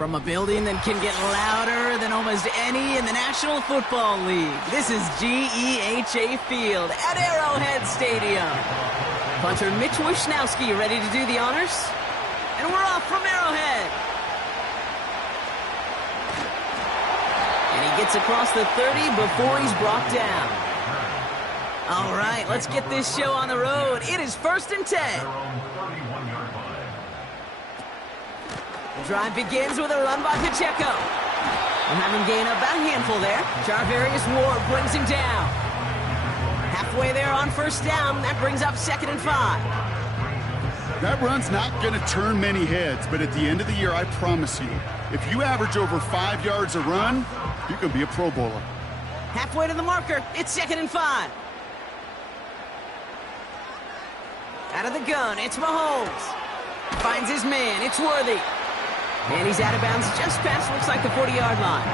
From a building that can get louder than almost any in the National Football League, this is GEHA Field at Arrowhead Stadium. Punter Mitch Wishnowsky ready to do the honors. And we're off from Arrowhead. And he gets across the 30 before he's brought down. All right, let's get this show on the road. It is 1st and 10. The drive begins with a run by Pacheco. We'll have him gain about a handful there. Charvarius Ward brings him down. Halfway there on 1st down, that brings up 2nd and 5. That run's not going to turn many heads, but at the end of the year, I promise you, if you average over 5 yards a run, you can be a Pro Bowler. Halfway to the marker, it's 2nd and 5. Out of the gun, it's Mahomes. Finds his man, it's Worthy. And he's out of bounds just past, looks like the 40-yard line.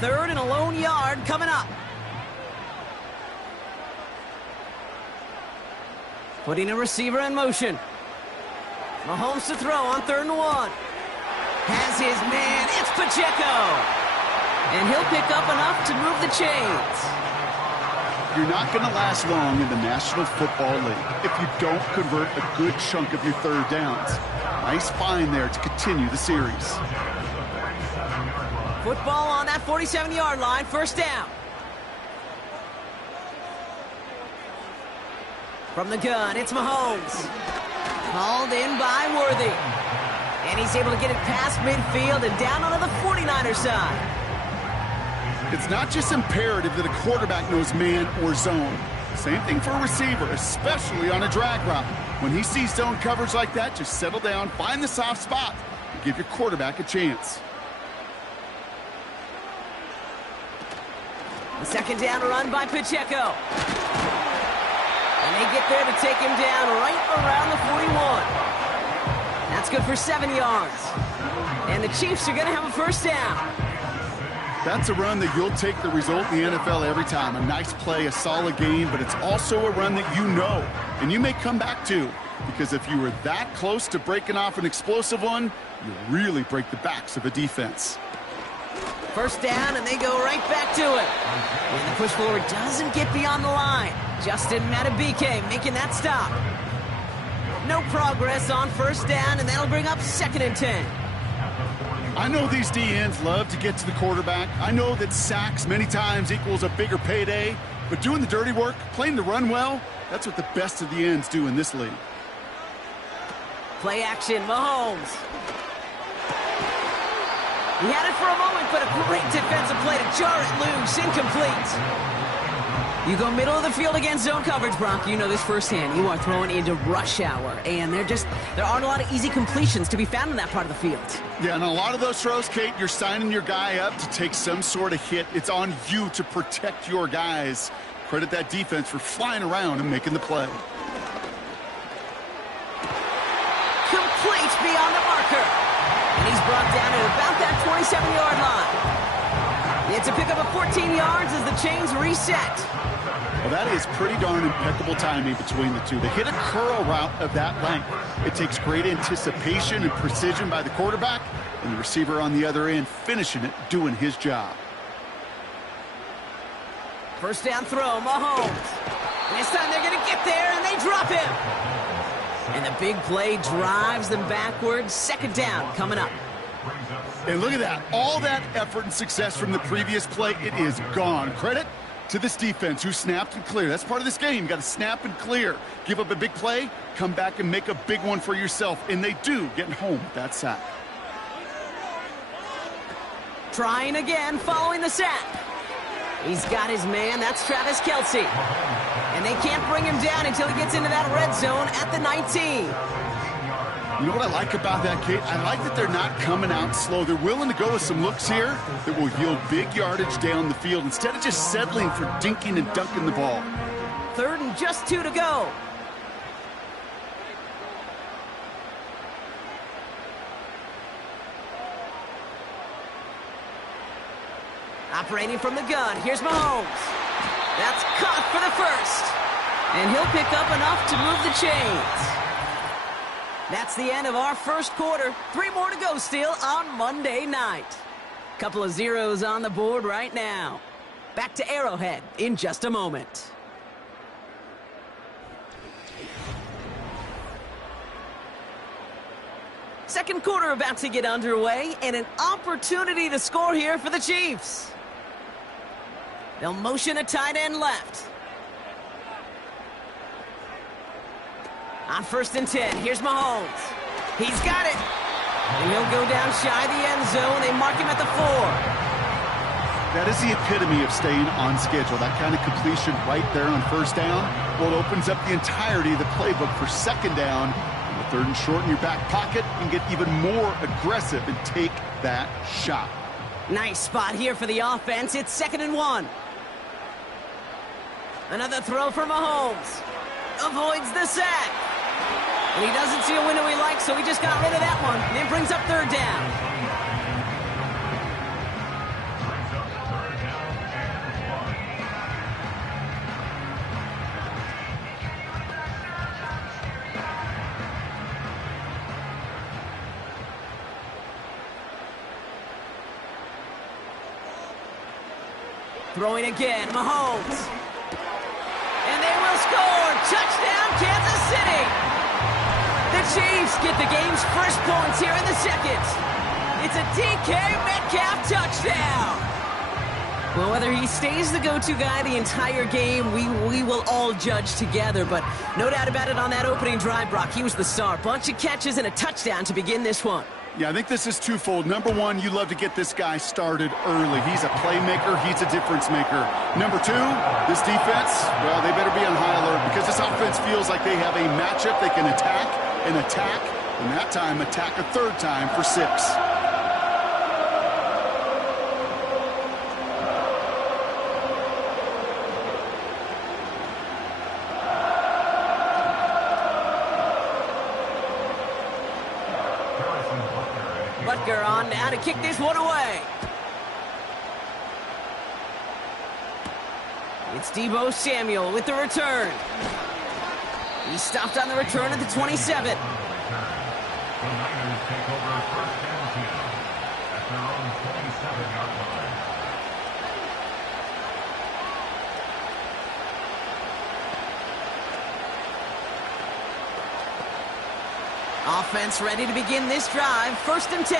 Third and a lone yard coming up. Putting a receiver in motion. Mahomes to throw on 3rd and 1. Has his man, it's Pacheco. And he'll pick up enough to move the chains. You're not going to last long in the National Football League if you don't convert a good chunk of your 3rd downs. Nice find there to continue the series. Football on that 47-yard line, 1st down. From the gun, it's Mahomes. Called in by Worthy. And he's able to get it past midfield and down onto the 49er side. It's not just imperative that a quarterback knows man or zone. Same thing for a receiver, especially on a drag route. When he sees zone coverage like that, just settle down, find the soft spot, and give your quarterback a chance. The 2nd down run by Pacheco. And they get there to take him down right around the 41. That's good for 7 yards. And the Chiefs are going to have a 1st down. That's a run that you'll take the result in the NFL every time. A nice play, a solid game, but it's also a run that you know, and you may come back to, because if you were that close to breaking off an explosive one, you really break the backs of a defense. 1st down, and they go right back to it. And the push forward doesn't get beyond the line. Justin Madubuike making that stop. No progress on 1st down, and that'll bring up 2nd and 10. I know these DNs love to get to the quarterback. I know that sacks many times equals a bigger payday, but doing the dirty work, playing the run well, that's what the best of the ends do in this league. Play action, Mahomes. He had it for a moment, but a great defensive play to jar it loose, incomplete. You go middle of the field against zone coverage, Bronk. You know this firsthand. You are throwing into rush hour, and there aren't a lot of easy completions to be found in that part of the field. Yeah, and a lot of those throws, Kate, you're signing your guy up to take some sort of hit. It's on you to protect your guys. Credit that defense for flying around and making the play. Complete beyond the marker. And he's brought down at about that 27-yard line. It's a pickup of 14 yards as the chains reset. Well, that is pretty darn impeccable timing between the two. To hit a curl route of that length, it takes great anticipation and precision by the quarterback, and the receiver on the other end finishing it, doing his job. 1st down throw, Mahomes. This time they're going to get there, and they drop him. And the big play drives them backwards. 2nd down coming up. And look at that. All that effort and success from the previous play, it is gone. Credit to this defense who snapped and cleared. That's part of this game. You got to snap and clear. Give up a big play, come back and make a big one for yourself. And they do, getting home with that sack. Trying again following the sack. He's got his man. That's Travis Kelce. And they can't bring him down until he gets into that red zone at the 19. You know what I like about that, Kate? I like that they're not coming out slow. They're willing to go with some looks here that will yield big yardage down the field instead of just settling for dinking and dunking the ball. 3rd and just 2 to go. Operating from the gun, here's Mahomes. That's caught for the first. And he'll pick up enough to move the chains. That's the end of our first quarter. 3 more to go still on Monday night. Couple of zeros on the board right now. Back to Arrowhead in just a moment. Second quarter about to get underway, and an opportunity to score here for the Chiefs. They'll motion a tight end left. On 1st and 10, here's Mahomes. He's got it. And he'll go down shy of the end zone. They mark him at the 4. That is the epitome of staying on schedule. That kind of completion right there on 1st down. Well, it opens up the entirety of the playbook for 2nd down. On the 3rd and short in your back pocket, and get even more aggressive and take that shot. Nice spot here for the offense. It's 2nd and 1. Another throw for Mahomes. Avoids the sack. And he doesn't see a window he likes, so he just got rid of that one. And it brings up 3rd down. Throwing again, Mahomes. And they will score. Touchdown, Kansas City. The Chiefs get the game's first points here in the 2nd. It's a DK Metcalf touchdown. Well, whether he stays the go-to guy the entire game, we will all judge together. But no doubt about it, on that opening drive, Brock, he was the star. Bunch of catches and a touchdown to begin this one. Yeah, I think this is twofold. Number one, you love to get this guy started early. He's a playmaker. He's a difference maker. Number two, this defense, well, they better be on high alert because this offense feels like they have a matchup they can attack, and that time attack a 3rd time for 6. Butker on now to kick this one away. It's Deebo Samuel with the return. He stopped on the return at the 27. Offense ready to begin this drive. 1st and 10.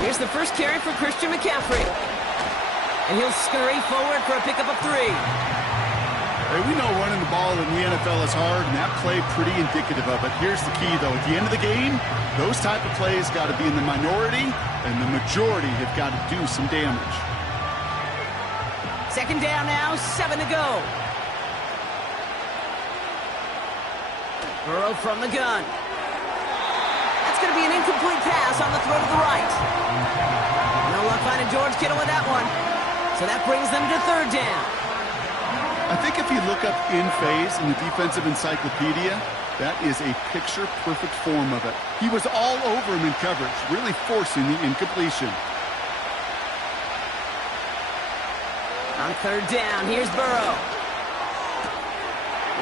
Here's the first carry for Christian McCaffrey. And he'll scurry forward for a pickup of 3. Hey, we know running the ball in the NFL is hard, and that play pretty indicative of it. Here's the key, though. At the end of the game, those type of plays got to be in the minority, and the majority have got to do some damage. 2nd down now, 7 to go. Burrow from the gun. That's going to be an incomplete pass on the throw to the right. No luck finding George Kittle with that one. So that brings them to 3rd down. I think if you look up in phase in the defensive encyclopedia, that is a picture-perfect form of it. He was all over him in coverage, really forcing the incompletion. On 3rd down, here's Burrow.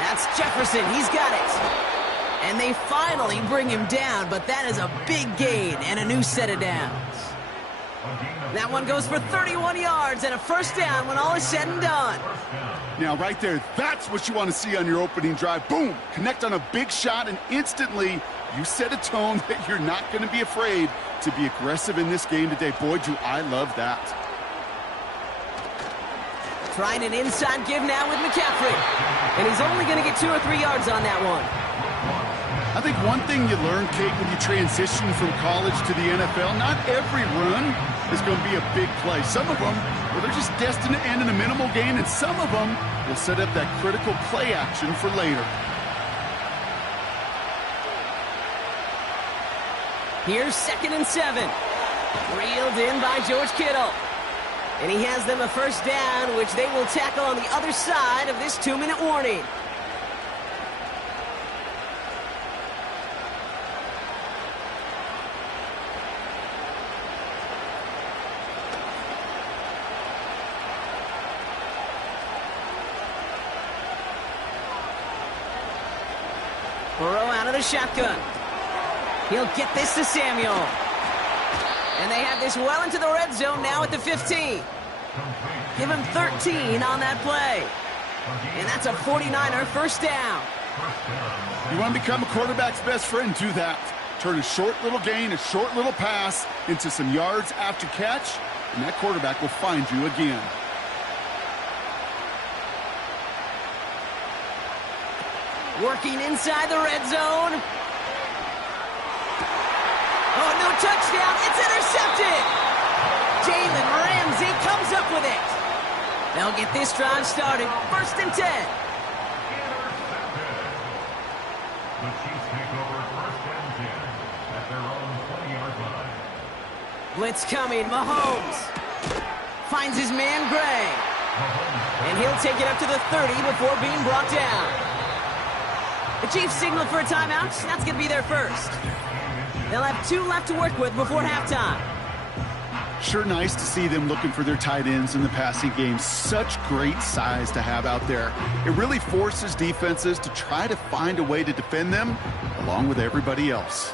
That's Jefferson. He's got it. And they finally bring him down, but that is a big gain and a new set of downs. That one goes for 31 yards and a 1st down when all is said and done. Now, right there, that's what you want to see on your opening drive. Boom! Connect on a big shot, and instantly you set a tone that you're not going to be afraid to be aggressive in this game today. Boy, do I love that. Trying an inside give now with McCaffrey. And he's only going to get 2 or 3 yards on that one. I think one thing you learn, Kate, when you transition from college to the NFL, not every run is going to be a big play. Some of them, well, they're just destined to end in a minimal gain, and some of them will set up that critical play action for later. Here's 2nd and 7. Reeled in by George Kittle. And he has them a 1st down, which they will tackle on the other side of this 2-minute warning. Burrow out of the shotgun. He'll get this to Samuel. And they have this well into the red zone now at the 15. Give him 13 on that play. And that's a 49er first down. You want to become a quarterback's best friend, do that. Turn a short little gain, a short little pass into some yards after catch, and that quarterback will find you again. Working inside the red zone. Oh, no touchdown. It's intercepted. Jalen Ramsey comes up with it. They'll get this drive started. 1st and 10. The Chiefs take over 1st and 10 at their own 20-yard line. Blitz coming. Mahomes finds his man Gray. And he'll take it up to the 30 before being brought down. The Chiefs signal for a timeout. That's going to be their first. They'll have 2 left to work with before halftime. Sure nice to see them looking for their tight ends in the passing game. Such great size to have out there. It really forces defenses to try to find a way to defend them along with everybody else.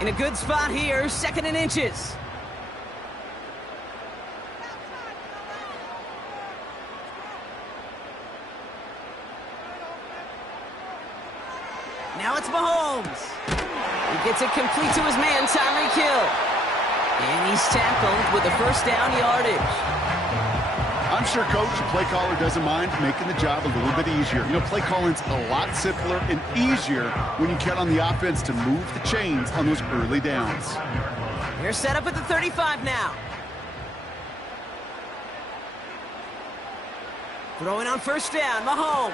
In a good spot here, 2nd and inches. Now it's Mahomes. He gets it complete to his man, Tyreek Hill. And he's tackled with the first down yardage. I'm sure Coach, the play caller, doesn't mind making the job a little bit easier. You know, play calling's a lot simpler and easier when you count on the offense to move the chains on those early downs. They're set up at the 35 now. Throwing on 1st down, Mahomes.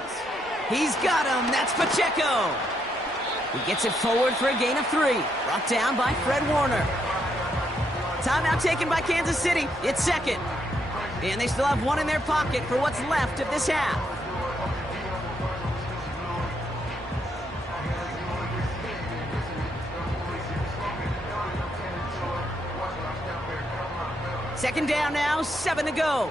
He's got him. That's Pacheco. He gets it forward for a gain of 3. Brought down by Fred Warner. Timeout taken by Kansas City. It's 2nd. And they still have 1 in their pocket for what's left of this half. Second down now, 7 to go.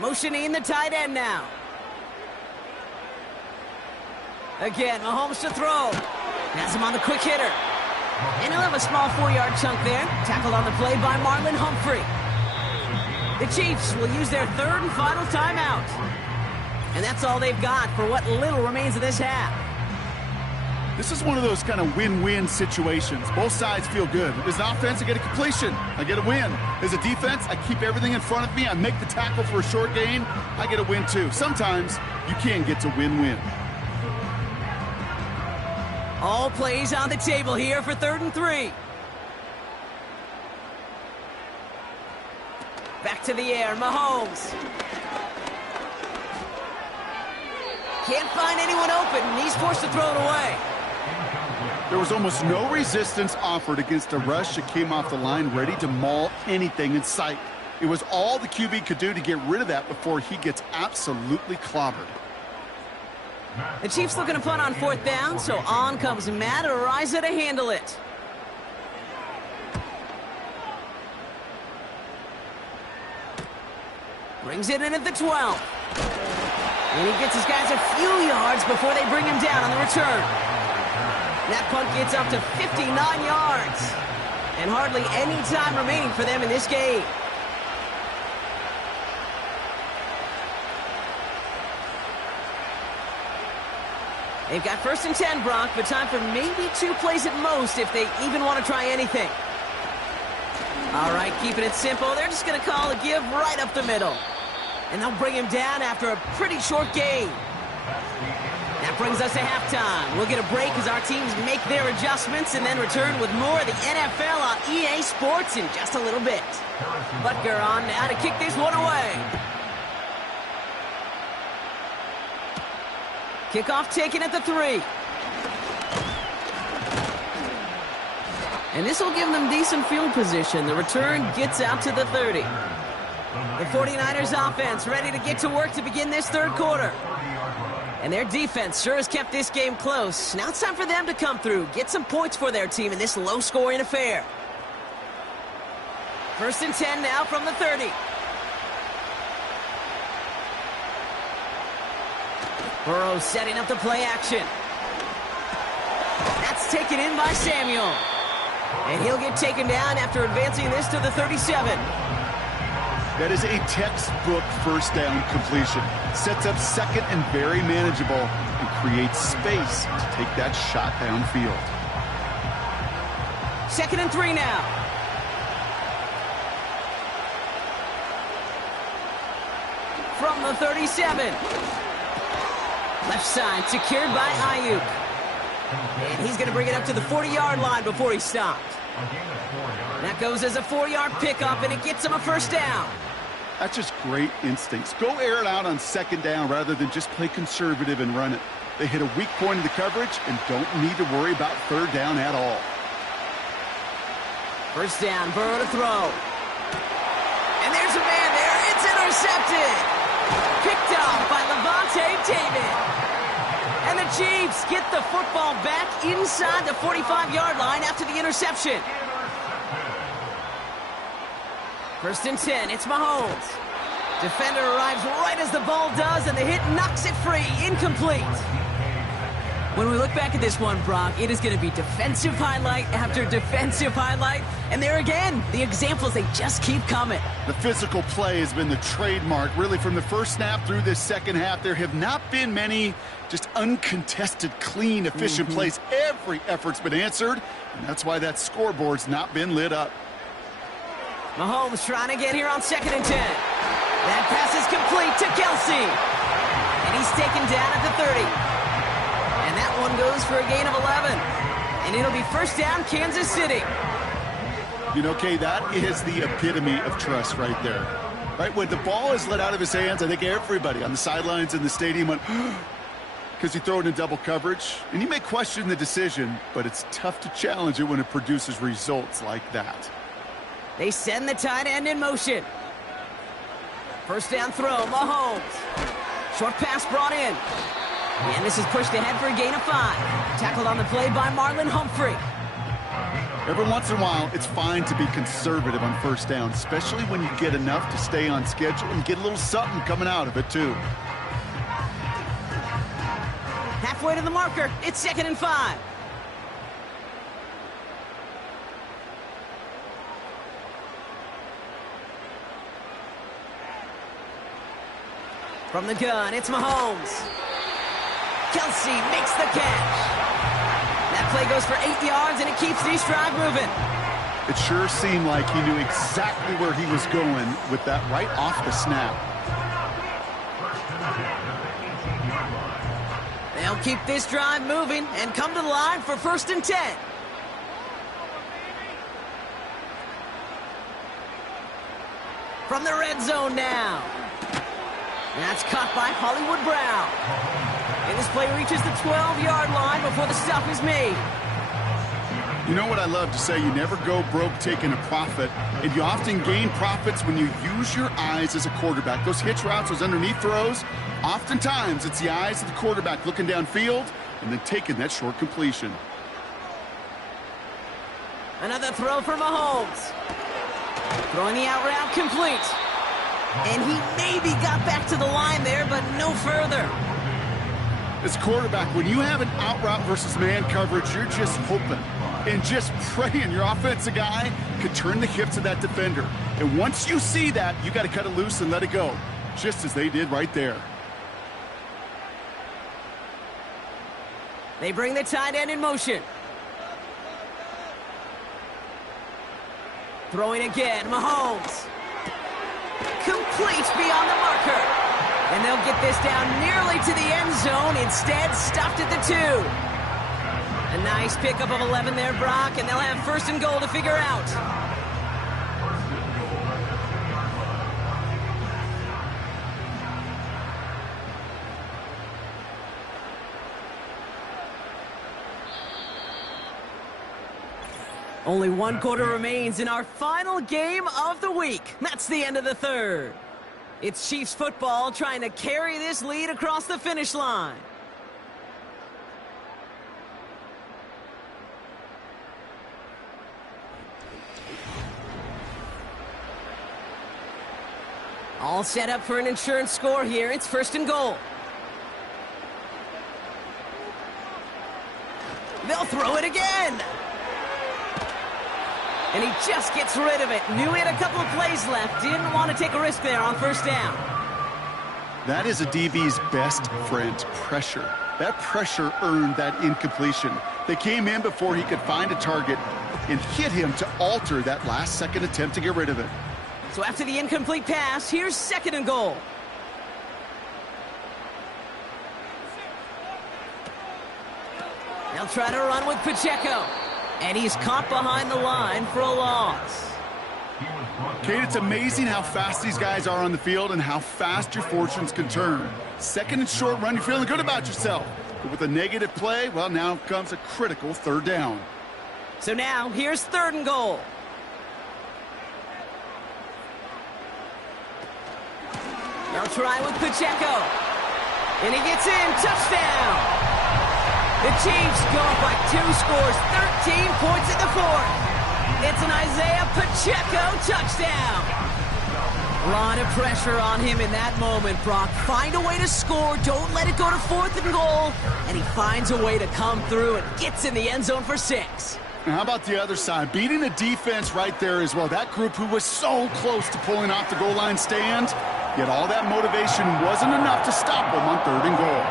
Motioning the tight end now. Again, Mahomes to throw. Has him on the quick hitter. And he'll have a small 4-yard chunk there. Tackled on the play by Marlon Humphrey. The Chiefs will use their 3rd and final timeout. And that's all they've got for what little remains of this half. This is one of those kind of win-win situations. Both sides feel good. As an offense, I get a completion. I get a win. As a defense, I keep everything in front of me. I make the tackle for a short gain. I get a win, too. Sometimes you can get to win-win. All plays on the table here for 3rd and 3. Back to the air, Mahomes. Can't find anyone open, and he's forced to throw it away. There was almost no resistance offered against a rush that came off the line ready to maul anything in sight. It was all the QB could do to get rid of that before he gets absolutely clobbered. The Chiefs looking to punt on 4th down, so on comes Matt Araiza to handle it. Brings it in at the 12. And he gets his guys a few yards before they bring him down on the return. That punt gets up to 59 yards. And hardly any time remaining for them in this game. They've got 1st and 10, Brock, but time for maybe 2 plays at most if they even want to try anything. All right, keeping it simple. They're just going to call a give right up the middle. And they'll bring him down after a pretty short game. That brings us to halftime. We'll get a break as our teams make their adjustments and then return with more of the NFL on EA Sports in just a little bit. Butker on now to kick this one away. Kickoff taken at the 3. And this will give them decent field position. The return gets out to the 30. The 49ers offense ready to get to work to begin this 3rd quarter. And their defense sure has kept this game close. Now it's time for them to come through, get some points for their team in this low-scoring affair. First and 10 now from the 30. Burrow setting up the play action. That's taken in by Samuel. And he'll get taken down after advancing this to the 37. That is a textbook first down completion. Sets up second and very manageable and creates space to take that shot downfield. Second and 3 now. From the 37. Left side secured by Ayuk. And he's going to bring it up to the 40-yard line before he stopped. That goes as a 4-yard pickup, and it gets him a first down. That's just great instincts. Go air it out on second down rather than just play conservative and run it. They hit a weak point in the coverage and don't need to worry about third down at all. First down, Burrow to throw. And there's a man there. It's intercepted. Picked off by Levante David. And the Chiefs get the football back inside the 45-yard line after the interception. First and 10, it's Mahomes. Defender arrives right as the ball does, and the hit knocks it free. Incomplete. When we look back at this one, Brock, it is going to be defensive highlight after defensive highlight. And there again, the examples, they just keep coming. The physical play has been the trademark, really, from the first snap through this second half. There have not been many just uncontested, clean, efficient plays. Every effort's been answered, and that's why that scoreboard's not been lit up. Mahomes trying to get here on second and 10. That pass is complete to Kelsey. And he's taken down at the 30. And that one goes for a gain of 11. And it'll be first down, Kansas City. You know, Kay, that is the epitome of trust right there. Right, when the ball is let out of his hands, I think everybody on the sidelines in the stadium went, because he threw it in double coverage. And you may question the decision, but it's tough to challenge it when it produces results like that. They send the tight end in motion. First down throw, Mahomes. Short pass brought in. And this is pushed ahead for a gain of 5. Tackled on the play by Marlon Humphrey. Every once in a while, it's fine to be conservative on first down, especially when you get enough to stay on schedule and get a little something coming out of it, too. Halfway to the marker, it's second and 5. From the gun, it's Mahomes. Kelsey makes the catch. That play goes for 8 yards, and it keeps this drive moving. It sure seemed like he knew exactly where he was going with that right off the snap. They'll keep this drive moving and come to the line for first and 10. From the red zone now. That's caught by Hollywood Brown. And this play reaches the 12-yard line before the stop is made. You know what I love to say? You never go broke taking a profit, and you often gain profits when you use your eyes as a quarterback. Those hitch routes, those underneath throws, oftentimes it's the eyes of the quarterback looking downfield and then taking that short completion. Another throw for Mahomes. Throwing the out route complete. And he maybe got back to the line there, but no further. As a quarterback, when you have an out route versus man coverage, you're just hoping and just praying your offensive guy could turn the hips of that defender. And once you see that, you got to cut it loose and let it go, just as they did right there. They bring the tight end in motion. Throwing again, Mahomes. Complete beyond the marker. And they'll get this down nearly to the end zone. Instead, stopped at the 2. A nice pickup of 11 there, Brock, and they'll have first and goal to figure out. Only 1 quarter remains in our final game of the week. That's the end of the third. It's Chiefs football trying to carry this lead across the finish line. All set up for an insurance score here. It's 1st and goal. They'll throw it again. And he just gets rid of it. Knew he had a couple of plays left. Didn't want to take a risk there on 1st down. That is a DB's best friend, pressure. That pressure earned that incompletion. They came in before he could find a target and hit him to alter that last-second attempt to get rid of it. So after the incomplete pass, here's 2nd and goal. They'll try to run with Pacheco. And he's caught behind the line for a loss. Kate, it's amazing how fast these guys are on the field and how fast your fortunes can turn. 2nd and short run, you're feeling good about yourself. But with a negative play, well, now comes a critical 3rd down. So now, here's 3rd and goal. They'll try with Pacheco. And he gets in. Touchdown! The Chiefs go up by 2 scores, 13 points in the 4th. It's an Isaiah Pacheco touchdown. A lot of pressure on him in that moment, Brock. Find a way to score. Don't let it go to 4th and goal. And he finds a way to come through and gets in the end zone for 6. And how about the other side? Beating the defense right there as well. That group who was so close to pulling off the goal line stand, yet all that motivation wasn't enough to stop them on 3rd and goal.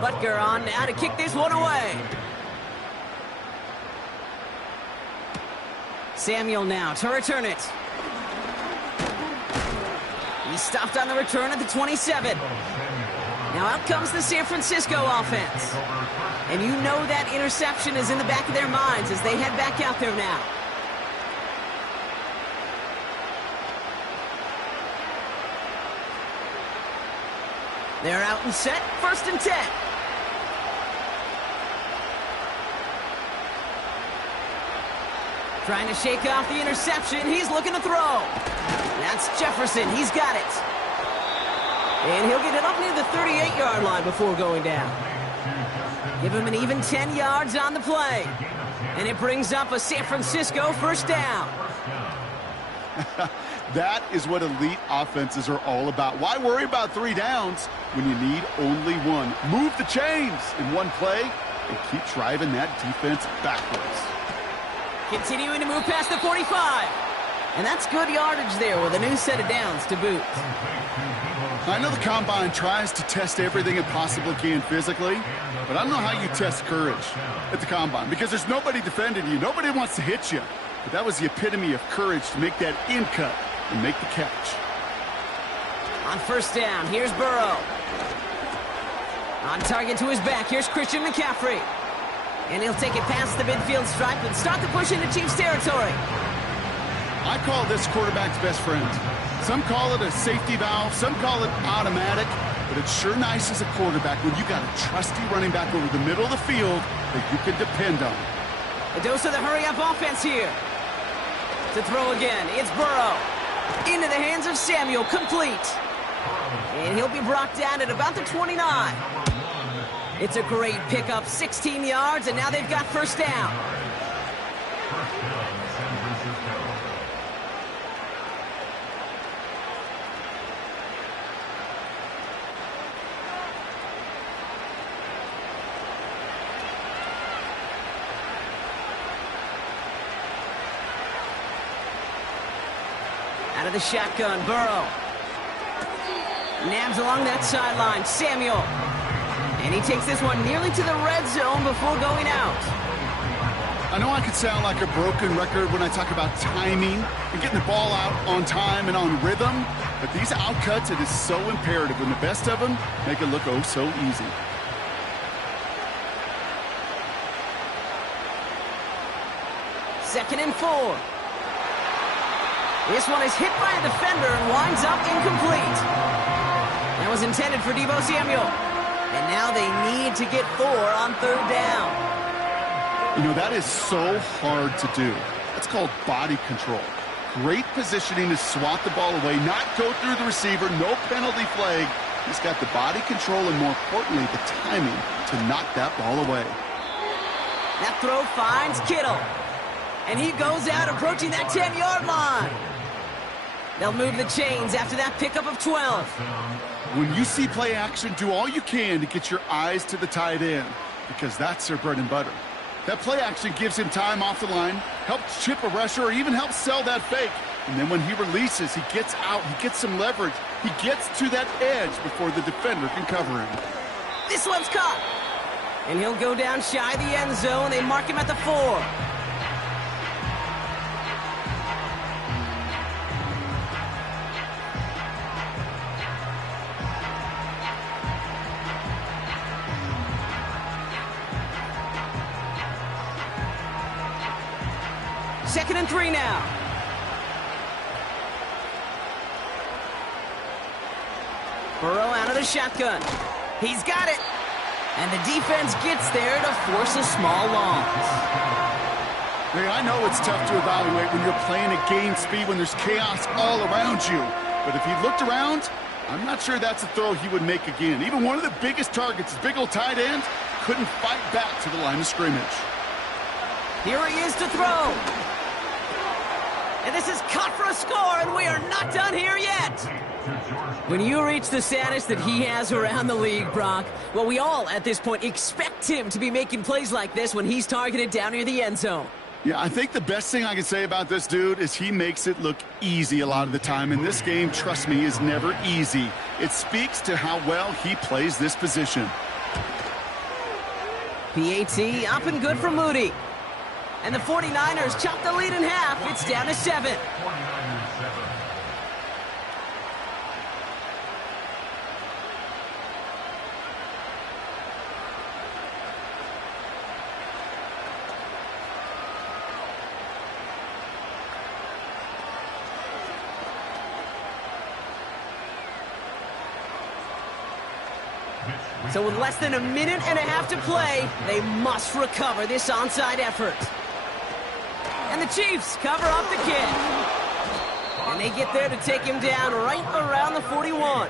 Butker on now to kick this one away. Samuel now to return it. He stopped on the return at the 27. Now out comes the San Francisco offense. And you know that interception is in the back of their minds as they head back out there now. They're out and set, 1st and 10. Trying to shake off the interception. He's looking to throw. That's Jefferson. He's got it. And he'll get it up near the 38-yard line before going down. Give him an even 10 yards on the play. And it brings up a San Francisco 1st down. That is what elite offenses are all about. Why worry about 3 downs when you need only 1? Move the chains in one play and keep driving that defense backwards. Continuing to move past the 45. And that's good yardage there with a new set of downs to boot. I know the Combine tries to test everything it possibly can physically, but I don't know how you test courage at the Combine because there's nobody defending you. Nobody wants to hit you. But that was the epitome of courage to make that in cut and make the catch. On 1st down, here's Burrow. On target to his back, here's Christian McCaffrey. And he'll take it past the midfield stripe and start the push into Chiefs territory. I call this quarterback's best friend. Some call it a safety valve, some call it automatic, but it's sure nice as a quarterback when you got a trusty running back over the middle of the field that you can depend on. A dose of the hurry-up offense here. To throw again, it's Burrow. Into the hands of Samuel, complete. And he'll be brought down at about the 29. It's a great pickup, 16 yards, and now they've got 1st down. Out of the shotgun, Burrow. Nabs along that sideline, Samuel. And he takes this one nearly to the red zone before going out. I know I could sound like a broken record when I talk about timing and getting the ball out on time and on rhythm, but these outcuts, it is so imperative, and the best of them make it look oh so easy. Second and 4. This one is hit by a defender and winds up incomplete. That was intended for Deebo Samuel. And now they need to get 4 on 3rd down. You know, that is so hard to do. That's called body control. Great positioning to swat the ball away, not go through the receiver, no penalty flag. He's got the body control and, more importantly, the timing to knock that ball away. That throw finds Kittle. And he goes out approaching that 10-yard line. They'll move the chains after that pickup of 12. When you see play action, do all you can to get your eyes to the tight end, because that's their bread and butter. That play action gives him time off the line, helps chip a rusher, or even helps sell that fake. And then when he releases, he gets out, he gets some leverage. He gets to that edge before the defender can cover him. This one's caught. And he'll go down shy of the end zone. They mark him at the 4. Second and 3 now. Burrow out of the shotgun. He's got it. And the defense gets there to force a small loss. Hey, I know it's tough to evaluate when you're playing at game speed when there's chaos all around you. But if he looked around, I'm not sure that's a throw he would make again. Even one of the biggest targets, his big old tight end, couldn't fight back to the line of scrimmage. Here he is to throw. And this is caught for a score, and we are not done here yet. When you reach the status that he has around the league, Brock, well, we all, at this point, expect him to be making plays like this when he's targeted down near the end zone. Yeah, I think the best thing I can say about this dude is he makes it look easy a lot of the time. And this game, trust me, is never easy. It speaks to how well he plays this position. PAT up and good for Moody. And the 49ers chop the lead in half. It's down to 7. 49ers 7. So with less than a minute and a half to play, they must recover this onside effort. And the Chiefs cover up the kick. And they get there to take him down right around the 41.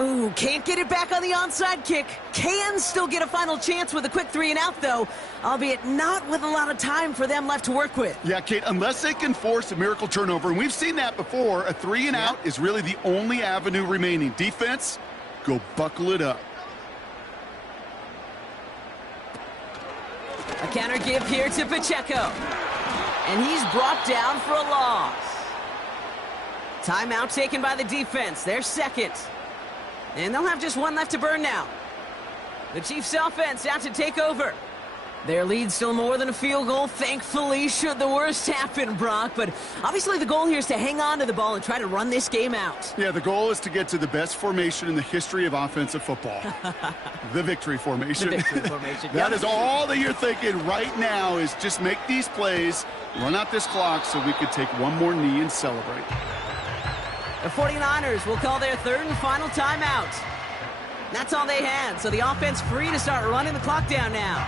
Ooh, can't get it back on the onside kick. Can still get a final chance with a quick 3-and-out, though, albeit not with a lot of time for them left to work with. Yeah, Kate, unless they can force a miracle turnover, and we've seen that before, a 3-and-out is really the only avenue remaining. Defense, go buckle it up. A counter give here to Pacheco. And he's brought down for a loss. Timeout taken by the defense. Their second. And they'll have just one left to burn now. The Chiefs offense out to take over. Their lead still more than a field goal, thankfully, should the worst happen, Brock. But obviously the goal here is to hang on to the ball and try to run this game out. Yeah, the goal is to get to the best formation in the history of offensive football. The victory formation. The victory formation. That is all that you're thinking right now, is just make these plays, run out this clock so we could take one more knee and celebrate. The 49ers will call their third and final timeout. That's all they had, so the offense free to start running the clock down now.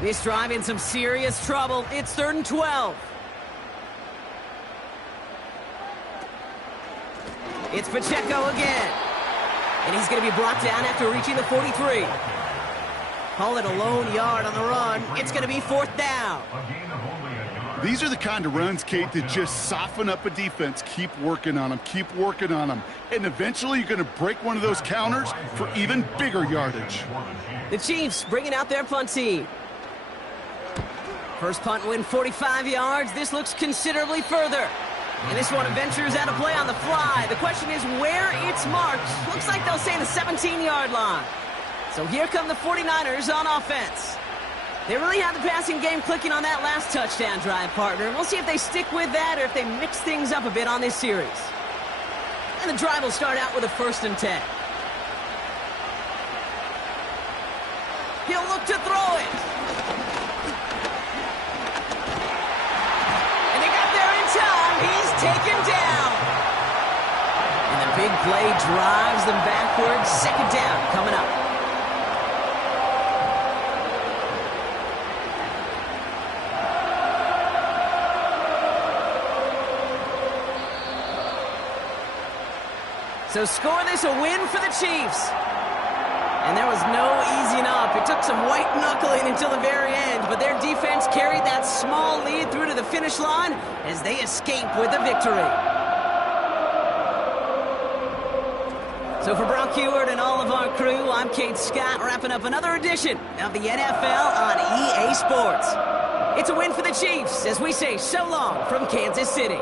This drive in some serious trouble. It's 3rd and 12. It's Pacheco again. And he's going to be brought down after reaching the 43. Call it a lone yard on the run. It's going to be 4th down. These are the kind of runs, Kate, that just soften up a defense. Keep working on them. Keep working on them. And eventually you're going to break one of those counters for even bigger yardage. The Chiefs bringing out their punt team. First punt win 45 yards. This looks considerably further. And this one ventures out of play on the fly. The question is where it's marked. Looks like they'll say the 17-yard line. So here come the 49ers on offense. They really had the passing game clicking on that last touchdown drive, partner. We'll see if they stick with that or if they mix things up a bit on this series. And the drive will start out with a 1st and 10. He'll look to throw it. And they got there in time. He's taken down. And the big play drives them backwards. Second down coming up. So score this a win for the Chiefs. And there was no easing up. It took some white knuckling until the very end, but their defense carried that small lead through to the finish line as they escape with the victory. So for Brock Huard and all of our crew, I'm Kate Scott, wrapping up another edition of the NFL on EA Sports. It's a win for the Chiefs as we say so long from Kansas City.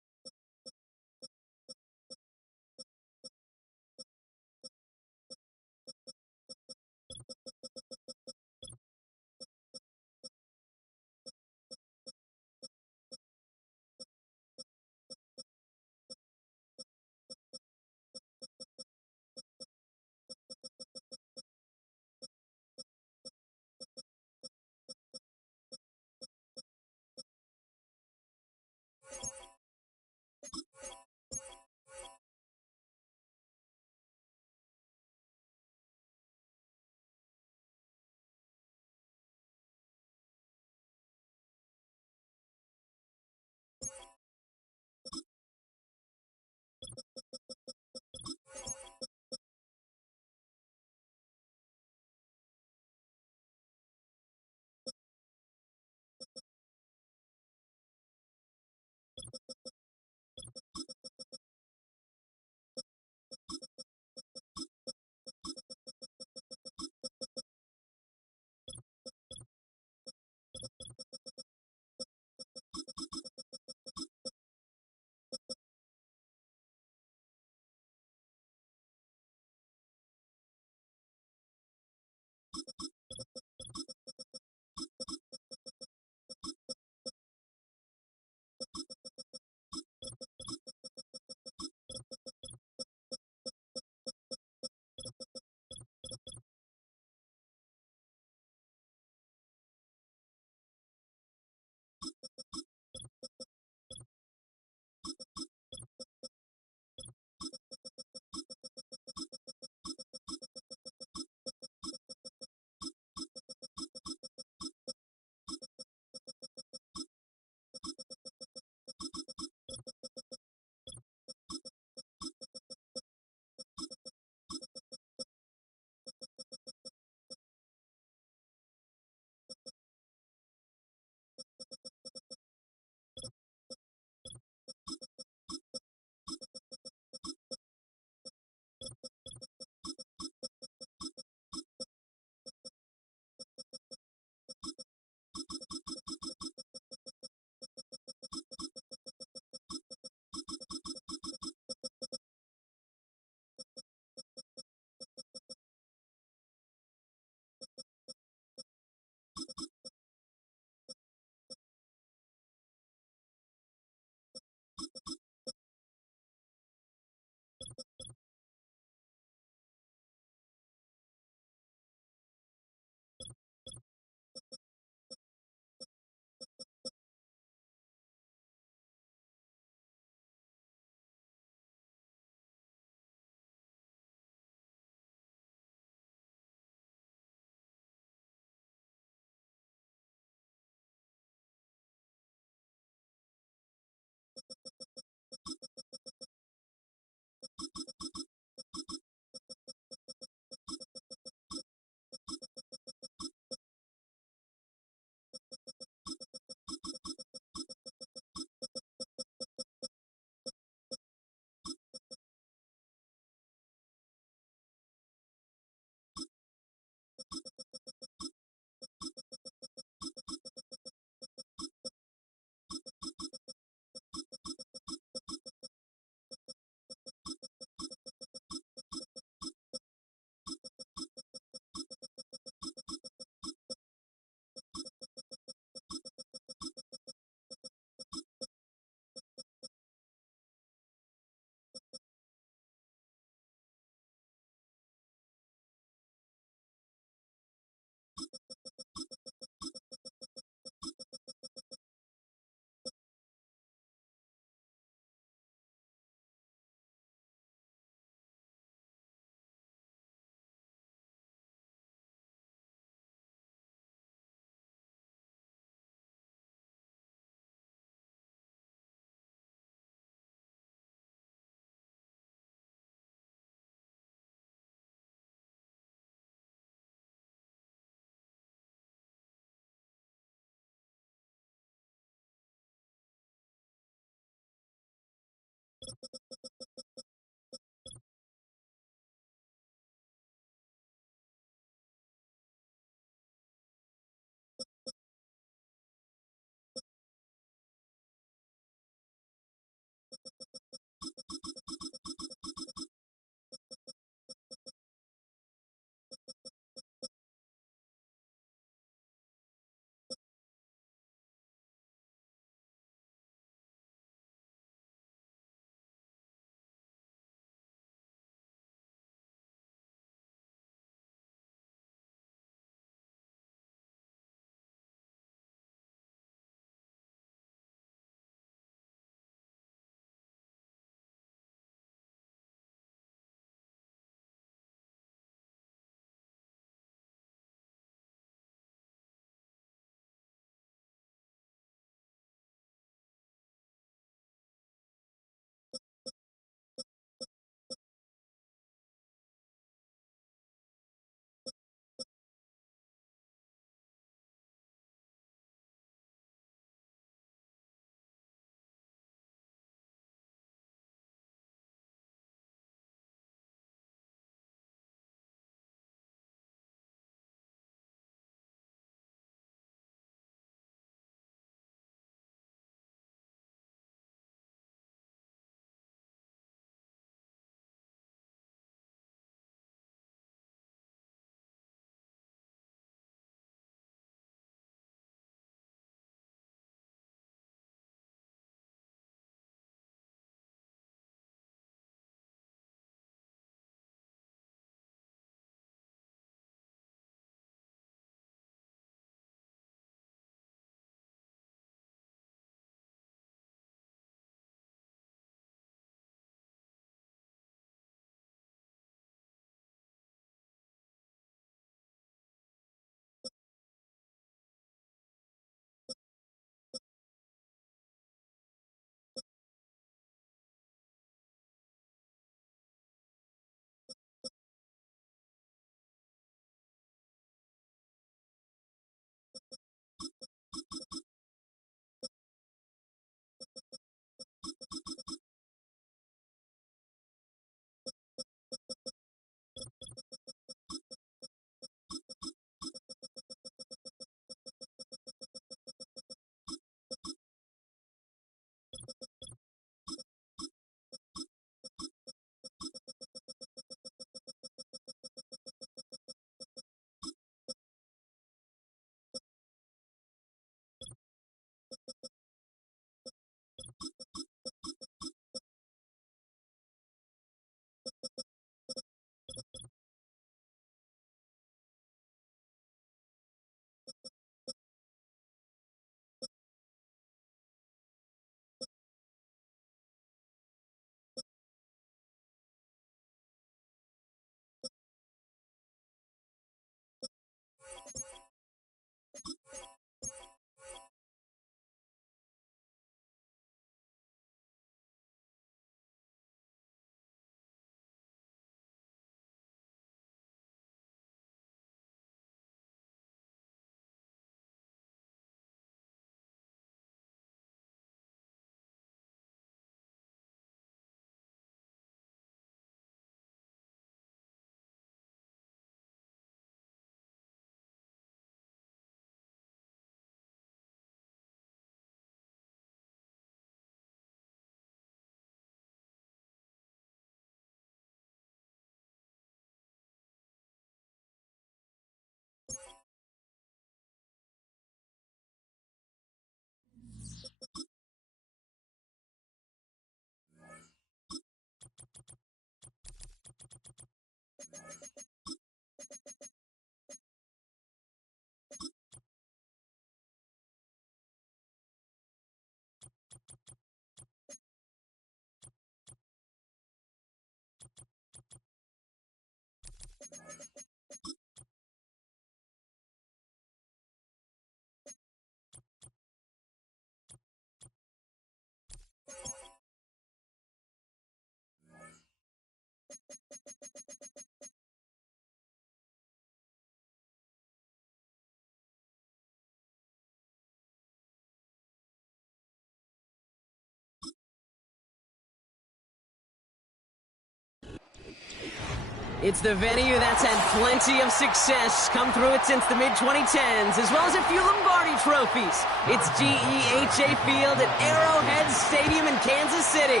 It's the venue that's had plenty of success, come through it since the mid-2010s, as well as a few Lombardi trophies. It's GEHA Field at Arrowhead Stadium in Kansas City.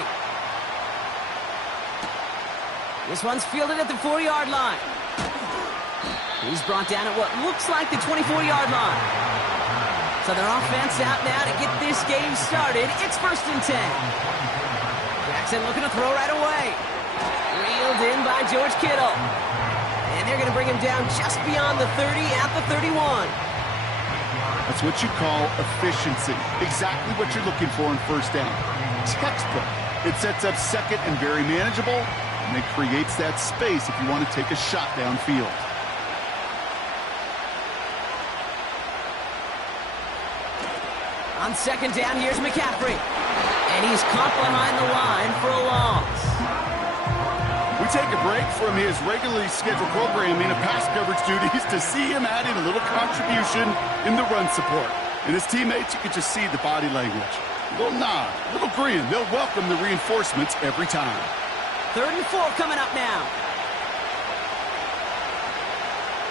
This one's fielded at the 4-yard line. He's brought down at what looks like the 24-yard line. So their offense out now to get this game started. It's 1st and 10. Jackson looking to throw right away. Reeled in by George Kittle. And they're going to bring him down just beyond the 30 at the 31. That's what you call efficiency. Exactly what you're looking for on 1st down. Textbook. It sets up 2nd and very manageable, and it creates that space if you want to take a shot downfield. On 2nd down, here's McCaffrey. And he's caught behind the line for a loss. We take a break from his regularly scheduled programming of pass coverage duties to see him add in a little contribution in the run support. And his teammates, you can just see the body language. A little nod, a little grin. They'll welcome the reinforcements every time. 3rd and 4 coming up now.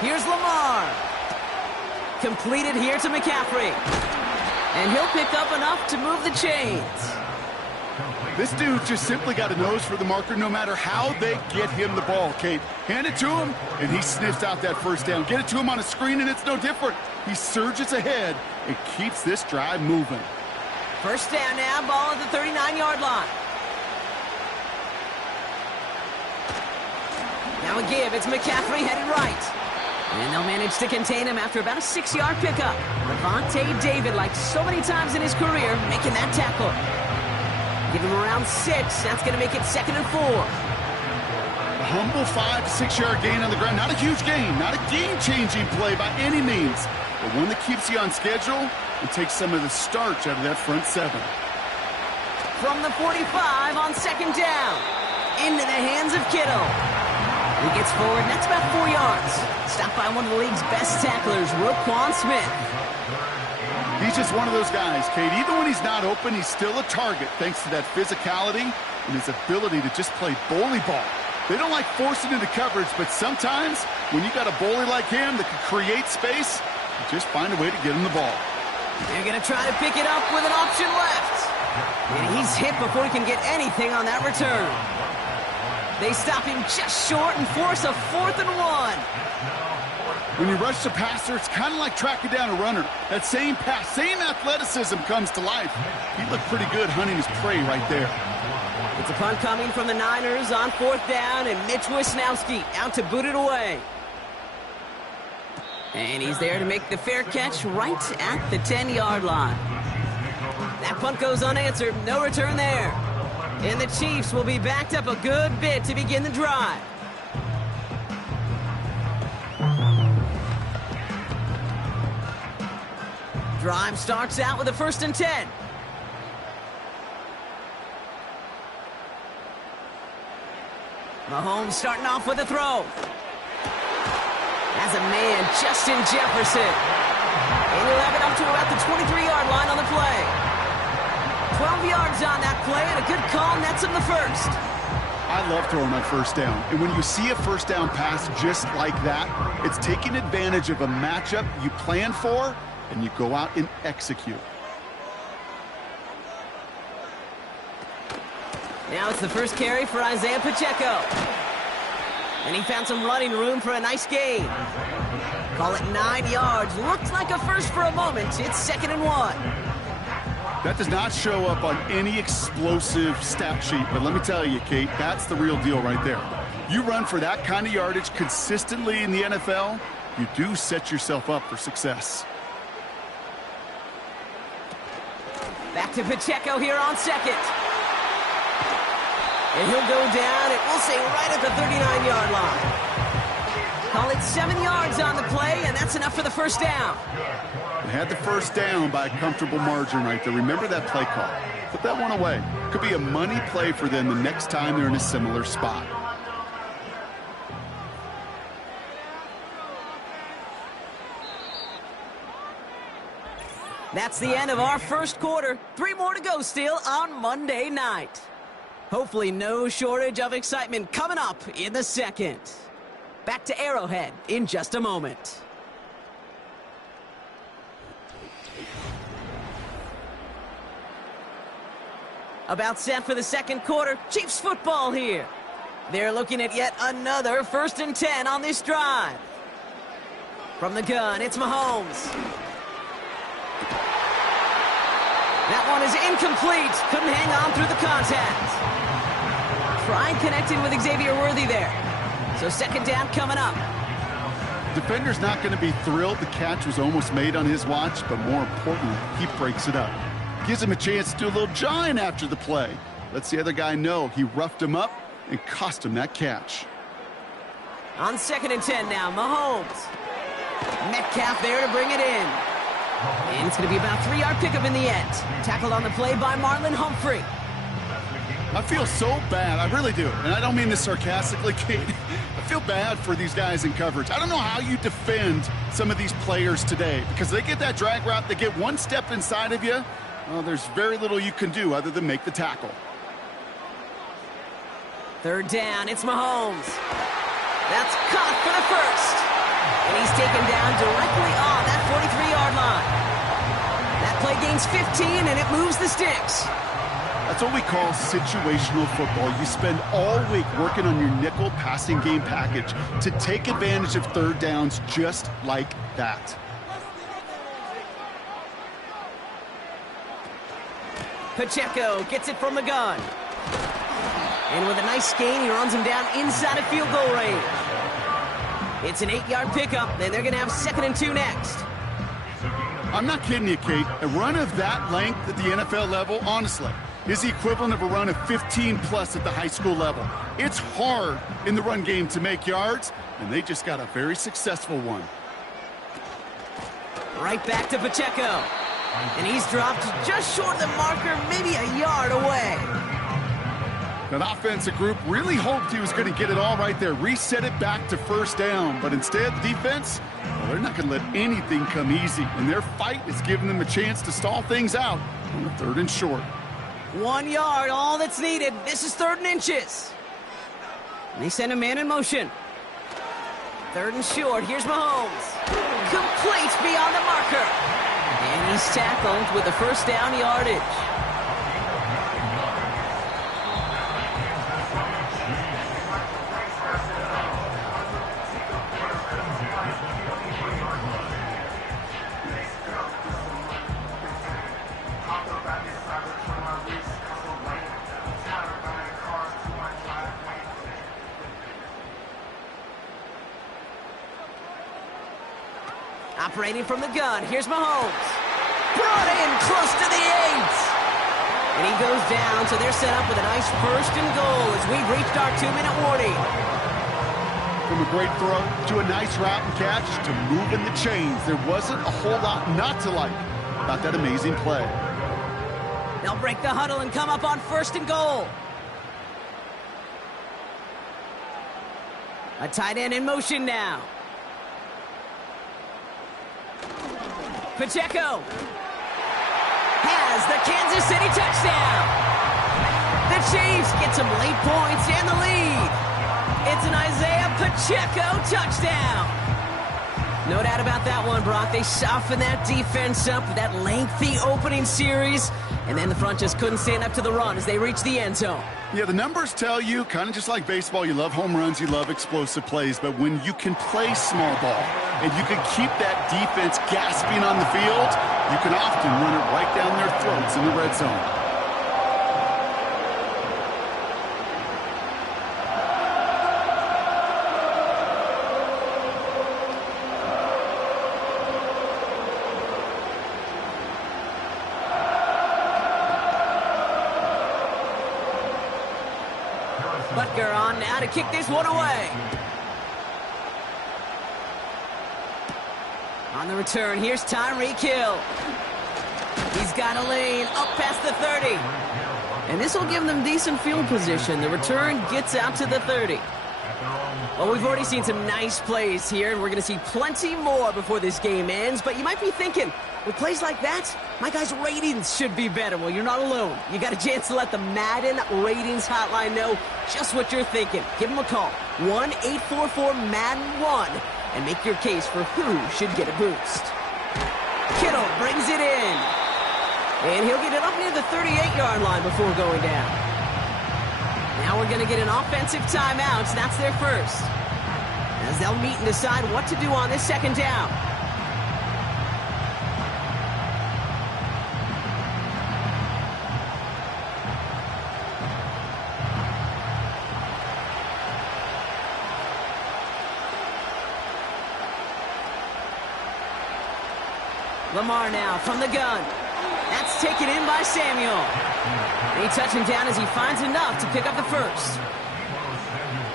Here's Lamar. Completed here to McCaffrey. And he'll pick up enough to move the chains. This dude just simply got a nose for the marker no matter how they get him the ball, Kate. Hand it to him, and he sniffs out that 1st down. Get it to him on a screen, and it's no different. He surges ahead and keeps this drive moving. 1st down now, ball at the 39-yard line. Now a give, it's McCaffrey headed right. And they'll manage to contain him after about a 6-yard pickup. Levante David, like so many times in his career, making that tackle. Give him around 6. That's going to make it 2nd and 4. A humble 5 to 6 yard gain on the ground. Not a huge gain, not a game-changing play by any means, but one that keeps you on schedule and takes some of the starch out of that front 7. From the 45 on 2nd down. Into the hands of Kittle. He gets forward, and that's about 4 yards. Stopped by one of the league's best tacklers, Roquan Smith. He's just one of those guys, Kate. Even when he's not open, he's still a target thanks to that physicality and his ability to just play bully ball. They don't like forcing into coverage, but sometimes when you got a bully like him that can create space, you just find a way to get him the ball. They're going to try to pick it up with an option left. And he's hit before he can get anything on that return. They stop him just short and force a 4th and 1. When you rush the passer, it's kind of like tracking down a runner. That same pass, same athleticism comes to life. He looked pretty good hunting his prey right there. It's a punt coming from the Niners on 4th down, and Mitch Wisnowski out to boot it away. And he's there to make the fair catch right at the 10-yard line. That punt goes unanswered, no return there. And the Chiefs will be backed up a good bit to begin the drive. Drive starts out with a 1st and 10. Mahomes starting off with a throw. As a man, Justin Jefferson. And he'll have it up to about the 23-yard line on the play. 12 yards on that play, and a good call nets him the 1st. I love throwing on 1st down. And when you see a 1st down pass just like that, it's taking advantage of a matchup you plan for, and you go out and execute. Now it's the first carry for Isaiah Pacheco. And he found some running room for a nice gain. Call it 9 yards. Looks like a first for a moment. It's 2nd and 1. That does not show up on any explosive stat sheet, but let me tell you, Kate, that's the real deal right there. You run for that kind of yardage consistently in the NFL, you do set yourself up for success. Back to Pacheco here on 2nd. And he'll go down, and we'll say right at the 39-yard line. Call it 7 yards on the play, and that's enough for the 1st down. They had the 1st down by a comfortable margin right there. Remember that play call. Put that one away. Could be a money play for them the next time they're in a similar spot. That's the end of our first quarter. 3 more to go still on Monday night. Hopefully no shortage of excitement coming up in the second. Back to Arrowhead in just a moment. About set for the second quarter. Chiefs football here. They're looking at yet another 1st and 10 on this drive. From the gun, it's Mahomes. That one is incomplete. Couldn't hang on through the contact. Tried connecting with Xavier Worthy there. So second down coming up. Defender's not going to be thrilled the catch was almost made on his watch, but more importantly, he breaks it up. Gives him a chance to do a little jawing after the play. Lets the other guy know he roughed him up and cost him that catch. On 2nd and 10 now, Mahomes. Metcalf there to bring it in. And it's going to be about a 3-yard pickup in the end. Tackled on the play by Marlon Humphrey. I feel so bad. I really do. And I don't mean this sarcastically, Kate. I feel bad for these guys in coverage. I don't know how you defend some of these players today because they get that drag route, they get one step inside of you. Well, there's very little you can do other than make the tackle. 3rd down, it's Mahomes. That's caught for the first. And he's taken down directly on that 43-yard line. That play gains 15, and it moves the sticks. That's what we call situational football. You spend all week working on your nickel passing game package to take advantage of 3rd downs just like that. Pacheco gets it from the gun. And with a nice gain, he runs him down inside of field goal range. It's an 8-yard pickup, and they're going to have 2nd and 2 next. I'm not kidding you, Kate. A run of that length at the NFL level, honestly, is the equivalent of a run of 15-plus at the high school level. It's hard in the run game to make yards, and they just got a very successful one. Right back to Pacheco. And he's dropped just short of the marker, maybe a yard away. That offensive group really hoped he was going to get it all right there, reset it back to 1st down. But instead, the defense, well, they're not going to let anything come easy. And their fight is giving them a chance to stall things out on the 3rd and short. 1 yard, all that's needed. This is 3rd and inches. And they send a man in motion. 3rd and short. Here's Mahomes. Complete beyond the marker. And he's tackled with the 1st down yardage. Operating from the gun, here's Mahomes. Brought in close to the 8. And he goes down, so they're set up with a nice 1st and goal as we've reached our 2-minute warning. From a great throw to a nice route and catch to moving the chains, there wasn't a whole lot not to like about that amazing play. They'll break the huddle and come up on 1st and goal. A tight end in motion now. Pacheco has the Kansas City touchdown. The Chiefs get some late points and the lead. It's an Isaiah Pacheco touchdown. No doubt about that one, Brock. They softened that defense up with that lengthy opening series, and then the front just couldn't stand up to the run as they reached the end zone. Yeah, the numbers tell you, kind of just like baseball, you love home runs, you love explosive plays, but when you can play small ball and you can keep that defense gasping on the field, you can often run it right down their throats in the red zone. Butker on now to kick this one away. On the return, here's Tyreek Hill. He's got a lane up past the 30. And this will give them decent field position. The return gets out to the 30. Well, we've already seen some nice plays here, and we're going to see plenty more before this game ends. But you might be thinking, with plays like that, my guys' ratings should be better. Well, you're not alone. You got a chance to let the Madden Ratings Hotline know just what you're thinking. Give them a call, 1-844-MADDEN-1, and make your case for who should get a boost. Kittle brings it in. And he'll get it up near the 38-yard line before going down. Now we're going to get an offensive timeout. That's their first, as they'll meet and decide what to do on this second down. Lamar now from the gun. That's taken in by Samuel. They touch him down as he finds enough to pick up the first.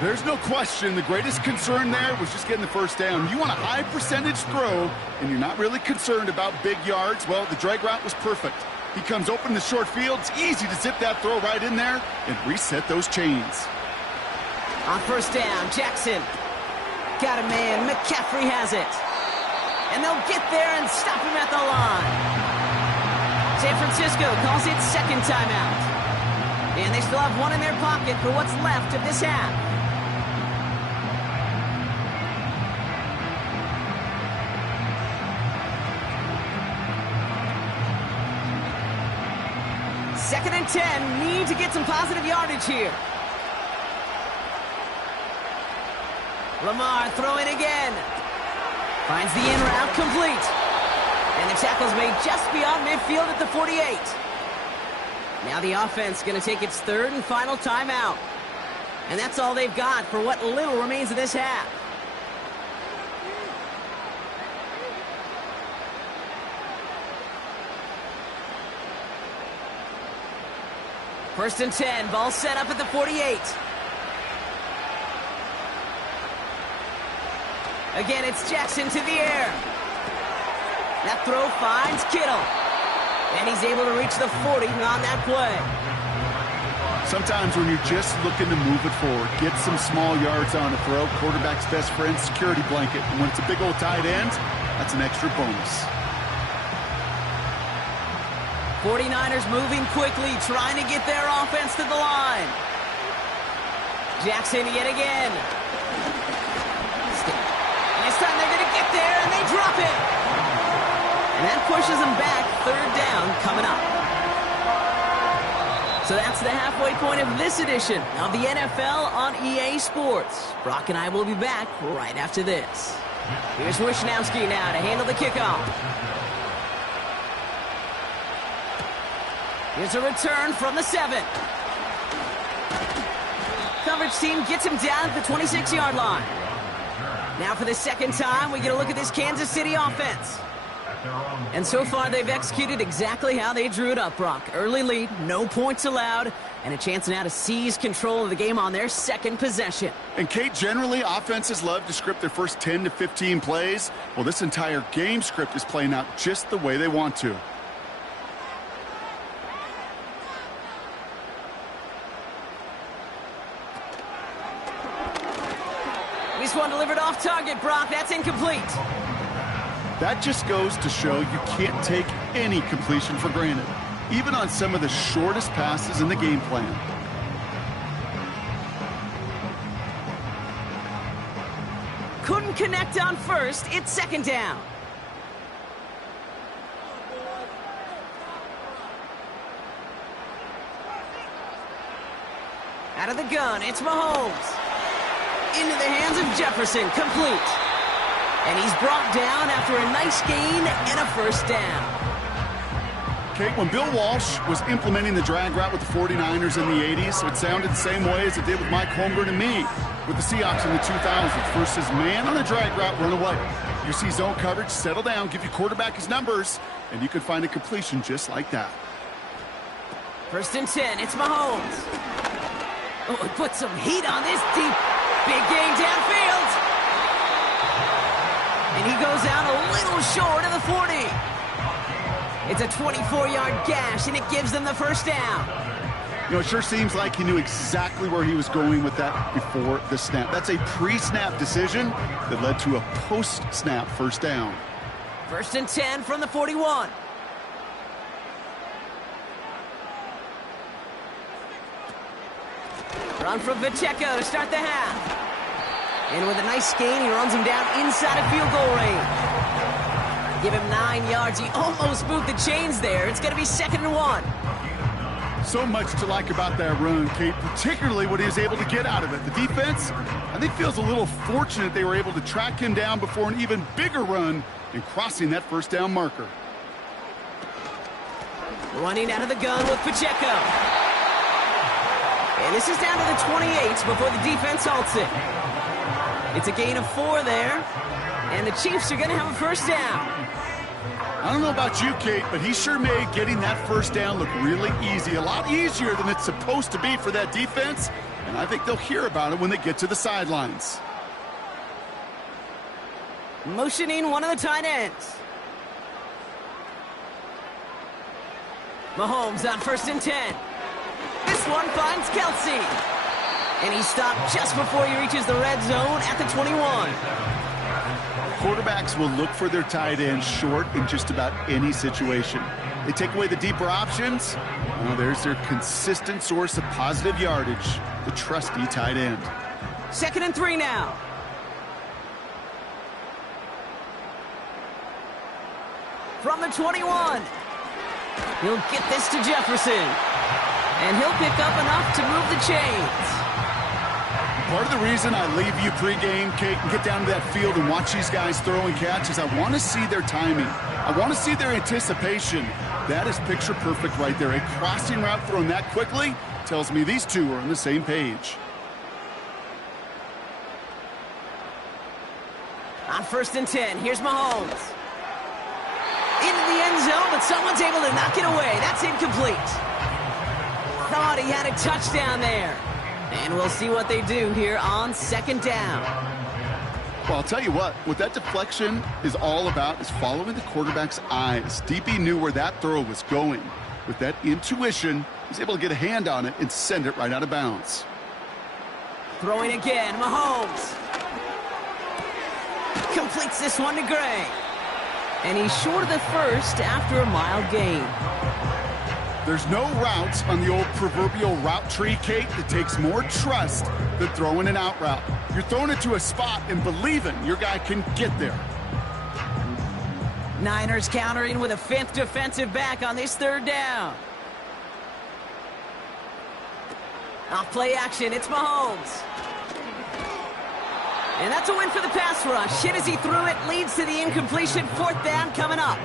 There's no question the greatest concern there was just getting the first down. You want a high percentage throw, and you're not really concerned about big yards. Well, the drag route was perfect. He comes open in the short field. It's easy to zip that throw right in there and reset those chains. On first down, Jackson. Got a man. McCaffrey has it. And they'll get there and stop him at the line. San Francisco calls it second timeout. And they still have one in their pocket for what's left of this half. Second and 10. Need to get some positive yardage here. Lamar throwing again. Finds the in route complete. And the tackle's made just beyond midfield at the 48. Now the offense going to take its third and final timeout. And that's all they've got for what little remains of this half. First and 10, ball set up at the 48. Again, it's Jackson to the air. That throw finds Kittle. And he's able to reach the 40 on that play. Sometimes when you're just looking to move it forward, get some small yards on a throw, quarterback's best friend, security blanket. And when it's a big old tight end, that's an extra bonus. 49ers moving quickly, trying to get their offense to the line. Jackson yet again. And this time they're going to get there, and they drop it. And that pushes them back. Third down coming up. So that's the halfway point of this edition of the NFL on EA Sports. Brock and I will be back right after this. Here's Wishnowski now to handle the kickoff. Here's a return from the 7. Coverage team gets him down at the 26-yard line. Now for the second time, we get a look at this Kansas City offense. And so far, they've executed exactly how they drew it up, Brock. Early lead, no points allowed, and a chance now to seize control of the game on their second possession. And, Kate, generally, offenses love to script their first 10 to 15 plays. Well, this entire game script is playing out just the way they want to. This one delivered off target, Brock. That's incomplete. That just goes to show you can't take any completion for granted, even on some of the shortest passes in the game plan. Couldn't connect on first. It's second down. Out of the gun, it's Mahomes. Into the hands of Jefferson, complete. And he's brought down after a nice gain and a first down. Kate, when Bill Walsh was implementing the drag route with the 49ers in the 80s, it sounded the same way as it did with Mike Holmgren and me with the Seahawks in the 2000s. Versus man on the drag route, run away. You see zone coverage, settle down, give your quarterback his numbers, and you can find a completion just like that. First and 10, it's Mahomes. Oh, he put some heat on this deep. Big gain downfield. And he goes out a little short of the 40. It's a 24-yard gash, and it gives them the first down. You know, it sure seems like he knew exactly where he was going with that before the snap. That's a pre-snap decision that led to a post-snap first down. 1st and 10 from the 41. Run from Pacheco to start the half. And with a nice gain, he runs him down inside of field goal range. Give him 9 yards. He almost moved the chains there. It's going to be 2nd and 1. So much to like about that run, Kate, particularly what he was able to get out of it. The defense, I think, feels a little fortunate they were able to track him down before an even bigger run and crossing that first down marker. Running out of the gun with Pacheco. And this is down to the 28 before the defense halts it. It's a gain of 4 there, and the Chiefs are going to have a first down. I don't know about you, Kate, but he sure made getting that first down look really easy. A lot easier than it's supposed to be for that defense. And I think they'll hear about it when they get to the sidelines. Motioning one of the tight ends. Mahomes on 1st and 10. This one finds Kelsey. And he stopped just before he reaches the red zone at the 21. Quarterbacks will look for their tight end short in just about any situation. They take away the deeper options. Well, there's their consistent source of positive yardage, the trusty tight end. 2nd and 3 now. From the 21. He'll get this to Jefferson. And he'll pick up enough to move the chains. Part of the reason I leave you pregame, Kate, and get down to that field and watch these guys throw and catch is I want to see their timing. I want to see their anticipation. That is picture perfect right there. A crossing route thrown that quickly tells me these two are on the same page. On 1st and 10, here's Mahomes. Into the end zone, but someone's able to knock it away. That's incomplete. Thought he had a touchdown there. And we'll see what they do here on 2nd down. Well, I'll tell you what that deflection is all about is following the quarterback's eyes. DB knew where that throw was going. With that intuition, he's able to get a hand on it and send it right out of bounds. Throwing again, Mahomes. Completes this one to Gray. And he's short of the first after a mild gain. There's no route on the old proverbial route tree, Kate, that takes more trust than throwing an out route. You're throwing it to a spot and believing your guy can get there. Niners countering with a 5th defensive back on this 3rd down. Off play action, it's Mahomes. And that's a win for the pass rush. Hit as he threw it, leads to the incompletion. 4th down coming up.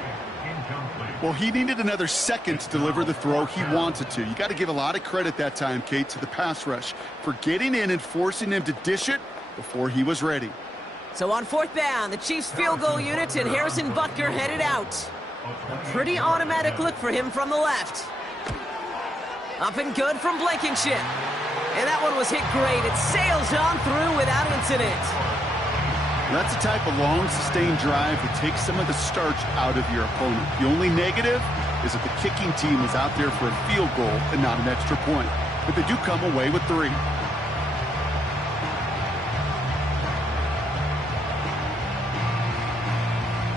Well, he needed another second to deliver the throw he wanted to. You got to give a lot of credit that time, Kate, to the pass rush for getting in and forcing him to dish it before he was ready. So on 4th down, the Chiefs field goal unit and Harrison Butker headed out. A pretty automatic look for him from the left. Up and good from Blankenship. And that one was hit great. It sails on through without incident. That's the type of long, sustained drive that takes some of the starch out of your opponent. The only negative is that the kicking team is out there for a field goal and not an extra point. But they do come away with 3.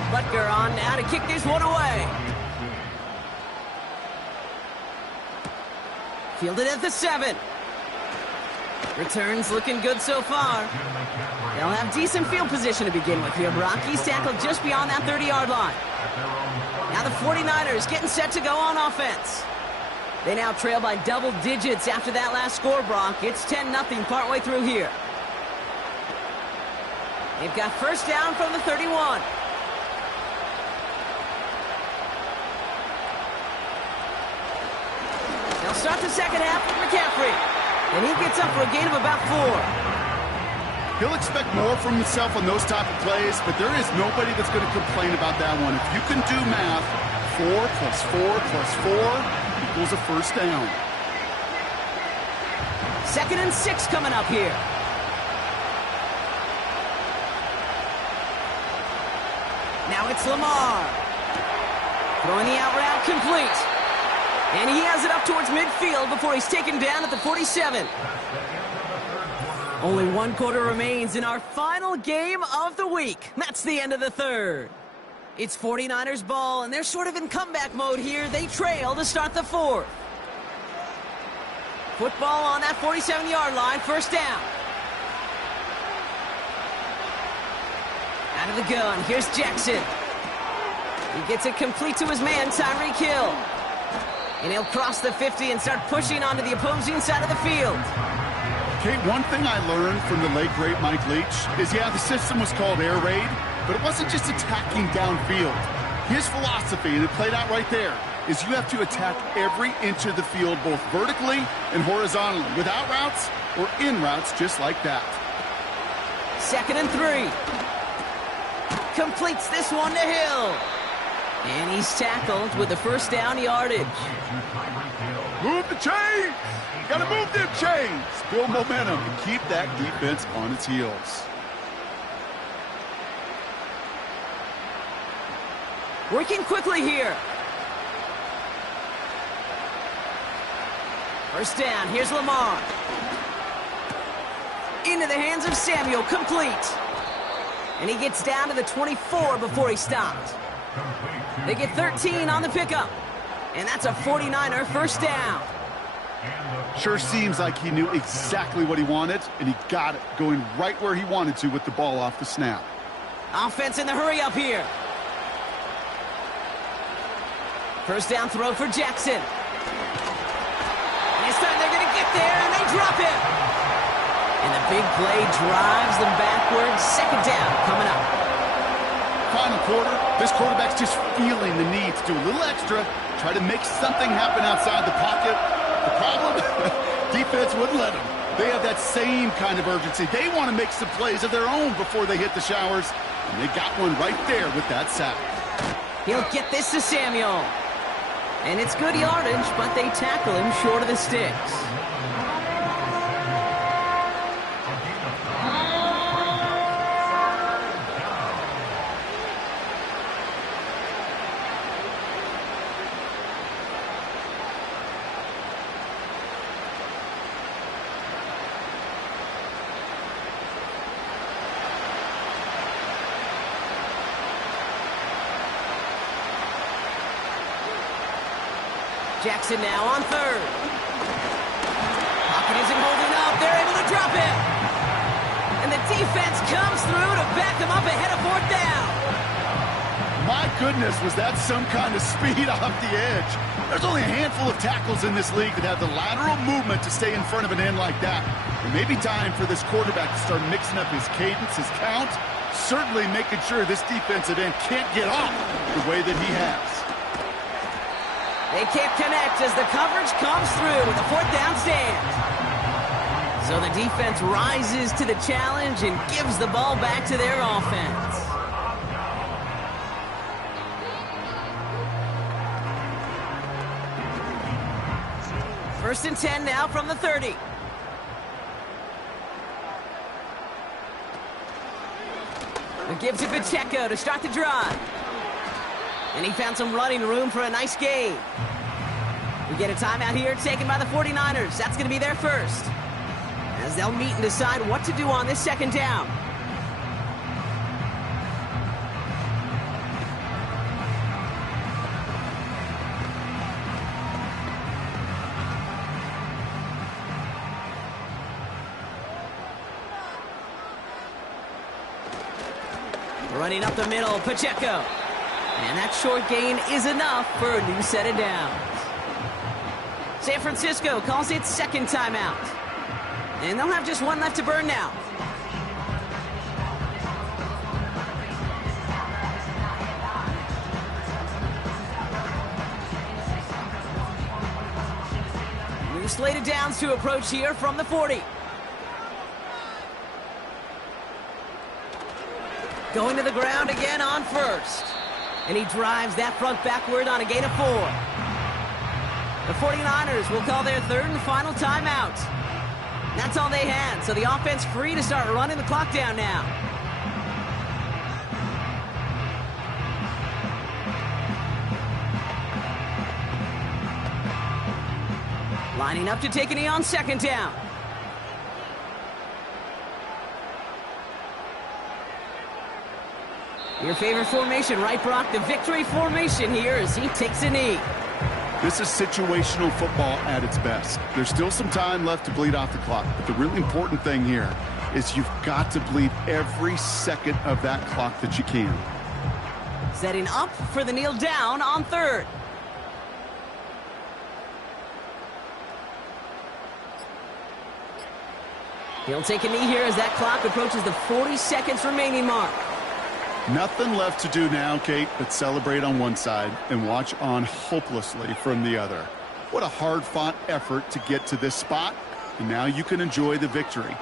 Butker on now to kick this one away. Fielded at the 7. Returns looking good so far. They'll have decent field position to begin with here. He's tackled just beyond that 30-yard line. Now the 49ers getting set to go on offense. They now trail by double digits after that last score, Brock. It's 10-0 partway through here. They've got first down from the 31. They'll start the second half with McCaffrey. And he gets up for a gain of about 4. He'll expect more from himself on those type of plays, but there is nobody that's going to complain about that one. If you can do math, 4 plus 4 plus 4 equals a first down. 2nd and 6 coming up here. Now it's Lamar. Throwing the out route complete. And he has it up towards midfield before he's taken down at the 47. Only one quarter remains in our final game of the week. That's the end of the third. It's 49ers ball, and they're sort of in comeback mode here. They trail to start the fourth. Football on that 47-yard line, first down. Out of the gun, here's Jackson. He gets it complete to his man, Tyreek Hill. And he'll cross the 50 and start pushing onto the opposing side of the field. Okay, one thing I learned from the late, great Mike Leach is, the system was called air raid, but it wasn't just attacking downfield. His philosophy, and it played out right there, is you have to attack every inch of the field, both vertically and horizontally, without routes or in routes, just like that. 2nd and 3. Completes this one to Hill. And he's tackled with the first down yardage. Move the chains! Gotta move them chains! Build momentum and keep that defense on its heels. Working quickly here. First down, here's Lamar. Into the hands of Samuel, complete. And he gets down to the 24 before he stopped. They get 13 on the pickup. And that's a 49er first down. Sure seems like he knew exactly what he wanted, and he got it, going right where he wanted to with the ball off the snap. Offense in the hurry up here. First down throw for Jackson. And this time they're going to get there, and they drop him. And the big play drives them backwards. Second down coming up. Final quarter, this quarterback's just feeling the need to do a little extra, try to make something happen outside the pocket. The problem? Defense wouldn't let them. They have that same kind of urgency. They want to make some plays of their own before they hit the showers, and they got one right there with that sack. He'll get this to Samuel. And it's good yardage, but they tackle him short of the sticks. Jackson now on third. Pocket isn't holding up. They're able to drop him. And the defense comes through to back him up ahead of fourth down. My goodness, was that some kind of speed off the edge. There's only a handful of tackles in this league that have the lateral movement to stay in front of an end like that. It may be time for this quarterback to start mixing up his cadence, his count, certainly making sure this defensive end can't get off the way that he has. They can't connect as the coverage comes through with a fourth down stand. So the defense rises to the challenge and gives the ball back to their offense. First and 10 now from the 30. It gives to Pacheco to start the drive. And he found some running room for a nice gain. We get a timeout here taken by the 49ers. That's going to be their first, as they'll meet and decide what to do on this second down. Running up the middle, Pacheco. And that short gain is enough for a new set of downs. San Francisco calls it second timeout. And they'll have just one left to burn now. New slate of downs to approach here from the 40. Going to the ground again on first. And he drives that front backward on a gain of 4. The 49ers will call their third and final timeout. That's all they had, so the offense free to start running the clock down now. Lining up to take a knee on second down. Your favorite formation, right, Brock? The victory formation here as he takes a knee. This is situational football at its best. There's still some time left to bleed off the clock, but the really important thing here is you've got to bleed every second of that clock that you can. Setting up for the kneel down on third. He'll take a knee here as that clock approaches the 40 seconds remaining mark. Nothing left to do now, Kate, but celebrate on one side and watch on hopelessly from the other. What a hard-fought effort to get to this spot, and now you can enjoy the victory.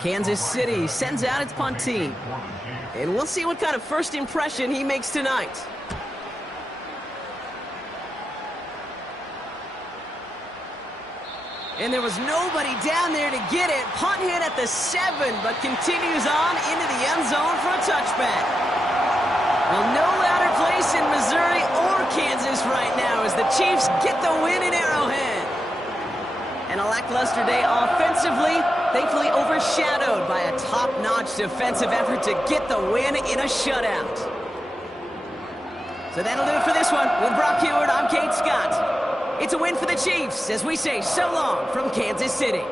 Kansas City sends out its punt team. And we'll see what kind of first impression he makes tonight. And there was nobody down there to get it. Punt hit at the 7, but continues on into the end zone for a touchback. Well, no louder place in Missouri or Kansas right now as the Chiefs get the win in Arrowhead. And a lackluster day offensively, thankfully overshadowed by a top-notch defensive effort to get the win in a shutout. So that'll do it for this one. With Brock Huard, I'm Kate Scott. It's a win for the Chiefs as we say so long from Kansas City.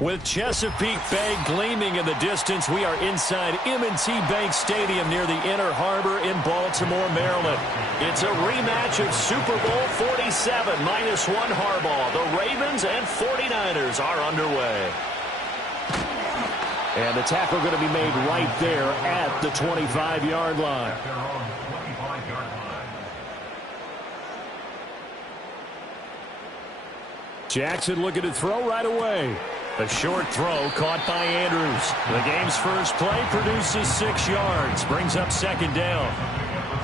With Chesapeake Bay gleaming in the distance, we are inside M&T Bank Stadium near the Inner Harbor in Baltimore, Maryland. It's a rematch of Super Bowl 47, -1 Harbaugh. The Ravens and 49ers are underway. And the tackle going to be made right there at the 25-yard line. At their own 25-yard line. Jackson looking to throw right away. A short throw caught by Andrews. The game's first play produces 6 yards. Brings up second down.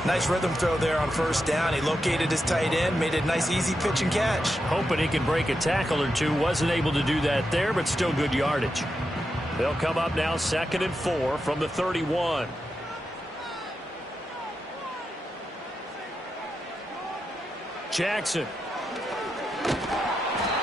Nice rhythm throw there on first down. He located his tight end, made it a nice easy pitch and catch. Hoping he can break a tackle or two. Wasn't able to do that there, but still good yardage. They'll come up now 2nd and 4 from the 31. Jackson.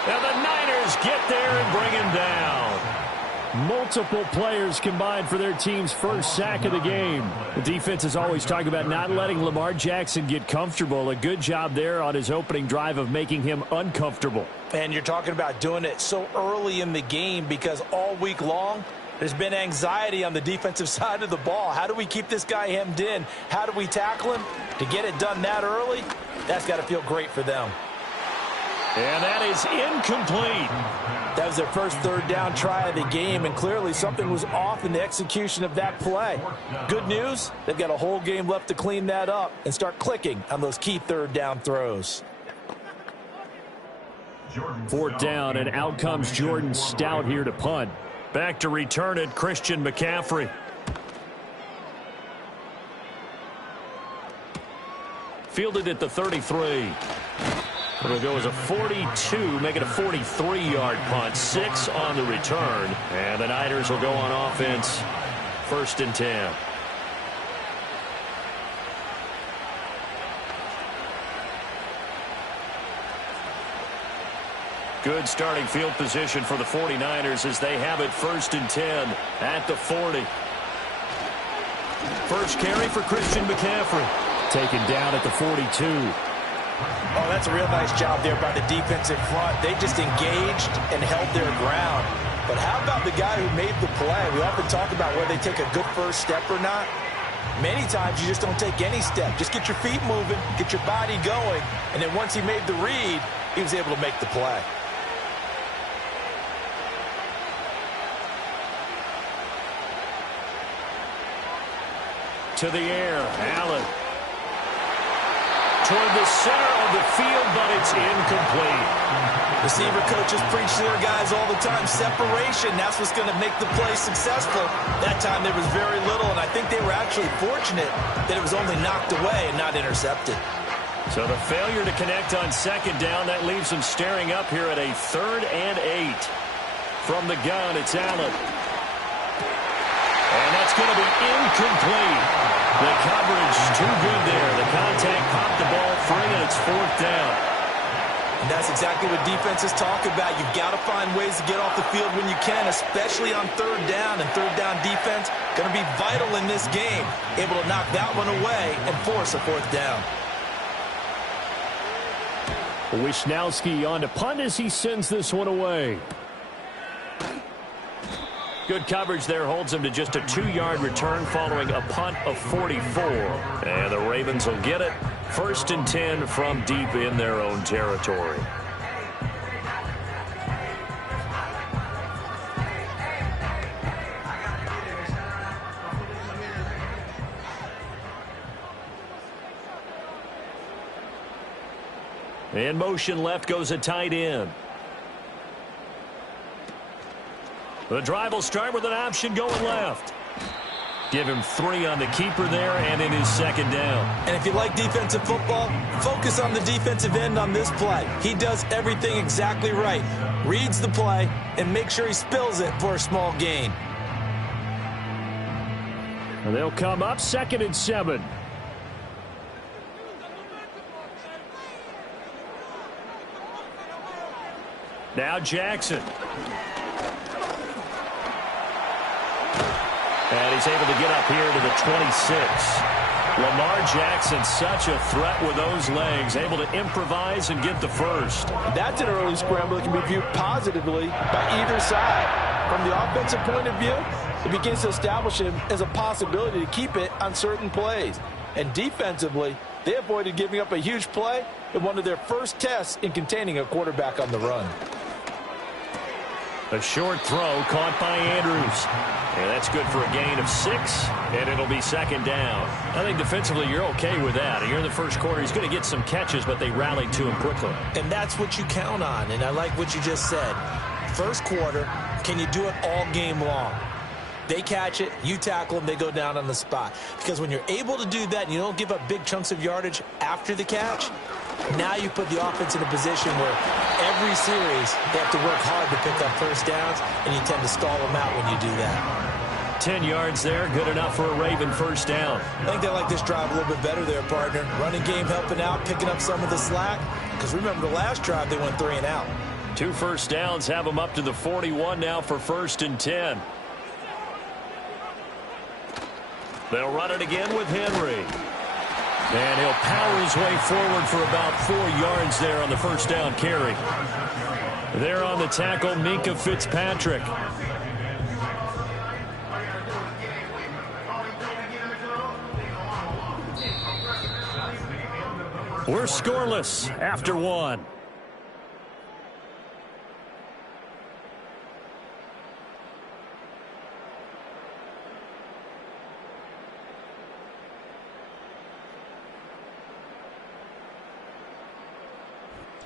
And the Niners get there and bring him down. Multiple players combined for their team's first sack of the game. The defense is always talking about not letting Lamar Jackson get comfortable. A good job there on his opening drive of making him uncomfortable. And you're talking about doing it so early in the game because all week long there's been anxiety on the defensive side of the ball. How do we keep this guy hemmed in? How do we tackle him? To get it done that early, that's got to feel great for them. And that is incomplete. That was their first third down try of the game, and clearly something was off in the execution of that play. Good news, they've got a whole game left to clean that up and start clicking on those key third down throws. 4th down, and out comes Jordan Stout here to punt. Back to return it, Christian McCaffrey. Fielded at the 33. It'll go as a 42, make it a 43-yard punt. 6 on the return. And the Niners will go on offense. 1st and 10. Good starting field position for the 49ers as they have it 1st and 10 at the 40. First carry for Christian McCaffrey. Taken down at the 42. Oh, that's a real nice job there by the defensive front. They just engaged and held their ground. But how about the guy who made the play? We often talk about whether they take a good first step or not. Many times you just don't take any step. Just get your feet moving, get your body going, and then once he made the read, he was able to make the play. To the air, Allen. toward the center of the field, but it's incomplete. Receiver coaches preach to their guys all the time, separation, that's what's going to make the play successful. That time there was very little, and I think they were actually fortunate that it was only knocked away and not intercepted. So the failure to connect on second down, that leaves them staring up here at a 3rd and 8. From the gun, it's Allen. And that's going to be incomplete. The coverage too good there. The contact popped the ball free, and it's 4th down. And that's exactly what defenses talk about. You've got to find ways to get off the field when you can, especially on 3rd down. And 3rd down defense going to be vital in this game. Able to knock that one away and force a 4th down. Wisnowski on to punt as he sends this one away. Good coverage there holds him to just a 2-yard return following a punt of 44. And the Ravens will get it. 1st and 10 from deep in their own territory. In motion left goes a tight end. The drive will start with an option going left. Give him 3 on the keeper there and in his 2nd down. And if you like defensive football, focus on the defensive end on this play. He does everything exactly right. Reads the play and makes sure he spills it for a small gain. And they'll come up 2nd and 7. Now Jackson. And he's able to get up here to the 26. Lamar Jackson, such a threat with those legs, able to improvise and get the first. That's an early scramble that can be viewed positively by either side. From the offensive point of view, it begins to establish him as a possibility to keep it on certain plays. And defensively, they avoided giving up a huge play in one of their first tests in containing a quarterback on the run. A short throw caught by Andrews. And that's good for a gain of 6, and it'll be 2nd down. I think defensively you're okay with that. Here in the first quarter, he's going to get some catches, but they rallied to him quickly. And that's what you count on, and I like what you just said. First quarter, can you do it all game long? They catch it, you tackle them, they go down on the spot. Because when you're able to do that and you don't give up big chunks of yardage after the catch, now you put the offense in a position where every series they have to work hard to pick up first downs, and you tend to stall them out when you do that. 10 yards there, good enough for a Raven 1st down. I think they like this drive a little bit better there, partner. Running game helping out, picking up some of the slack. Because remember the last drive, they went 3 and out. 2 first downs have them up to the 41 now for 1st and 10. They'll run it again with Henry. And he'll power his way forward for about 4 yards there on the 1st down carry. There on the tackle, Minkah Fitzpatrick. We're scoreless after 1.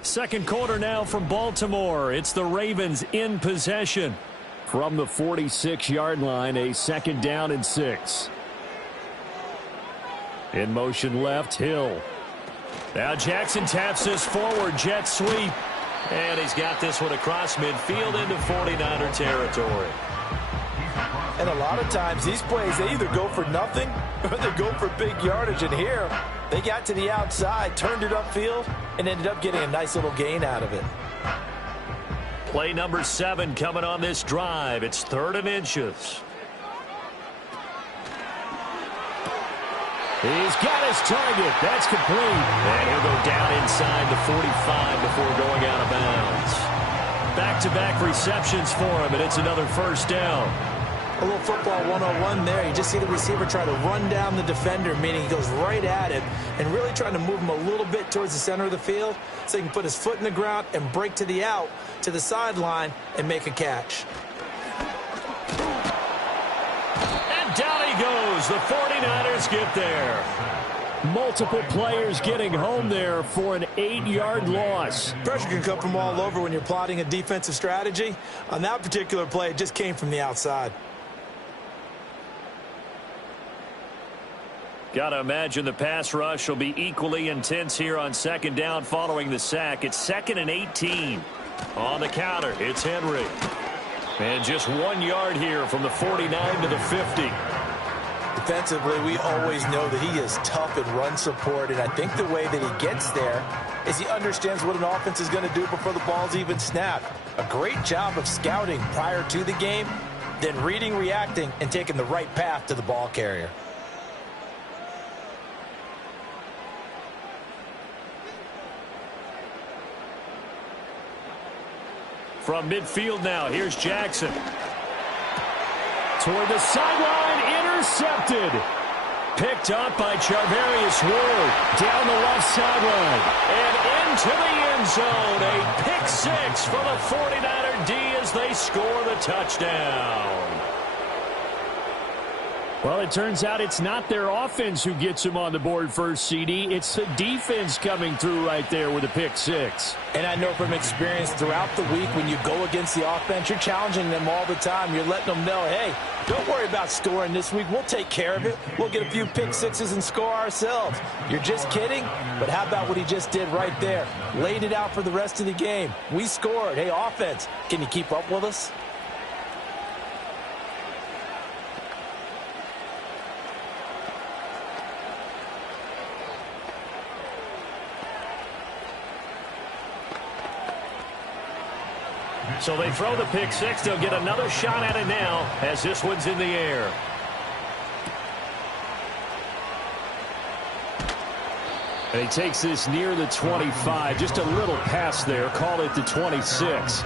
Second quarter now from Baltimore. It's the Ravens in possession. From the 46-yard line, a 2nd down and 6. In motion left, Hill. Now Jackson taps this forward, jet sweep. And he's got this one across midfield into 49er territory. And a lot of times these plays, they either go for nothing or they go for big yardage. And here, they got to the outside, turned it upfield, and ended up getting a nice little gain out of it. Play number 7 coming on this drive. It's 3rd and inches. He's got his target. That's complete. And he'll go down inside the 45 before going out of bounds. Back-to-back receptions for him, and it's another 1st down. A little football 101 there. You just see the receiver try to run down the defender, meaning he goes right at him and really trying to move him a little bit towards the center of the field so he can put his foot in the ground and break to the out, to the sideline, and make a catch. And down he goes. The 49ers get there. Multiple players getting home there for an 8-yard loss. Pressure can come from all over when you're plotting a defensive strategy. On that particular play, it just came from the outside. Got to imagine the pass rush will be equally intense here on second down following the sack. It's 2nd and 18. On the counter, it's Henry. And just 1 yard here from the 49 to the 50. Defensively, we always know that he is tough in run support, and I think the way that he gets there is he understands what an offense is going to do before the ball's even snapped. A great job of scouting prior to the game, then reading, reacting, and taking the right path to the ball carrier. From midfield now, here's Jackson. Toward the sideline, intercepted. Picked up by Charvarius Ward. Down the left sideline. And into the end zone. A pick six for the 49er D as they score the touchdown. Well, it turns out it's not their offense who gets him on the board first, CD. It's the defense coming through right there with a pick six. And I know from experience throughout the week when you go against the offense, you're challenging them all the time. You're letting them know, hey, don't worry about scoring this week. We'll take care of it. We'll get a few pick sixes and score ourselves. You're just kidding? But how about what he just did right there? Laid it out for the rest of the game. We scored. Hey, offense, can you keep up with us? So they throw the pick six. They'll get another shot at it now as this one's in the air. And he takes this near the 25. Just a little pass there. Call it the 26.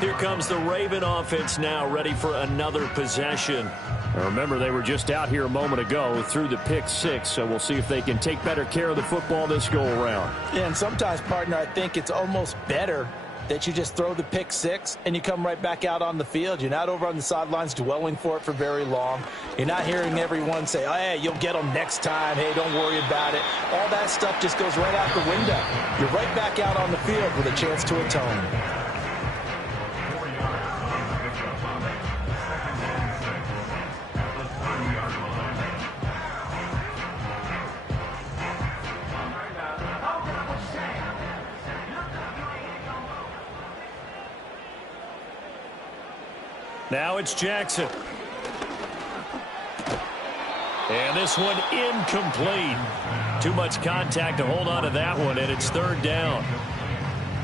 Here comes the Raven offense now, ready for another possession. Now remember, they were just out here a moment ago through the pick six, so we'll see if they can take better care of the football this go-around. Yeah, and sometimes, partner, I think it's almost better that you just throw the pick six and you come right back out on the field. You're not over on the sidelines dwelling for it for very long. You're not hearing everyone say, oh, hey, you'll get them next time. Hey, don't worry about it. All that stuff just goes right out the window. You're right back out on the field with a chance to atone. Now it's Jackson. And this one incomplete. Too much contact to hold on to that one, and it's third down.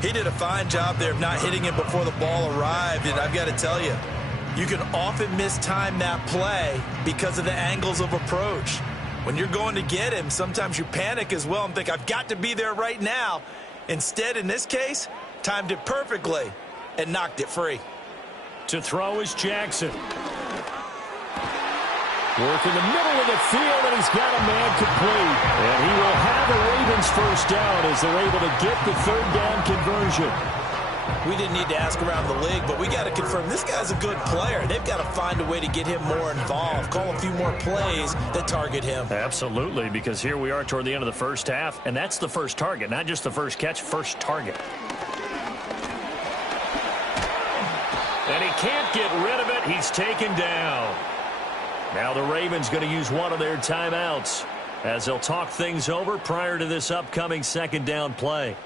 He did a fine job there of not hitting him before the ball arrived, and I've got to tell you, you can often mistime that play because of the angles of approach. When you're going to get him, sometimes you panic as well and think, I've got to be there right now. Instead, in this case, timed it perfectly and knocked it free. To throw is Jackson. Work in the middle of the field, and he's got a man complete. And he will have a Ravens first down as they're able to get the third down conversion. We didn't need to ask around the league, but we got to confirm this guy's a good player. They've got to find a way to get him more involved, call a few more plays that target him. Absolutely, because here we are toward the end of the first half, and that's the first target, not just the first catch, first target. And he can't get rid of it. He's taken down. Now the Ravens going to use one of their timeouts as they'll talk things over prior to this upcoming second down play.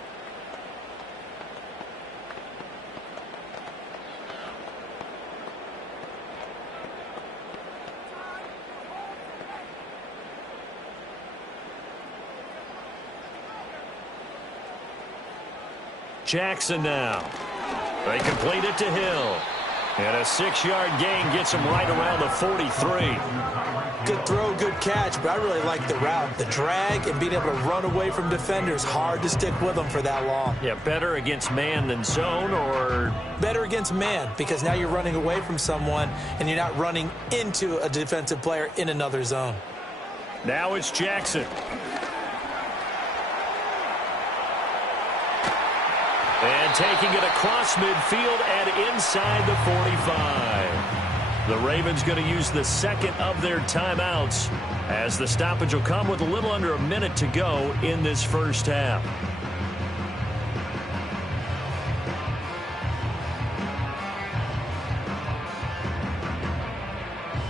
Jackson now. They complete it to Hill. And a 6-yard gain gets him right around the 43. Good throw, good catch, but I really like the route. The drag and being able to run away from defenders, hard to stick with them for that long. Yeah, better against man than zone, or? Better against man, because now you're running away from someone and you're not running into a defensive player in another zone. Now it's Jackson. And taking it across midfield and inside the 45. The Ravens going to use the second of their timeouts as the stoppage will come with a little under a minute to go in this first half.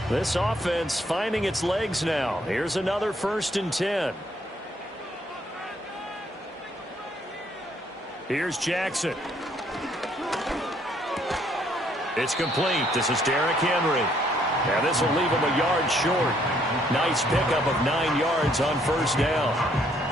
This offense finding its legs now. Here's another 1st and 10. Here's Jackson. It's complete. This is Derrick Henry. And this will leave him a yard short. Nice pickup of 9 yards on 1st down.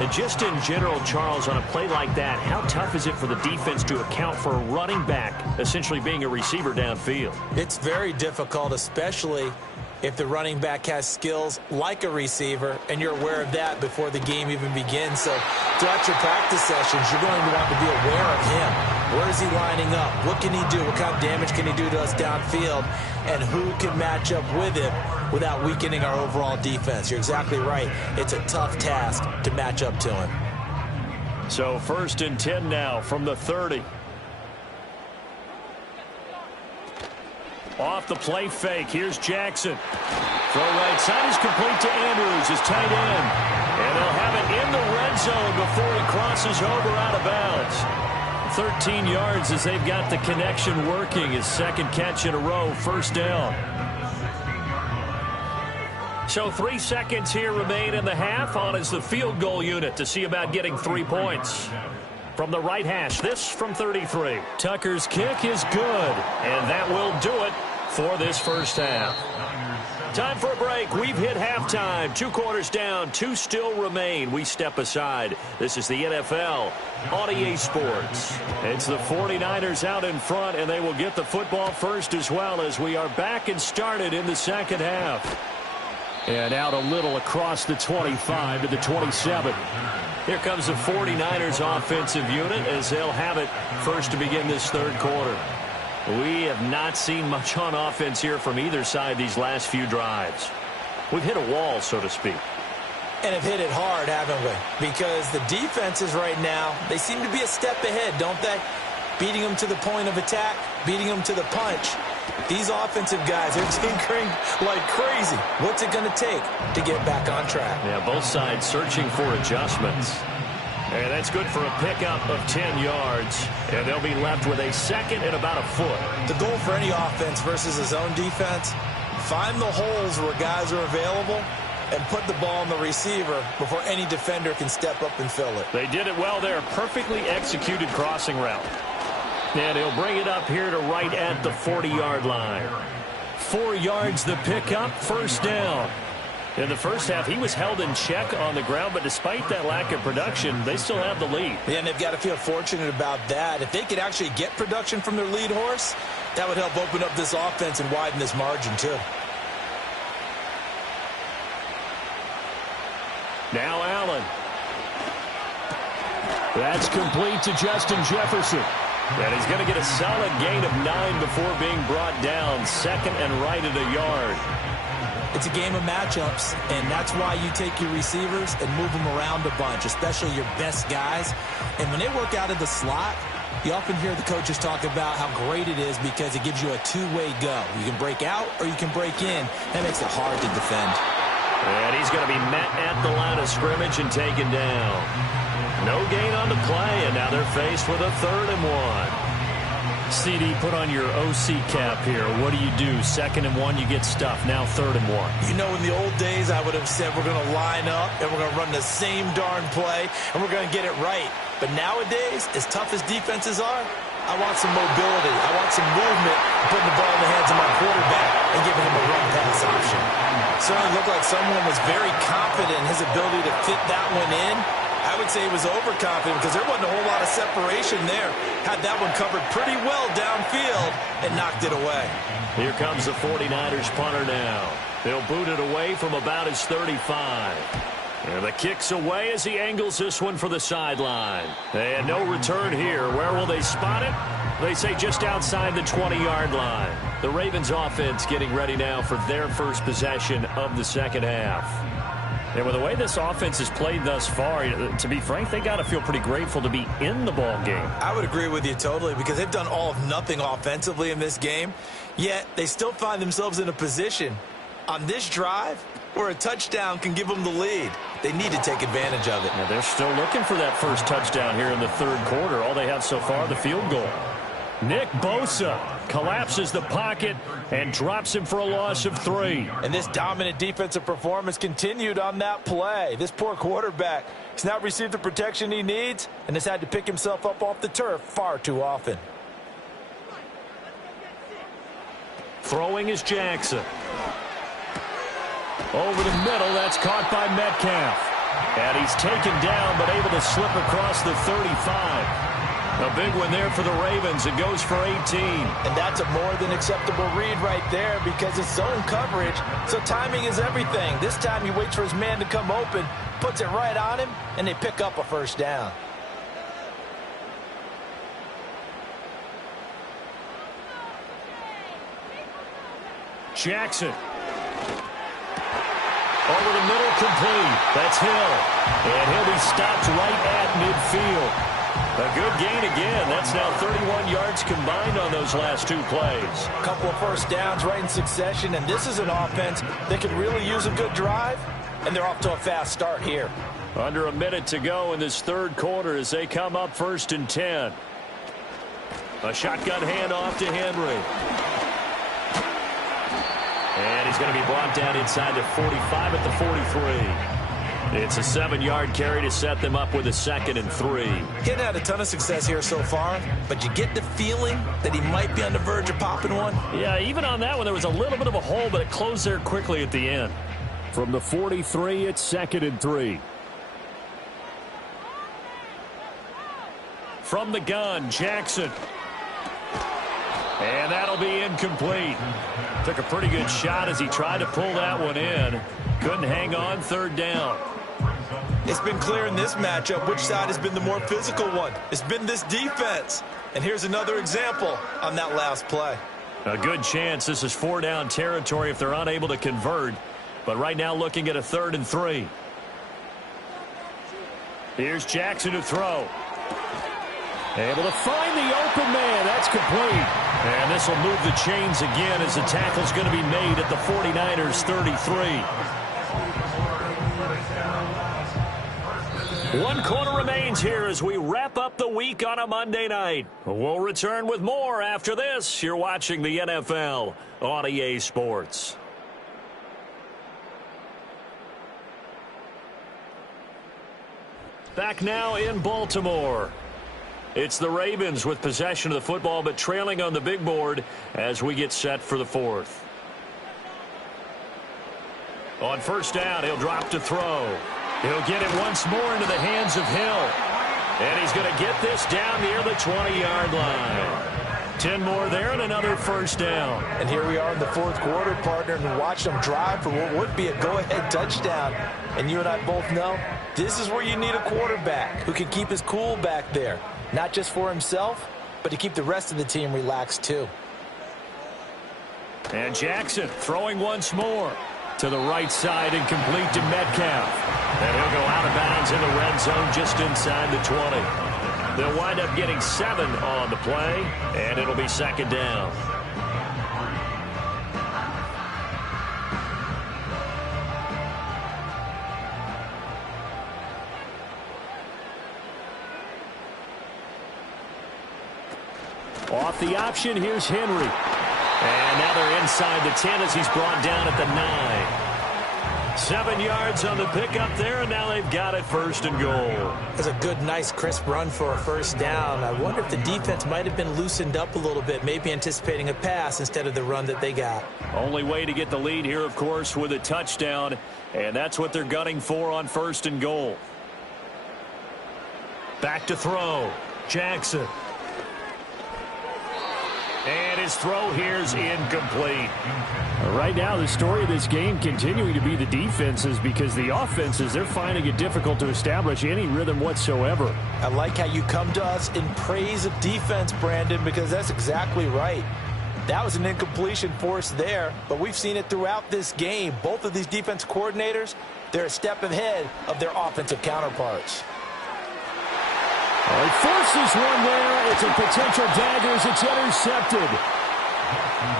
And just in general, Charles, on a play like that, how tough is it for the defense to account for a running back essentially being a receiver downfield? It's very difficult, especially if the running back has skills like a receiver, and you're aware of that before the game even begins. So throughout your practice sessions, you're going to want to be aware of him. Where is he lining up? What can he do? What kind of damage can he do to us downfield? And who can match up with him without weakening our overall defense? You're exactly right. It's a tough task to match up to him. So 1st and 10 now from the 30. Off the play fake. Here's Jackson. Throw right side is complete to Andrews, his tight end. And they'll have it in the red zone before he crosses over out of bounds. 13 yards as they've got the connection working. His 2nd catch in a row, 1st down. So 3 seconds here remain in the half. On is the field goal unit to see about getting 3 points. From the right hash, this from 33. Tucker's kick is good, and that will do it for this first half. Time for a break. We've hit halftime. 2 quarters down, 2 still remain. We step aside. This is the NFL on EA Sports. It's the 49ers out in front, and they will get the football first as well as we are back and started in the second half. And out a little across the 25 to the 27. Here comes the 49ers offensive unit as they'll have it first to begin this 3rd quarter. We have not seen much on offense here from either side these last few drives. We've hit a wall, so to speak. And have hit it hard, haven't we? Because the defenses right now, they seem to be a step ahead, don't they? Beating them to the point of attack, beating them to the punch. These offensive guys are tinkering like crazy. What's it going to take to get back on track? Yeah, both sides searching for adjustments. And that's good for a pickup of 10 yards. And they'll be left with a 2nd and about a foot. The goal for any offense versus a zone defense, find the holes where guys are available and put the ball on the receiver before any defender can step up and fill it. They did it well there. Perfectly executed crossing route. And he'll bring it up here to right at the 40-yard line. 4 yards the pickup, 1st down. In the first half, he was held in check on the ground, but despite that lack of production, they still have the lead. Yeah, and they've got to feel fortunate about that. If they could actually get production from their lead horse, that would help open up this offense and widen this margin, too. Now Allen. That's complete to Justin Jefferson. And he's going to get a solid gain of 9 before being brought down. 2nd and right at a yard. It's a game of matchups, and that's why you take your receivers and move them around a bunch, especially your best guys. And when they work out of the slot, you often hear the coaches talk about how great it is because it gives you a two-way go. You can break out or you can break in. That makes it hard to defend. And he's going to be met at the line of scrimmage and taken down. No gain on the play, and now they're faced with a 3rd and 1. CD, put on your OC cap here. What do you do? 2nd and 1, you get stuffed. Now 3rd and 1. You know, in the old days, I would have said we're going to line up and we're going to run the same darn play and we're going to get it right. But nowadays, as tough as defenses are, I want some mobility. I want some movement, putting the ball in the hands of my quarterback and giving him a run-pass option. Certainly looked like someone was very confident in his ability to fit that one in. I would say he was overconfident because there wasn't a whole lot of separation there. Had that one covered pretty well downfield and knocked it away. Here comes the 49ers punter now. They'll boot it away from about his 35. And the kick's away as he angles this one for the sideline. And no return here. Where will they spot it? They say just outside the 20-yard line. The Ravens offense getting ready now for their first possession of the second half. And with the way this offense has played thus far, to be frank, they got to feel pretty grateful to be in the ball game. I would agree with you totally because they've done all of nothing offensively in this game, yet they still find themselves in a position on this drive where a touchdown can give them the lead. They need to take advantage of it. Now they're still looking for that first touchdown here in the third quarter. All they have so far, the field goal. Nick Bosa collapses the pocket and drops him for a loss of 3. And this dominant defensive performance continued on that play. This poor quarterback has not received the protection he needs and has had to pick himself up off the turf far too often. Throwing is Jackson. Over the middle, that's caught by Metcalf. And he's taken down, but able to slip across the 35. A big one there for the Ravens. It goes for 18. And that's a more than acceptable read right there because it's zone coverage, so timing is everything. This time he waits for his man to come open, puts it right on him, and they pick up a first down. Jackson. Over the middle, complete. That's Hill. And he'll be stopped right at midfield. A good gain again. That's now 31 yards combined on those last 2 plays. A couple of first downs right in succession, and this is an offense that could really use a good drive, and they're off to a fast start here. Under a minute to go in this third quarter as they come up 1st and 10. A shotgun handoff to Henry. And he's going to be brought down inside the 45 at the 43. It's a 7-yard carry to set them up with a 2nd and 3. He hasn't had a ton of success here so far, but you get the feeling that he might be on the verge of popping one. Yeah, even on that one, there was a little bit of a hole, but it closed there quickly at the end. From the 43, it's 2nd and 3. From the gun, Jackson. And that'll be incomplete. Took a pretty good shot as he tried to pull that one in. Couldn't hang on, 3rd down. It's been clear in this matchup which side has been the more physical one. It's been this defense. And here's another example on that last play. A good chance this is 4-down territory if they're unable to convert. But right now looking at a 3rd and 3. Here's Jackson to throw. Able to find the open man. That's complete. And this will move the chains again as the tackle's going to be made at the 49ers 33. 1 quarter remains here as we wrap up the week on a Monday night. We'll return with more after this. You're watching the NFL on EA Sports. Back now in Baltimore. It's the Ravens with possession of the football, but trailing on the big board as we get set for the 4th. On 1st down, he'll drop to throw. He'll get it once more into the hands of Hill. And he's going to get this down near the 20-yard line. 10 more there and another 1st down. And here we are in the 4th quarter, partner, and watch them drive for what would be a go-ahead touchdown. And you and I both know this is where you need a quarterback who can keep his cool back there. Not just for himself, but to keep the rest of the team relaxed too. And Jackson throwing once more to the right side and complete to Metcalf. And he'll go out of bounds in the red zone just inside the 20. They'll wind up getting 7 on the play, and it'll be 2nd down. Off the option, here's Henry. And now they're inside the 10 as he's brought down at the 9. 7 yards on the pickup there, and now they've got it 1st and goal. That's a good, nice, crisp run for a 1st down. I wonder if the defense might have been loosened up a little bit, maybe anticipating a pass instead of the run that they got. Only way to get the lead here, of course, with a touchdown, and that's what they're gunning for on 1st and goal. Back to throw. Jackson. And his throw here is incomplete. Right now, the story of this game continuing to be the defenses because the offenses, they're finding it difficult to establish any rhythm whatsoever. I like how you come to us in praise of defense, Brandon, because that's exactly right. That was an incompletion forced there, but we've seen it throughout this game. Both of these defense coordinators, they're a step ahead of their offensive counterparts. He forces one there. It's a potential dagger as it's intercepted.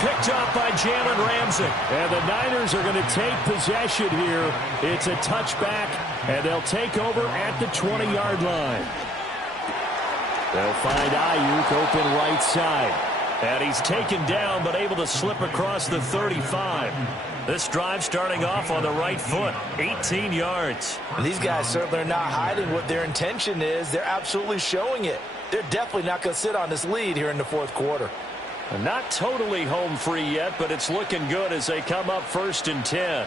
Picked up by Jalen Ramsey. And the Niners are going to take possession here. It's a touchback, and they'll take over at the 20-yard line. They'll find Ayuk open right side. And he's taken down, but able to slip across the 35. This drive starting off on the right foot, 18 yards. These guys certainly are not hiding what their intention is. They're absolutely showing it. They're definitely not going to sit on this lead here in the fourth quarter. Not totally home free yet, but it's looking good as they come up 1st and 10.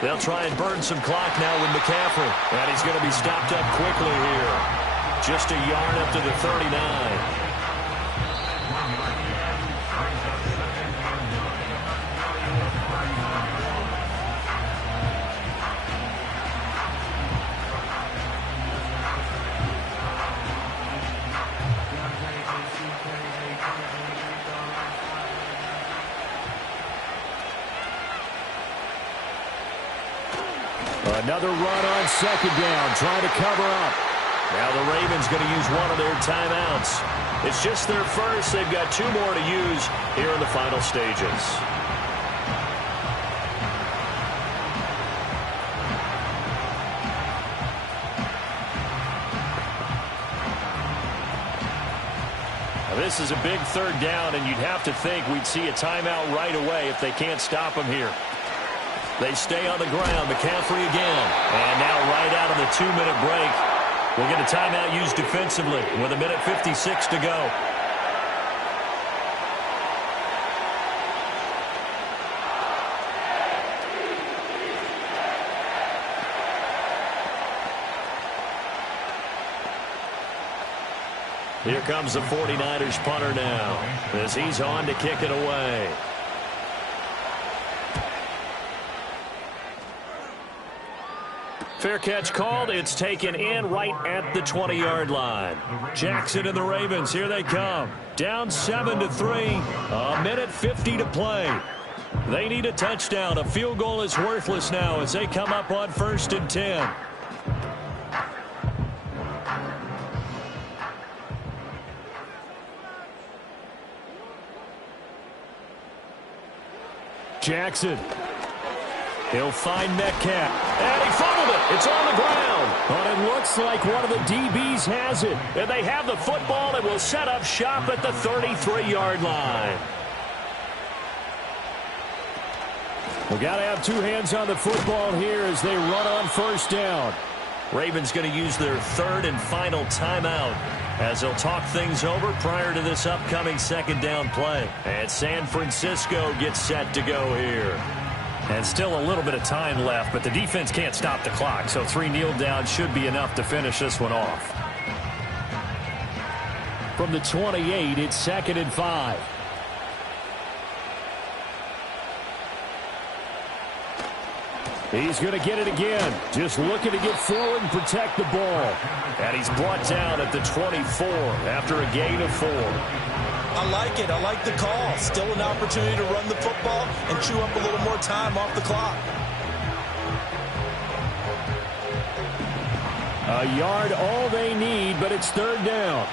They'll try and burn some clock now with McCaffrey. And he's going to be stopped up quickly here. Just a yard up to the 39. Another run on 2nd down, trying to cover up. Now the Ravens going to use one of their timeouts. It's just their first. They've got 2 more to use here in the final stages. Now this is a big 3rd down, and you'd have to think we'd see a timeout right away if they can't stop them here. They stay on the ground. McCaffrey again. And now right out of the 2-minute break, we'll get a timeout used defensively with 1:56 to go. Here comes the 49ers punter now as he's on to kick it away. Fair catch called. It's taken in right at the 20-yard line. Jackson and the Ravens, here they come. Down 7-3. 1:50 to play. They need a touchdown. A field goal is worthless now as they come up on 1st and 10. Jackson. He'll find Metcalf. And he fumbled it. It's on the ground. But it looks like one of the DBs has it. And they have the football and will set up shop at the 33-yard line. We've got to have 2 hands on the football here as they run on 1st down. Ravens going to use their 3rd and final timeout as they'll talk things over prior to this upcoming 2nd down play. And San Francisco gets set to go here. And still a little bit of time left, but the defense can't stop the clock, so 3 kneel downs should be enough to finish this one off. From the 28, it's 2nd and 5. He's going to get it again. Just looking to get forward and protect the ball. And he's brought down at the 24 after a gain of 4. I like it. I like the call. Still an opportunity to run the football and chew up a little more time off the clock. A yard all they need, but it's 3rd down.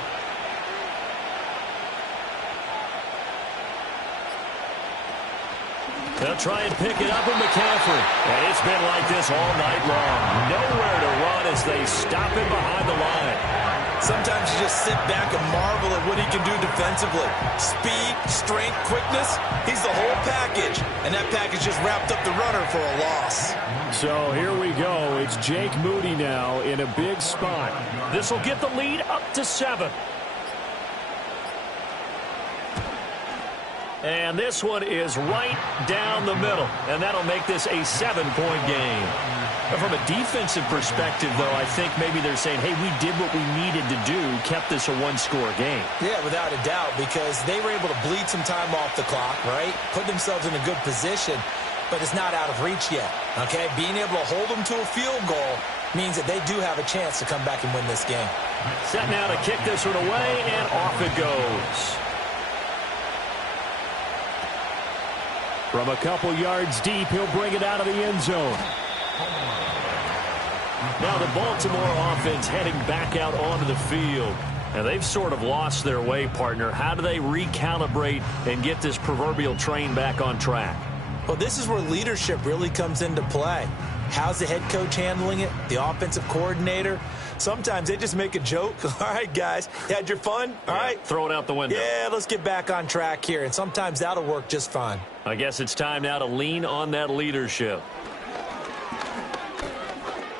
They'll try and pick it up with McCaffrey. And it's been like this all night long. Nowhere to run as they stop him behind the line. Sometimes you just sit back and marvel at what he can do defensively. Speed, strength, quickness, he's the whole package. And that package just wrapped up the runner for a loss. So here we go. It's Jake Moody now in a big spot. This will get the lead up to 7. And this one is right down the middle. And that'll make this a 7-point game. But from a defensive perspective, though, I think maybe they're saying, hey, we did what we needed to do, kept this a 1-score game. Yeah, without a doubt, because they were able to bleed some time off the clock, right? Put themselves in a good position, but it's not out of reach yet, okay? Being able to hold them to a field goal means that they do have a chance to come back and win this game. Set now to kick this one away, and off it goes. From a couple yards deep, he'll bring it out of the end zone. Now the Baltimore offense heading back out onto the field. And they've sort of lost their way, partner. How do they recalibrate and get this proverbial train back on track? Well, this is where leadership really comes into play. How's the head coach handling it? The offensive coordinator? Sometimes they just make a joke. All right, guys, you had your fun? All right. Throw it out the window. Yeah, let's get back on track here. And sometimes that'll work just fine. I guess it's time now to lean on that leadership.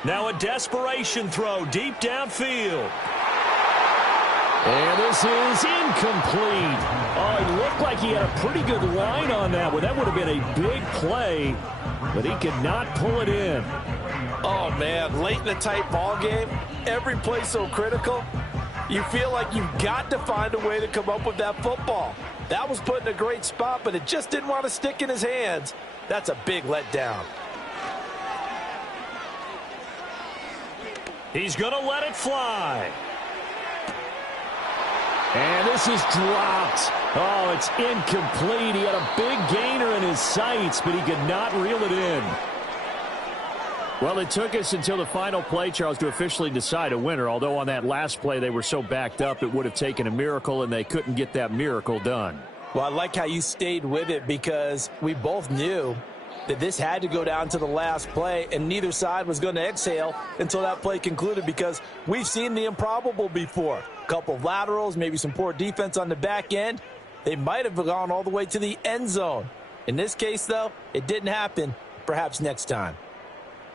Now a desperation throw deep downfield. And this is incomplete. Oh, it looked like he had a pretty good line on that one. That would have been a big play, but he could not pull it in. Oh, man, late in a tight ball game, every play so critical, you feel like you've got to find a way to come up with that football. That was put in a great spot, but it just didn't want to stick in his hands. That's a big letdown. He's going to let it fly. And this is dropped. Oh, it's incomplete. He had a big gainer in his sights, but he could not reel it in. Well, it took us until the final play, Charles, to officially decide a winner, although on that last play they were so backed up it would have taken a miracle, and they couldn't get that miracle done. Well, I like how you stayed with it because we both knew that this had to go down to the last play, and neither side was going to exhale until that play concluded because we've seen the improbable before. A couple of laterals, maybe some poor defense on the back end. They might have gone all the way to the end zone. In this case, though, it didn't happen. Perhaps next time.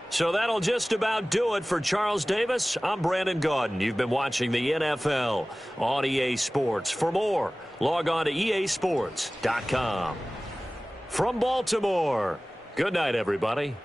So that'll just about do it for Charles Davis. I'm Brandon Gaudin. You've been watching the NFL on EA Sports. For more, log on to easports.com. From Baltimore, good night, everybody.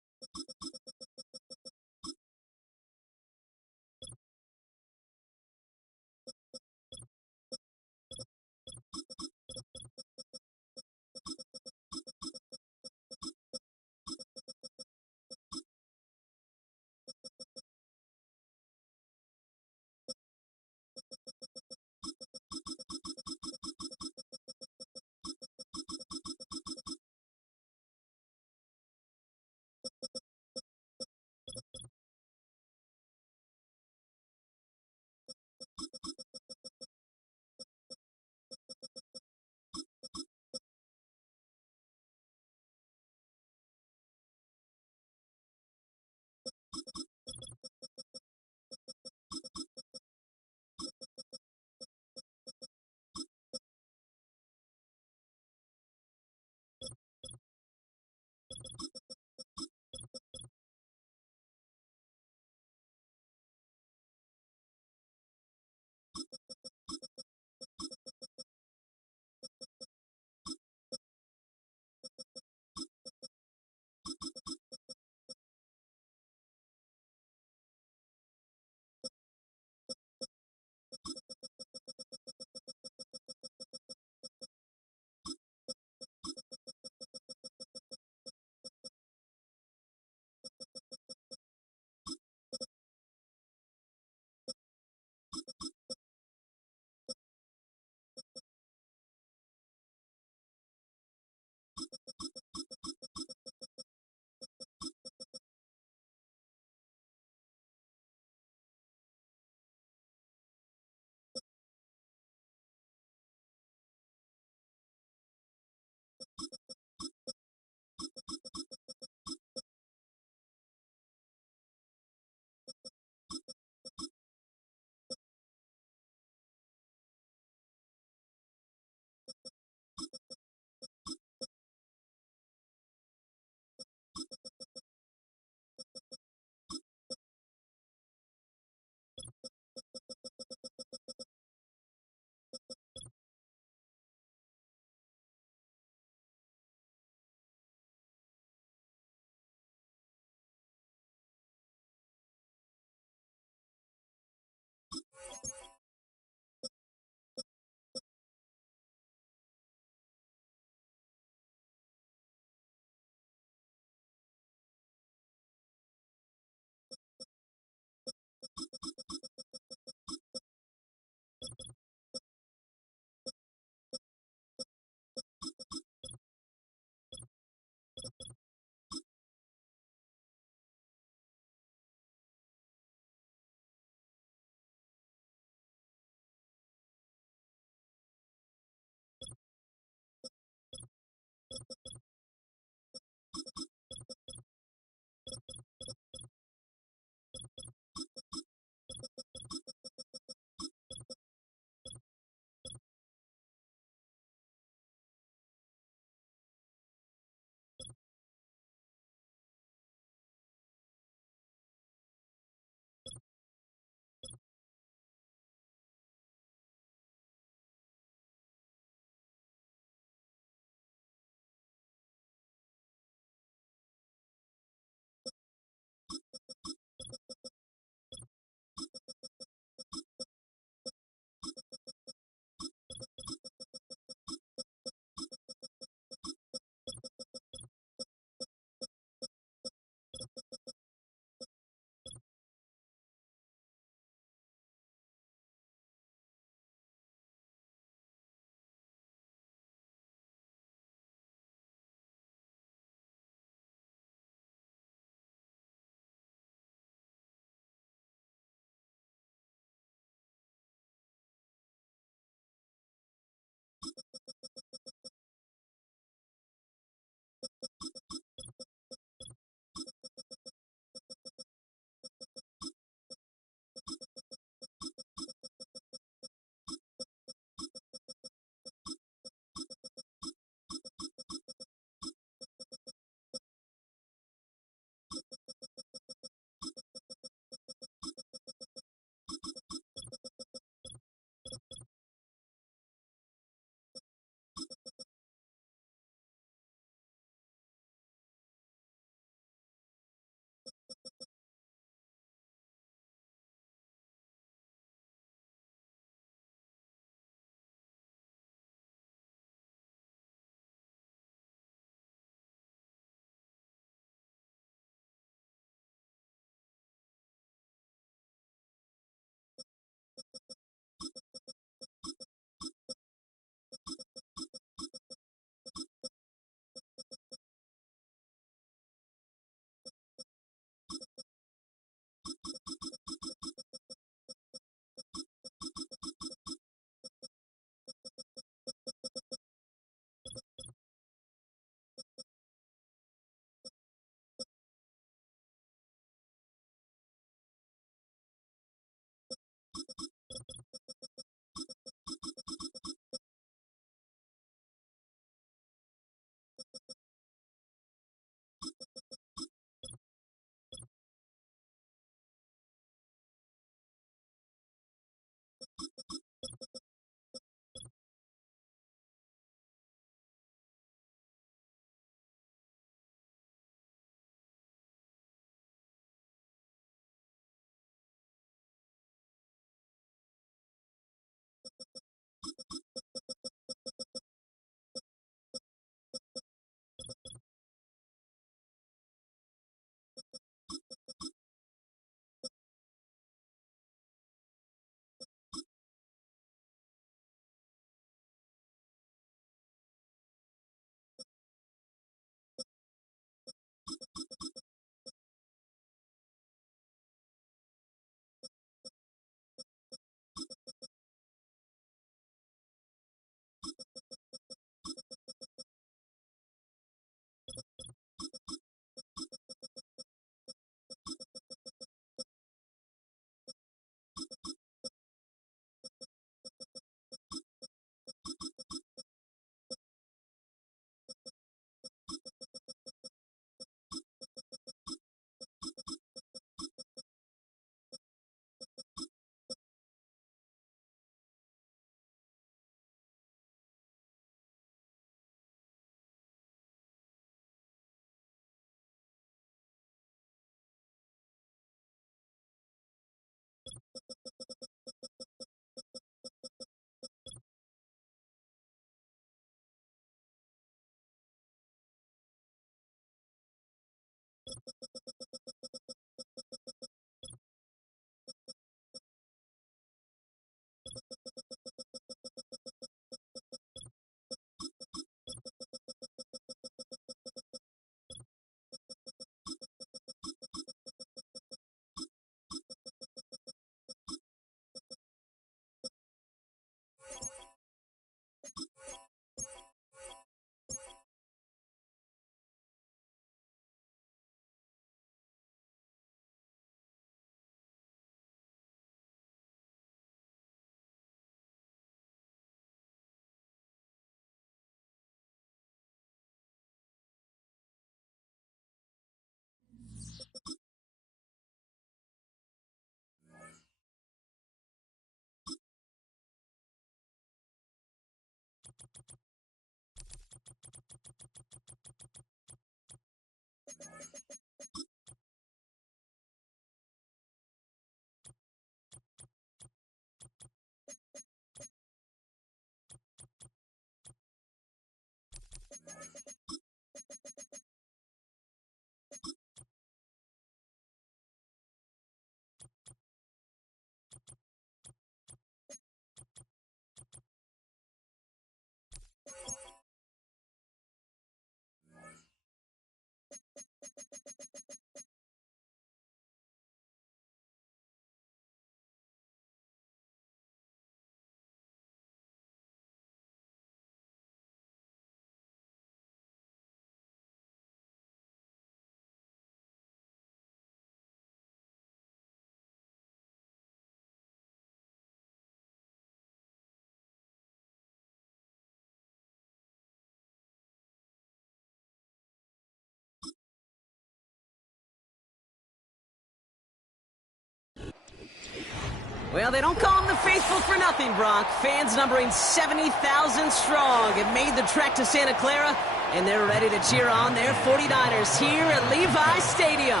Well, they don't call them the faithful for nothing, Brock. Fans numbering 70,000 strong have made the trek to Santa Clara, and they're ready to cheer on their 49ers here at Levi Stadium.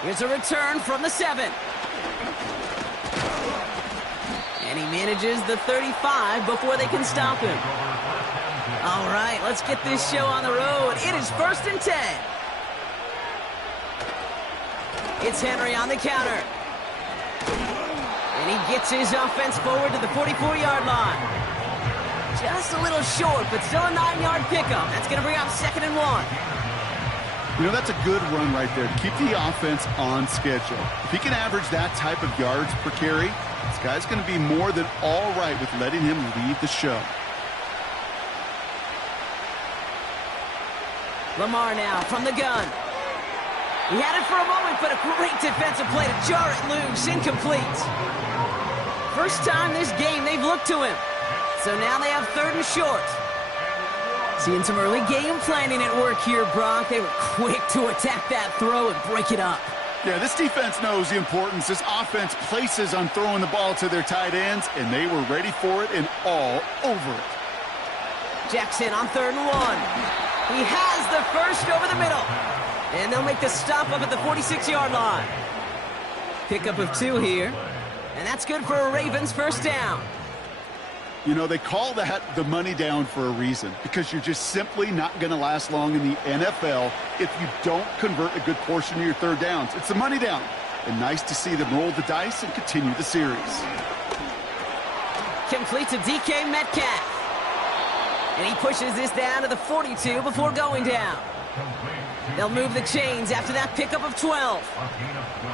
Here's a return from the 7. And he manages the 35 before they can stop him. All right, let's get this show on the road. It is 1st and 10. It's Henry on the counter. And he gets his offense forward to the 44-yard line. Just a little short, but still a 9-yard pickup. That's going to bring up 2nd and 1. You know, that's a good run right there to keep the offense on schedule. If he can average that type of yards per carry, this guy's going to be more than all right with letting him lead the show. Lamar now from the gun. He had it for a moment, but a great defensive play to jar it loose. Incomplete. First time this game they've looked to him. So now they have 3rd and short. Seeing some early game planning at work here, Brock. They were quick to attack that throw and break it up. Yeah, this defense knows the importance this offense places on throwing the ball to their tight ends, and they were ready for it and all over it. Jackson on 3rd and 1. He has the first over the middle. And they'll make the stop up at the 46-yard line. Pickup of 2 here. And that's good for a Ravens first down. You know, they call that the money down for a reason, because you're just simply not going to last long in the NFL if you don't convert a good portion of your 3rd downs. It's the money down. And nice to see them roll the dice and continue the series. Complete to DK Metcalf. And he pushes this down to the 42 before going down. They'll move the chains after that pickup of 12.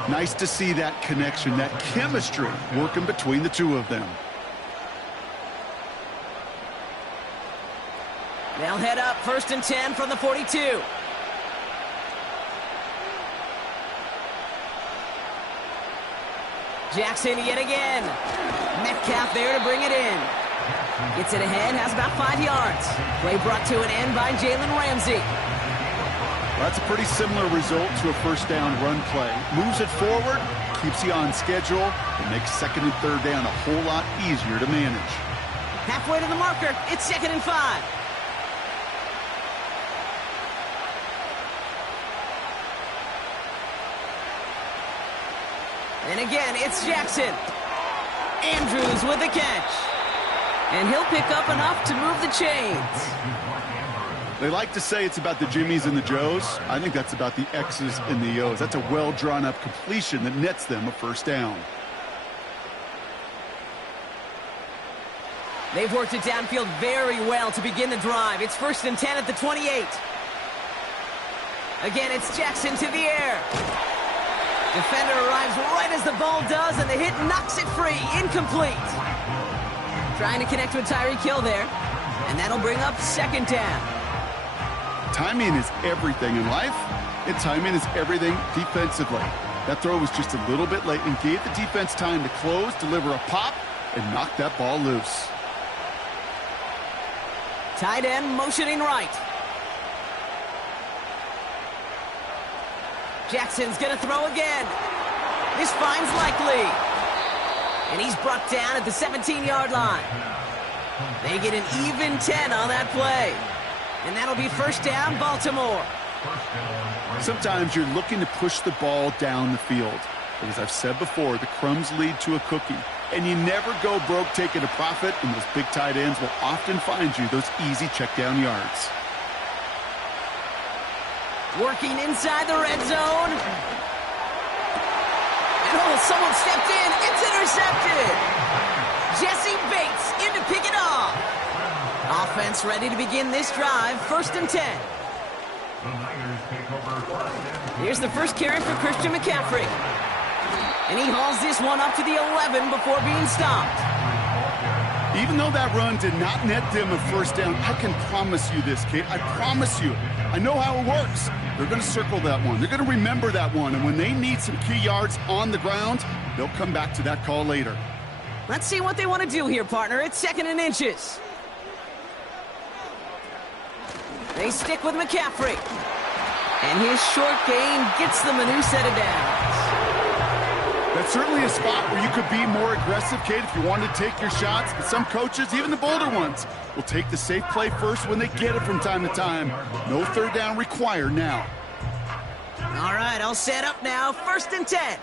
Nice to see that connection, that chemistry working between the two of them. They'll head up 1st and 10 from the 42. Jackson yet again. Metcalf there to bring it in. Gets it ahead, has about 5 yards. Play brought to an end by Jalen Ramsey. Well, that's a pretty similar result to a first down run play. Moves it forward, keeps you on schedule, and makes 2nd and 3rd down a whole lot easier to manage. Halfway to the marker, it's 2nd and 5. And again, it's Jackson. Andrews with the catch. And he'll pick up enough to move the chains. They like to say it's about the Jimmies and the Joes. I think that's about the X's and the O's. That's a well-drawn-up completion that nets them a first down. They've worked it downfield very well to begin the drive. It's 1st and 10 at the 28. Again, it's Jackson to the air. Defender arrives right as the ball does, and the hit knocks it free. Incomplete. Trying to connect with Tyreek Hill there, and that'll bring up 2nd down. Timing is everything in life, and timing is everything defensively. That throw was just a little bit late and gave the defense time to close, deliver a pop, and knock that ball loose. Tight end motioning right. Jackson's going to throw again. This finds Likely. And he's brought down at the 17-yard line. They get an even 10 on that play. And that'll be 1st down, Baltimore. Sometimes you're looking to push the ball down the field. But as I've said before, the crumbs lead to a cookie. And you never go broke taking a profit, and those big tight ends will often find you those easy check-down yards. Working inside the red zone. And someone stepped in. It's intercepted. Jesse Bates in to pick it off. Offense ready to begin this drive. 1st and 10. Here's the first carry for Christian McCaffrey. And he hauls this one up to the 11 before being stopped. Even though that run did not net them a first down, I can promise you this, Kate. I promise you. I know how it works. They're going to circle that one. They're going to remember that one. And when they need some key yards on the ground, they'll come back to that call later. Let's see what they want to do here, partner. It's 2nd and inches. They stick with McCaffrey. And his short gain gets them a new set of downs. That's certainly a spot where you could be more aggressive, Kate, if you want to take your shots. But some coaches, even the bolder ones, will take the safe play first when they get it from time to time. No 3rd down required now. All right, all set up now. 1st and 10.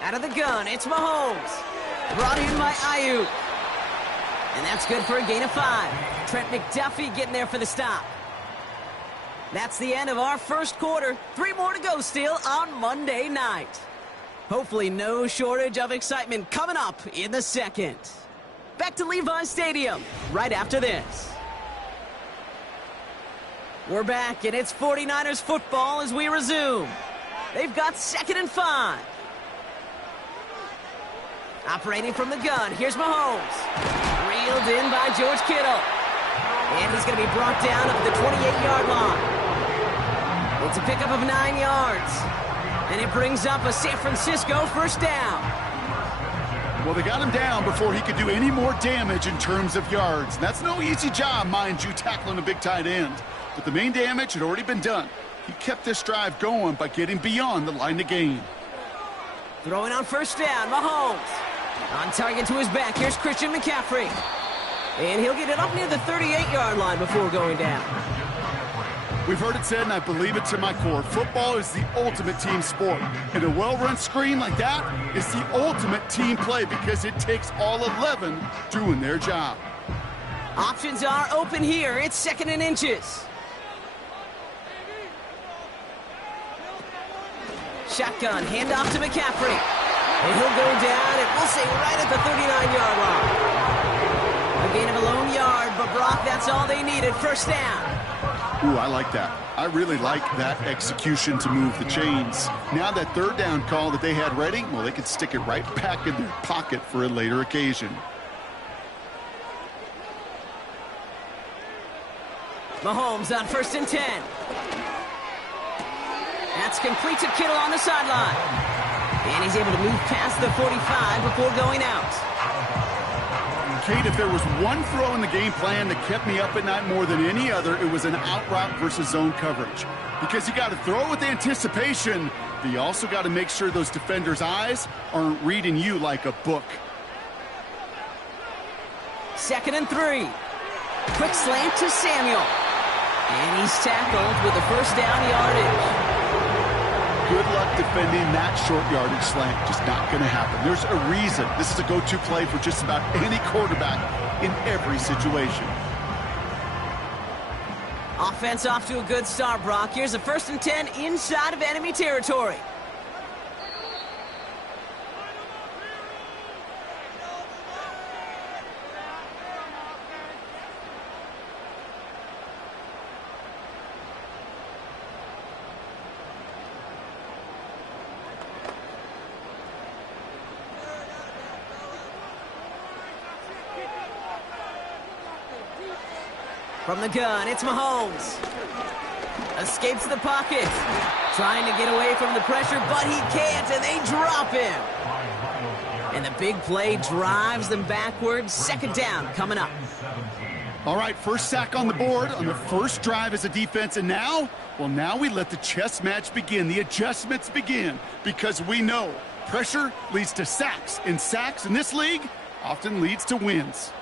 Out of the gun, it's Mahomes. Brought in by Ayuk. And that's good for a gain of 5. Trent McDuffie getting there for the stop. That's the end of our first quarter. 3 more to go still on Monday night. Hopefully no shortage of excitement coming up in the second. Back to Levi's Stadium right after this. We're back, and it's 49ers football as we resume. They've got 2nd and 5. Operating from the gun, here's Mahomes. Reeled in by George Kittle. And he's going to be brought down up at the 28-yard line. It's a pickup of 9 yards. And it brings up a San Francisco first down. Well, they got him down before he could do any more damage in terms of yards. And that's no easy job, mind you, tackling a big tight end. But the main damage had already been done. He kept this drive going by getting beyond the line to gain. Throwing on first down, Mahomes. On target to his back, here's Christian McCaffrey. And he'll get it up near the 38-yard line before going down. We've heard it said, and I believe it to my core, football is the ultimate team sport. And a well-run screen like that is the ultimate team play because it takes all 11 doing their job. Options are open here. It's 2nd and inches. Shotgun, handoff to McCaffrey. And he'll go down, and we'll say right at the 39-yard line. A gain of a lone yard, but Brock, that's all they needed. First down. Ooh, I like that. I really like that execution to move the chains. Now that 3rd down call that they had ready, well, they could stick it right back in their pocket for a later occasion. Mahomes on 1st and 10. That's complete to Kittle on the sideline. And he's able to move past the 45 before going out. Kate, if there was one throw in the game plan that kept me up at night more than any other, it was an out route versus zone coverage. Because you got to throw with anticipation, but you also got to make sure those defenders' eyes aren't reading you like a book. 2nd and 3. Quick slant to Samuel. And he's tackled with the first down yardage. Good luck defending that short yardage slant. Just not going to happen. There's a reason. This is a go-to play for just about any quarterback in every situation. Offense off to a good start, Brock. Here's a 1st and 10 inside of enemy territory. From the gun, it's Mahomes. Escapes the pocket. Trying to get away from the pressure, but he can't, and they drop him. And the big play drives them backwards. 2nd down coming up. All right, first sack on the board on the first drive as a defense, and now, well, now we let the chess match begin. The adjustments begin, because we know pressure leads to sacks, and sacks in this league often leads to wins.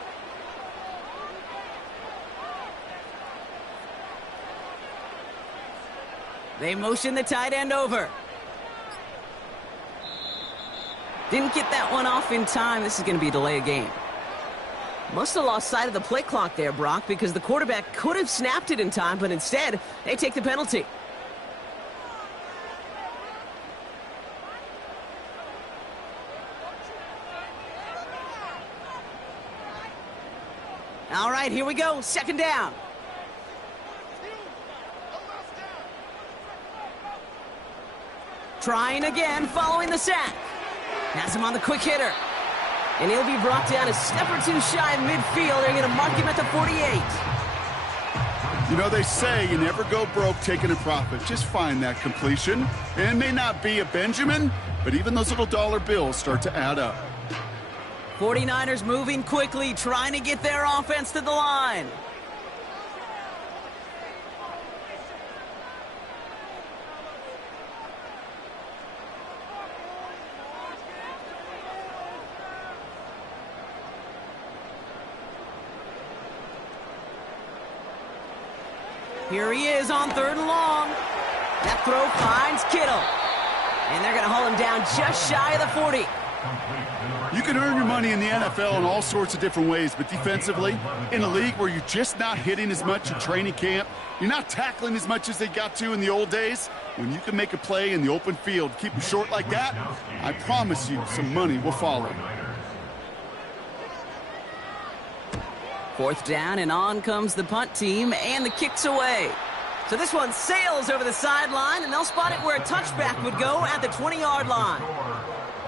They motion the tight end over. Didn't get that one off in time. This is going to be a delay of game. Must have lost sight of the play clock there, Brock, because the quarterback could have snapped it in time, but instead, they take the penalty. All right, here we go. 2nd down. Trying again, following the sack. Has him on the quick hitter. And he'll be brought down a step or two shy of midfield. They're going to mark him at the 48. You know, they say you never go broke taking a profit. Just find that completion. And it may not be a Benjamin, but even those little dollar bills start to add up. 49ers moving quickly, trying to get their offense to the line. Here he is on 3rd and long. That throw finds Kittle. And they're going to haul him down just shy of the 40. You can earn your money in the NFL in all sorts of different ways, but defensively, in a league where you're just not hitting as much in training camp, you're not tackling as much as they got to in the old days, when you can make a play in the open field, keep it short like that, I promise you some money will follow. 4th down, and on comes the punt team, and the kick's away. So this one sails over the sideline, and they'll spot it where a touchback would go at the 20-yard line.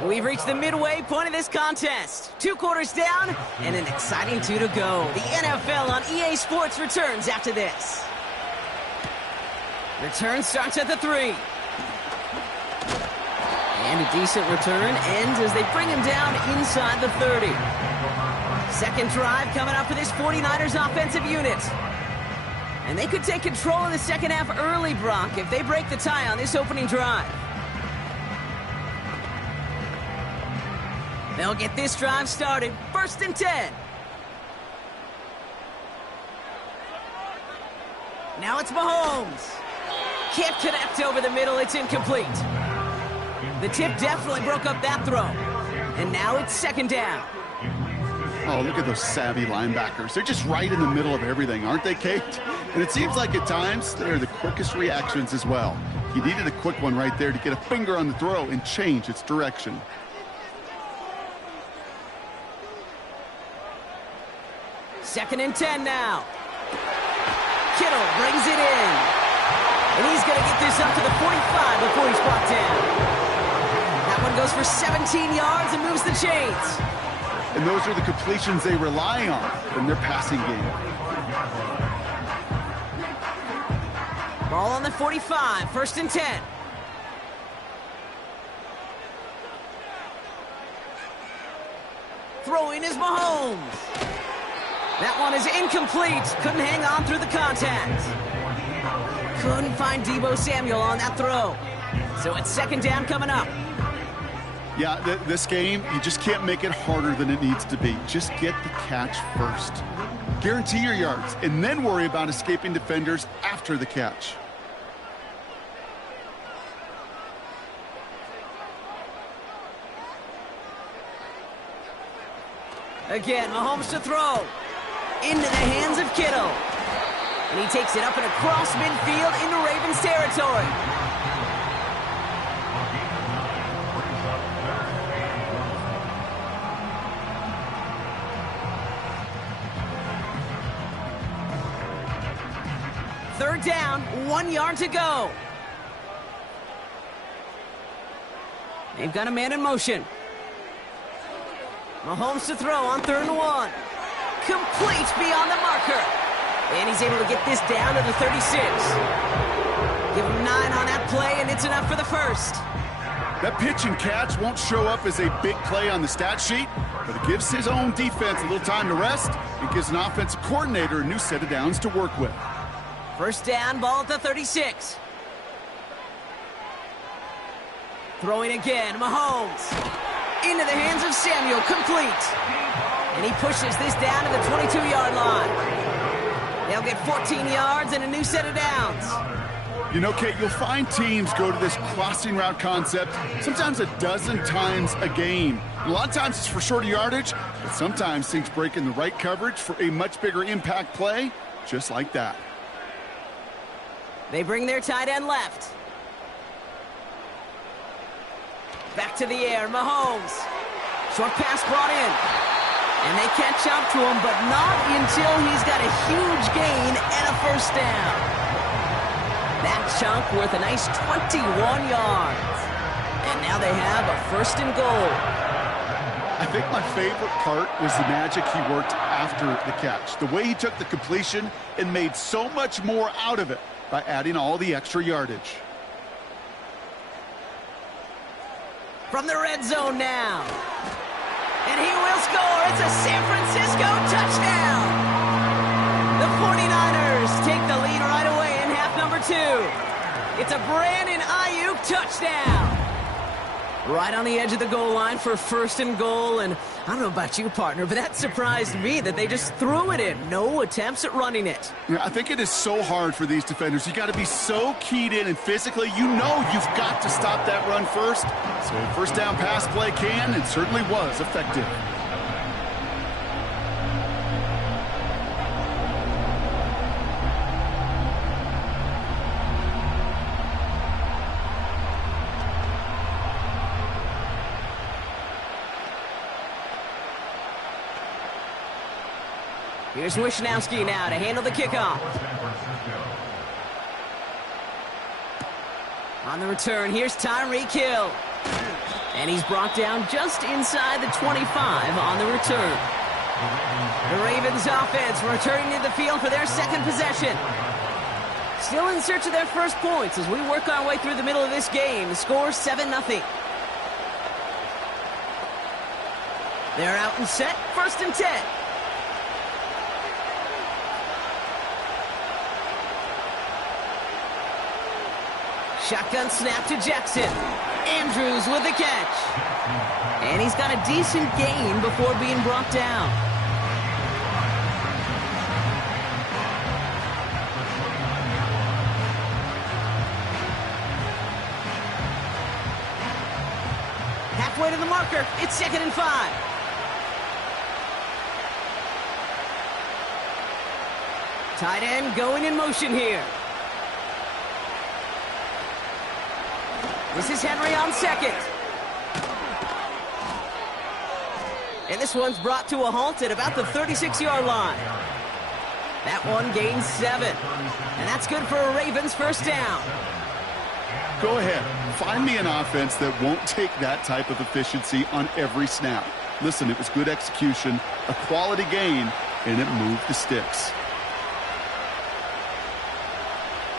We've reached the midway point of this contest. 2 quarters down, and an exciting 2 to go. The NFL on EA Sports returns after this. Return starts at the 3. And a decent return ends as they bring him down inside the 30. 2nd drive coming up for this 49ers offensive unit. And they could take control of the 2nd half early, Brock, if they break the tie on this opening drive. They'll get this drive started. 1st and 10. Now it's Mahomes. Can't connect over the middle. It's incomplete. The tip definitely broke up that throw. And now it's 2nd down. Oh, look at those savvy linebackers. They're just right in the middle of everything, aren't they, Kate? And it seems like at times they're the quickest reactions as well. He needed a quick one right there to get a finger on the throw and change its direction. Second and 10 now. Kittle brings it in. And he's going to get this up to the 45 before he's brought down. That one goes for 17 yards and moves the chains. And those are the completions they rely on from their passing game. Ball on the 45, 1st and 10. Throwing is Mahomes. That one is incomplete. Couldn't hang on through the contact. Couldn't find Deebo Samuel on that throw. So it's 2nd down coming up. Yeah, this game, you just can't make it harder than it needs to be. Just get the catch first. Guarantee your yards, and then worry about escaping defenders after the catch. Again, Mahomes to throw. Into the hands of Kittle. And he takes it up and across midfield into Ravens territory. Third down, 1 yard to go. They've got a man in motion. Mahomes to throw on 3rd and 1. Complete beyond the marker. And he's able to get this down to the 36. Give him 9 on that play, and it's enough for the first. That pitch and catch won't show up as a big play on the stat sheet, but it gives his own defense a little time to rest. It gives an offensive coordinator a new set of downs to work with. First down, ball at the 36. Throwing again, Mahomes. Into the hands of Samuel, complete. And he pushes this down to the 22-yard line. They'll get 14 yards and a new set of downs. You know, Kate, you'll find teams go to this crossing route concept sometimes a dozen times a game. A lot of times it's for shorter yardage, but sometimes things break in the right coverage for a much bigger impact play, just like that. They bring their tight end left. Back to the air, Mahomes. Short pass brought in. And they catch up to him, but not until he's got a huge gain and a first down. That chunk worth a nice 21 yards. And now they have a 1st and goal. I think my favorite part was the magic he worked after the catch. The way he took the completion and made so much more out of it by adding all the extra yardage. From the red zone now. And he will score. It's a San Francisco touchdown. The 49ers take the lead right away in half number 2. It's a Brandon Ayuk touchdown. Right on the edge of the goal line for 1st and goal. And I don't know about you, partner, but that surprised me that they just threw it in. No attempts at running it. Yeah, I think it is so hard for these defenders. You got to be so keyed in, and physically, you know you've got to stop that run first. So a first down pass play can and certainly was effective. Here's Wishnowski now to handle the kickoff. On the return, here's Tyreek Hill. And he's brought down just inside the 25 on the return. The Ravens offense returning to the field for their 2nd possession. Still in search of their first points as we work our way through the middle of this game. The score 7-0. They're out and set, 1st and 10. Shotgun snap to Jackson. Andrews with the catch. And he's got a decent gain before being brought down. Halfway to the marker. It's 2nd and 5. Tight end going in motion here. This is Henry on 2nd. And this one's brought to a halt at about the 36-yard line. That one gains 7. And that's good for a Ravens first down. Go ahead. Find me an offense that won't take that type of efficiency on every snap. Listen, it was good execution, a quality gain, and it moved the sticks.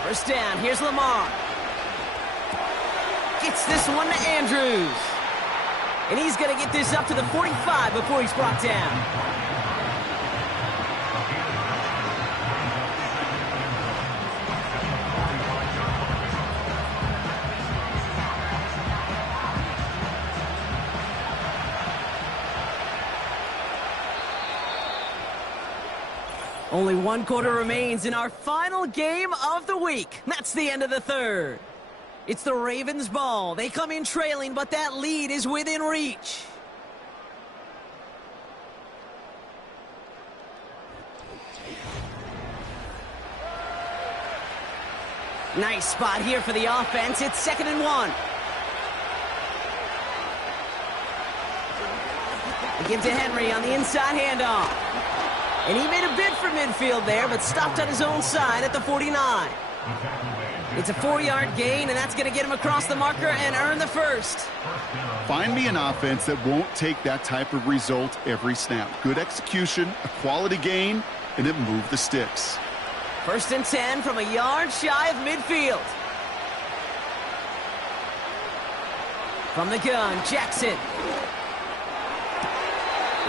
First down, here's Lamar. Gets this one to Andrews. And he's going to get this up to the 45 before he's brought down. Only 1 quarter remains in our final game of the week. That's the end of the 3rd. It's the Ravens' ball. They come in trailing, but that lead is within reach. Nice spot here for the offense. It's 2nd and 1. They give to Henry on the inside handoff. And he made a bid for midfield there, but stopped on his own side at the 49. It's a 4-yard gain, and that's going to get him across the marker and earn the first. Find me an offense that won't take that type of result every snap. Good execution, a quality gain, and it moved the sticks. 1st and 10 from a yard shy of midfield. From the gun, Jackson.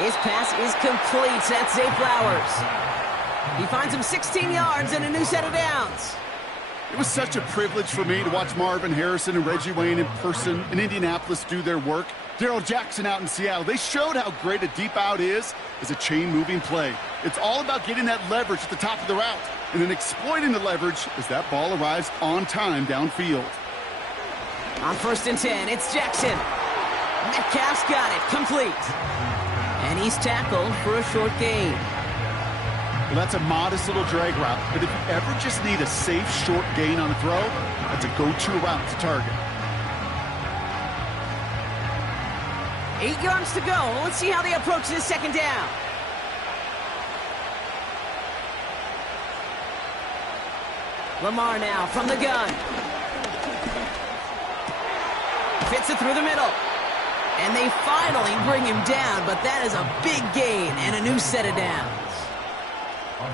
His pass is complete. That's Zay Flowers. He finds him 16 yards and a new set of downs. It was such a privilege for me to watch Marvin Harrison and Reggie Wayne in person in Indianapolis do their work. Darrell Jackson out in Seattle. They showed how great a deep out is as a chain-moving play. It's all about getting that leverage at the top of the route and then exploiting the leverage as that ball arrives on time downfield. On 1st and 10, it's Jackson. Metcalf's got it, complete. And he's tackled for a short gain. Well, that's a modest little drag route, but if you ever just need a safe short gain on a throw, that's a go-to route to target. 8 yards to go. Let's see how they approach this 2nd down. Lamar now from the gun. Fits it through the middle. And they finally bring him down, but that is a big gain and a new set of downs.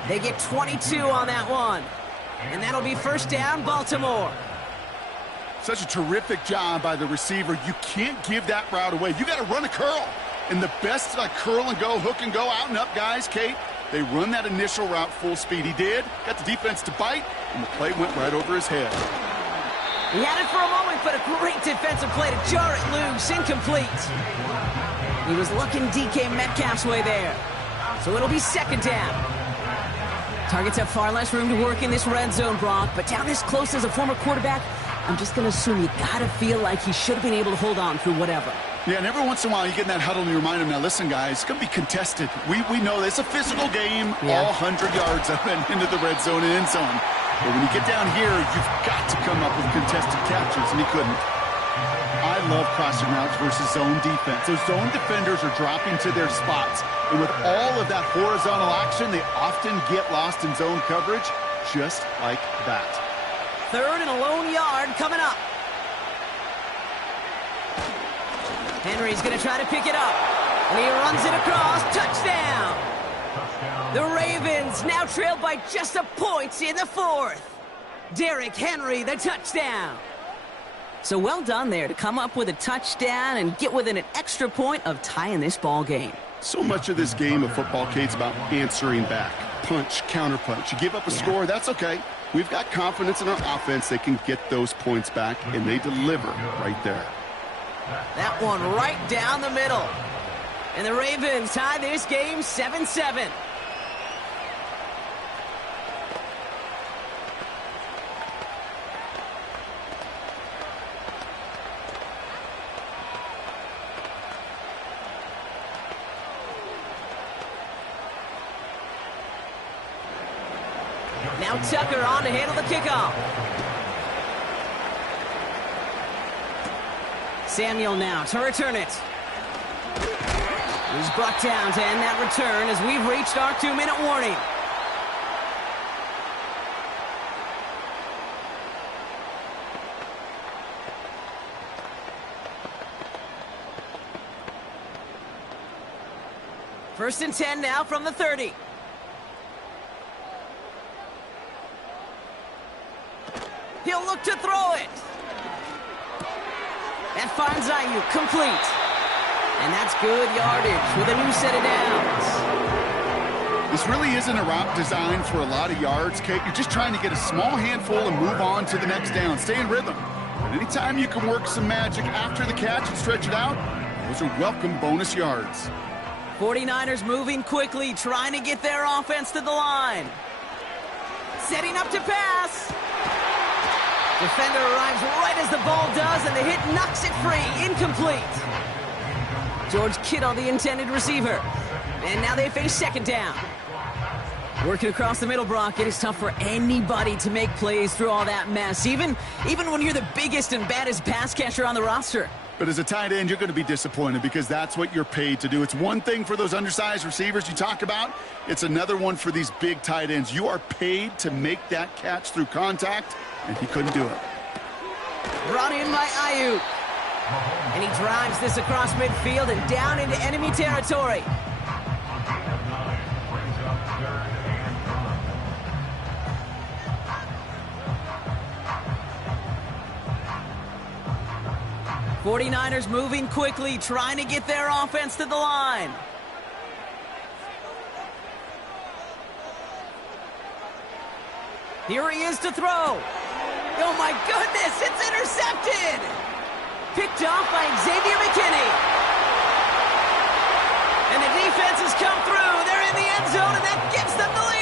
They get 22 on that one. And that'll be 1st down, Baltimore. Such a terrific job by the receiver. You can't give that route away. You got to run a curl. And the best curl and go, hook and go, out and up guys, Kate, they run that initial route full speed. He did. Got the defense to bite, and the play went right over his head. He had it for a moment, but a great defensive play to jar it loose. Incomplete. He was looking DK Metcalf's way there. So it'll be 2nd down. Targets have far less room to work in this red zone, Brock, but down this close as a former quarterback, I'm just going to assume you got to feel like he should have been able to hold on through whatever. Yeah, and every once in a while you get in that huddle and you remind him, now listen, guys, it's going to be contested. We know this. It's a physical game, all 100 yards up and into the red zone and end zone. But when you get down here, you've got to come up with contested catches, and he couldn't. I love crossing routes versus zone defense. Those zone defenders are dropping to their spots. And with all of that horizontal action, they often get lost in zone coverage just like that. 3rd and a lone yard coming up. Henry's going to try to pick it up. And he runs it across. Touchdown! The Ravens now trailed by just a point in the 4th. Derrick Henry, the touchdown. So well done there to come up with a touchdown and get within an extra point of tying this ball game. So much of this game of football, Kate's about answering back. Punch, counterpunch. You give up a score, that's okay. We've got confidence in our offense. They can get those points back, and they deliver right there. That one right down the middle. And the Ravens tie this game 7-7. Now Tucker on to handle the kickoff. Samuel now to return it. He's brought down to end that return as we've reached our 2-minute warning. First and 10 now from the 30. He'll look to throw it. That finds Ayuk complete. And that's good yardage with a new set of downs. This really isn't a route designed for a lot of yards, Kate. You're just trying to get a small handful and move on to the next down. Stay in rhythm. But anytime you can work some magic after the catch and stretch it out, those are welcome bonus yards. 49ers moving quickly, trying to get their offense to the line. Setting up to pass. Defender arrives right as the ball does, and the hit knocks it free. Incomplete. George Kittle, the intended receiver. And now they face 2nd down. Working across the middle, Brock, it is tough for anybody to make plays through all that mess, even when you're the biggest and baddest pass catcher on the roster. But as a tight end, you're going to be disappointed because that's what you're paid to do. It's one thing for those undersized receivers you talk about. It's another one for these big tight ends. You are paid to make that catch through contact, and he couldn't do it. Brought in by Ayuk. And he drives this across midfield and down into enemy territory. Brings up 3rd and 49ers moving quickly, trying to get their offense to the line. Here he is to throw. Oh my goodness, it's intercepted! Picked off by Xavier McKinney. And the defense has come through. They're in the end zone, and that gives them the lead.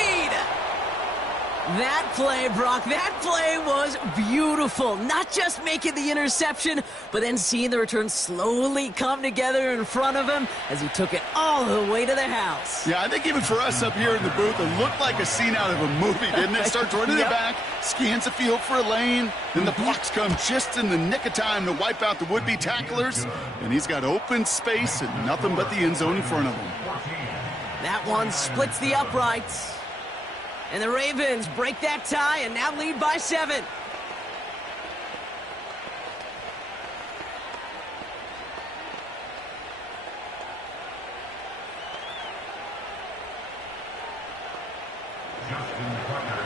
That play, Brock, that play was beautiful. Not just making the interception, but then seeing the return slowly come together in front of him as he took it all the way to the house. Yeah, I think even for us up here in the booth, it looked like a scene out of a movie, didn't it? Starts running it back, scans the field for a lane, then the blocks come just in the nick of time to wipe out the would-be tacklers, and he's got open space and nothing but the end zone in front of him. That one splits the uprights. And the Ravens break that tie and now lead by 7.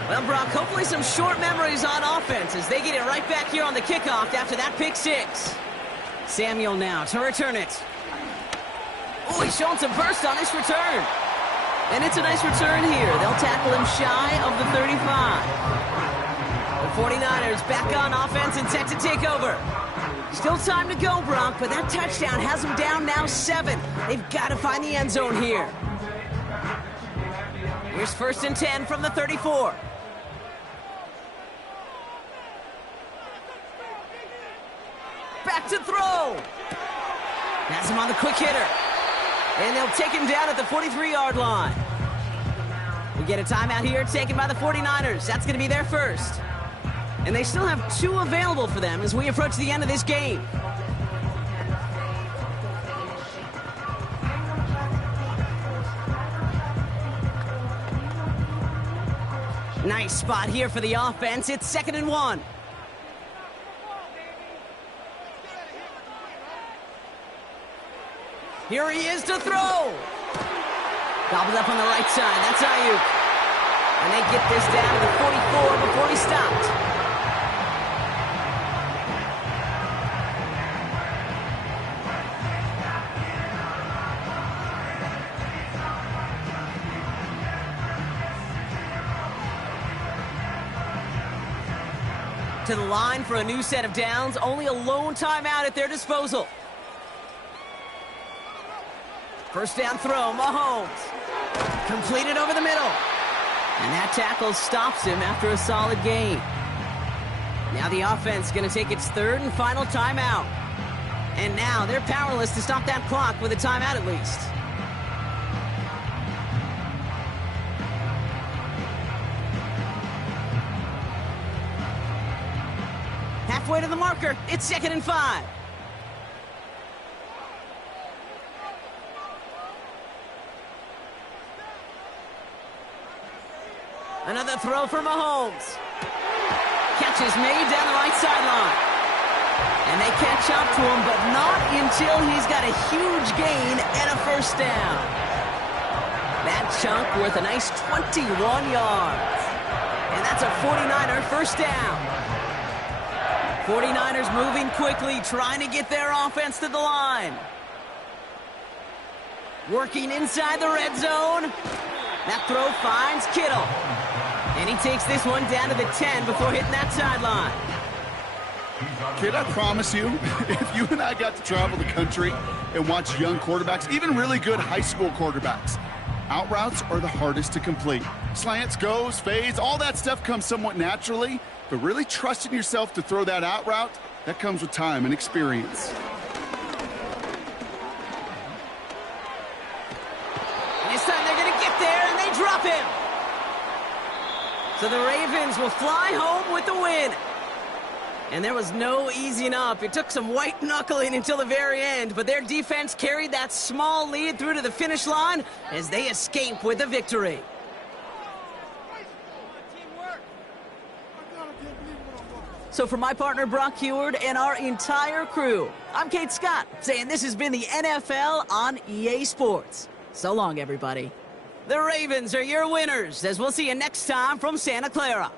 Well, Brock, hopefully some short memories on offense as they get it right back here on the kickoff after that pick 6. Samuel now to return it. Oh, he's showing some burst on this return. And it's a nice return here. They'll tackle him shy of the 35. The 49ers back on offense and set to take over. Still time to go, Brock, but that touchdown has them down now 7. They've got to find the end zone here. Here's 1st and 10 from the 34. Back to throw. Has him on the quick hitter. And they'll take him down at the 43-yard line. We get a timeout here taken by the 49ers. That's going to be their first. And they still have 2 available for them as we approach the end of this game. Nice spot here for the offense. It's 2nd and 1. Here he is to throw. Gobbled up on the right side. That's Ayuk. And they get this down to the 44 before he stopped. To the line for a new set of downs. Only a lone timeout at their disposal. First down throw, Mahomes. Completed over the middle. And that tackle stops him after a solid gain. Now the offense going to take its 3rd and final timeout. And now they're powerless to stop that clock with a timeout at least. Halfway to the marker, it's 2nd and 5. Another throw for Mahomes. Catch is made down the right sideline. And they catch up to him, but not until he's got a huge gain and a first down. That chunk worth a nice 21 yards. And that's a 49er first down. 49ers moving quickly, trying to get their offense to the line. Working inside the red zone. That throw finds Kittle. And he takes this one down to the 10 before hitting that sideline. Kid, I promise you, if you and I got to travel the country and watch young quarterbacks, even really good high school quarterbacks, out routes are the hardest to complete. Slants, goes, fades, all that stuff comes somewhat naturally, but really trusting yourself to throw that out route, that comes with time and experience. This time they're going to get there, and they drop him. So the Ravens will fly home with the win. And there was no easing up. It took some white knuckling until the very end, but their defense carried that small lead through to the finish line as they escape with the victory. So for my partner, Brock Heward, and our entire crew, I'm Kate Scott, saying this has been the NFL on EA Sports. So long, everybody. The Ravens are your winners, as we'll see you next time from Santa Clara.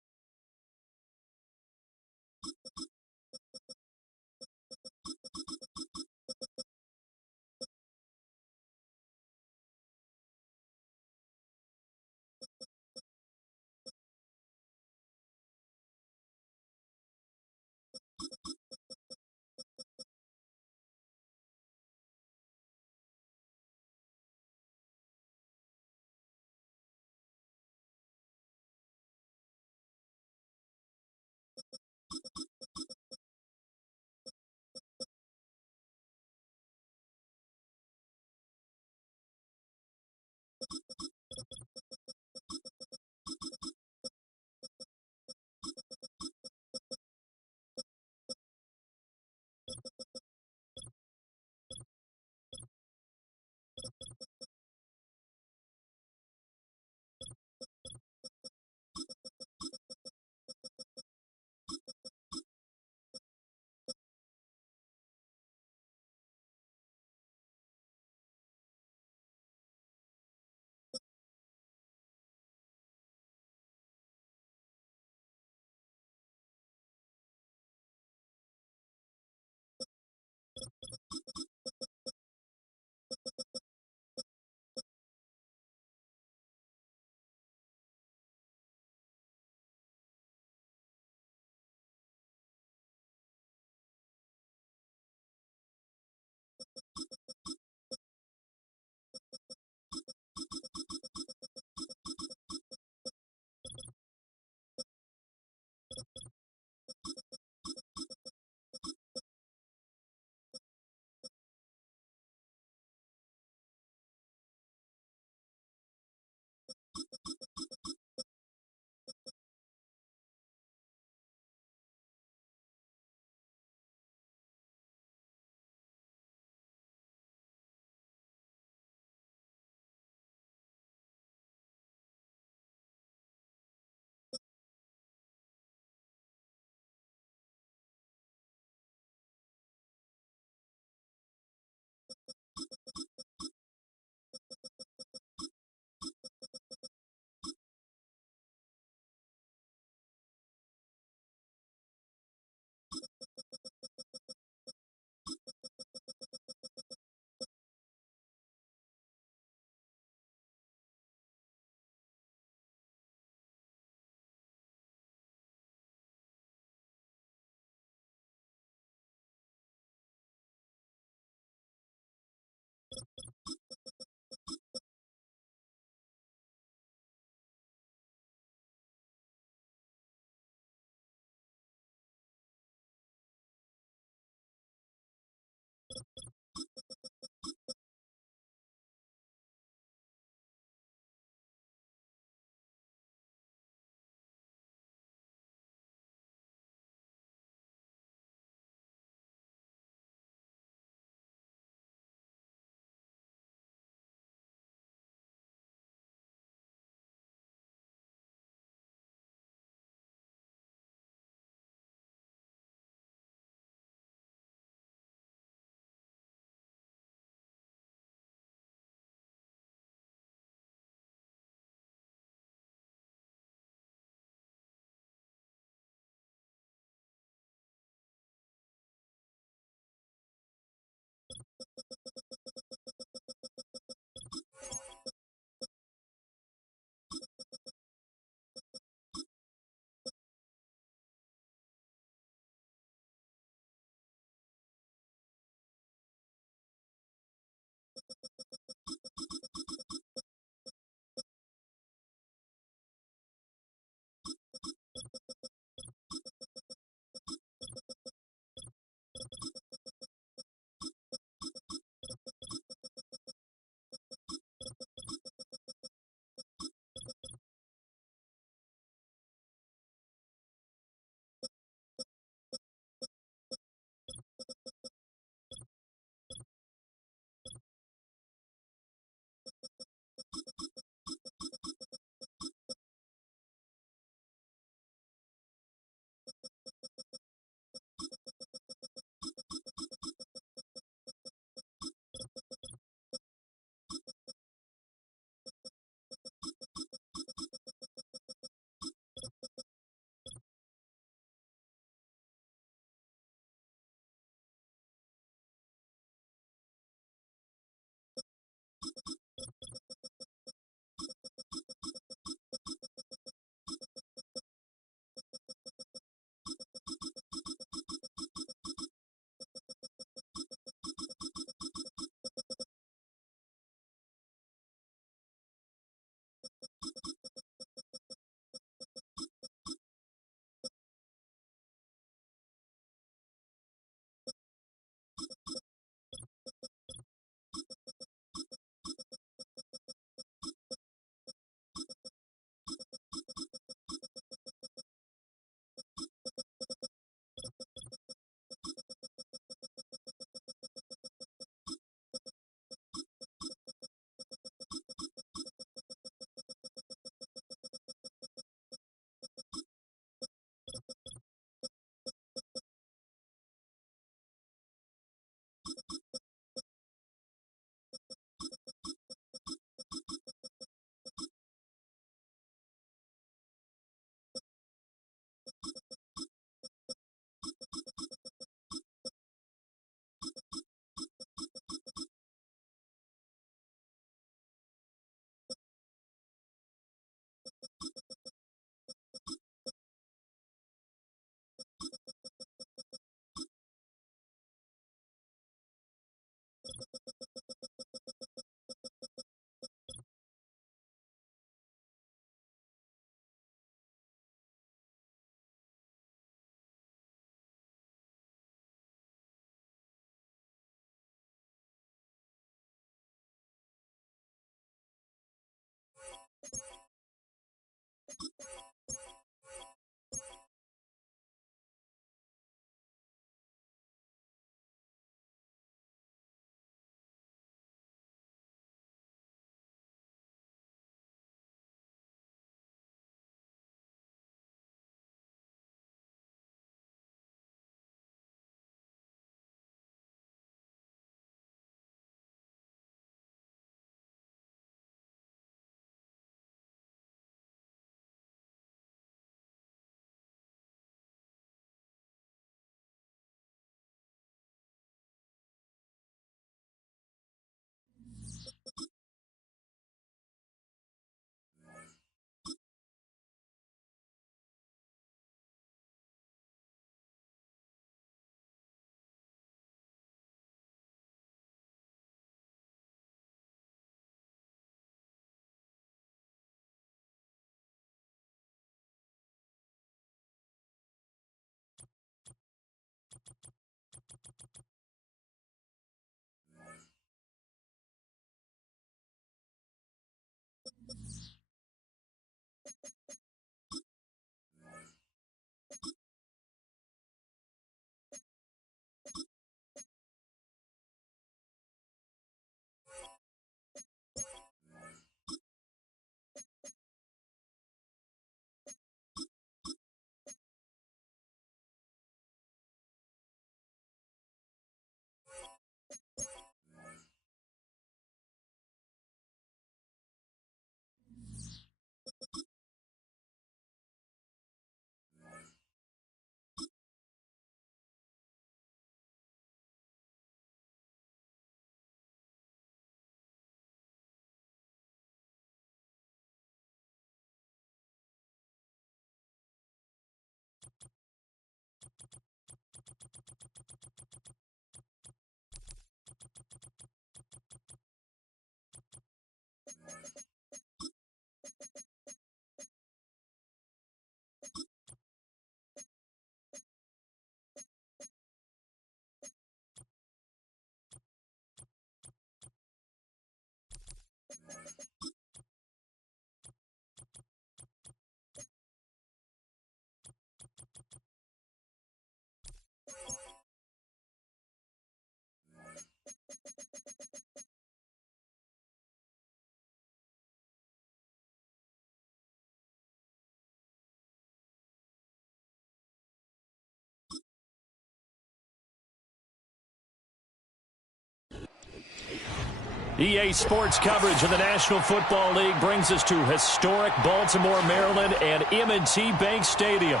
EA Sports coverage of the National Football League brings us to historic Baltimore, Maryland, and M&T Bank Stadium.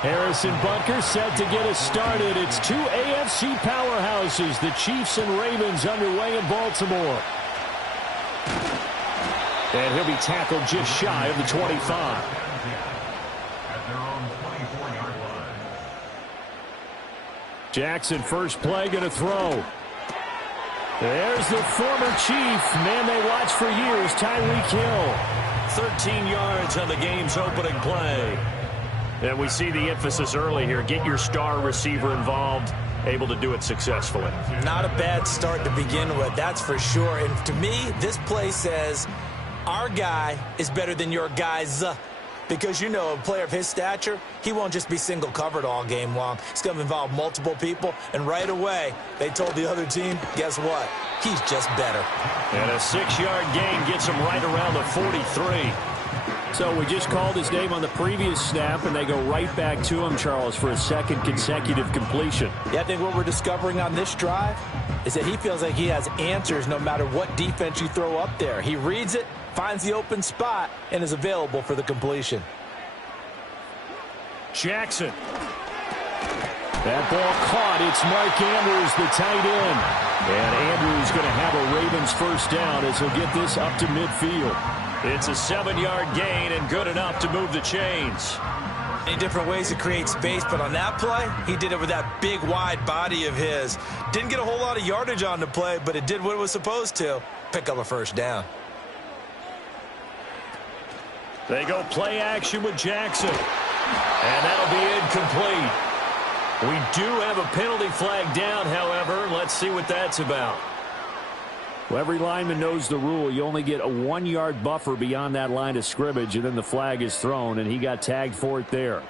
Harrison Butker set to get us started. It's two AFC powerhouses, the Chiefs and Ravens, underway in Baltimore. And he'll be tackled just shy of the 25. At their own 24-yard line. Jackson, first play, going to throw. There's the former Chief, man they watched for years, Tyreek Hill. 13 yards on the game's opening play. And we see the emphasis early here. Get your star receiver involved, able to do it successfully. Not a bad start to begin with, that's for sure. And to me, this play says our guy is better than your guys. Because, you know, a player of his stature, he won't just be single covered all game long. It's going to involve multiple people. And right away, they told the other team, guess what? He's just better. And a 6-yard gain gets him right around the 43. So we just called his name on the previous snap, and they go right back to him, Charles, for a second consecutive completion. Yeah, I think what we're discovering on this drive is that he feels like he has answers no matter what defense you throw up there. He reads it, finds the open spot, and is available for the completion. Jackson. That ball caught. It's Mark Andrews, the tight end. And Andrews going to have a Ravens first down as he'll get this up to midfield. It's a 7-yard gain and good enough to move the chains. Many different ways to create space, but on that play, he did it with that big, wide body of his. Didn't get a whole lot of yardage on the play, but it did what it was supposed to. Pick up a first down. They go play action with Jackson. And that'll be incomplete. We do have a penalty flag down, however. Let's see what that's about. Well, every lineman knows the rule. You only get a 1-yard buffer beyond that line of scrimmage, and then the flag is thrown, and he got tagged for it there.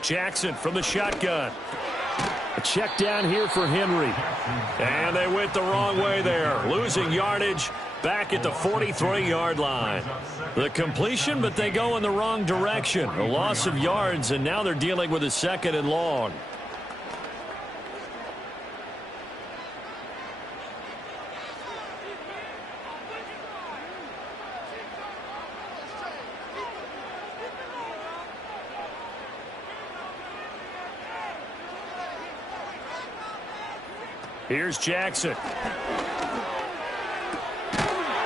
Jackson from the shotgun. A check down here for Henry. And they went the wrong way there. Losing yardage back at the 43-yard line. The completion, but they go in the wrong direction. A loss of yards, and now they're dealing with a 2nd and long. Here's Jackson.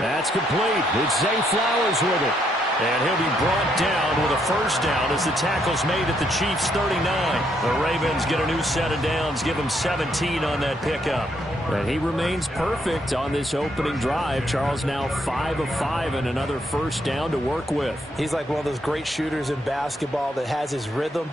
That's complete. It's Zay Flowers with it. And he'll be brought down with a first down as the tackle's made at the Chiefs' 39. The Ravens get a new set of downs, give them 17 on that pickup. And he remains perfect on this opening drive. Charles now 5 of 5 and another first down to work with. He's like one of those great shooters in basketball that has his rhythm,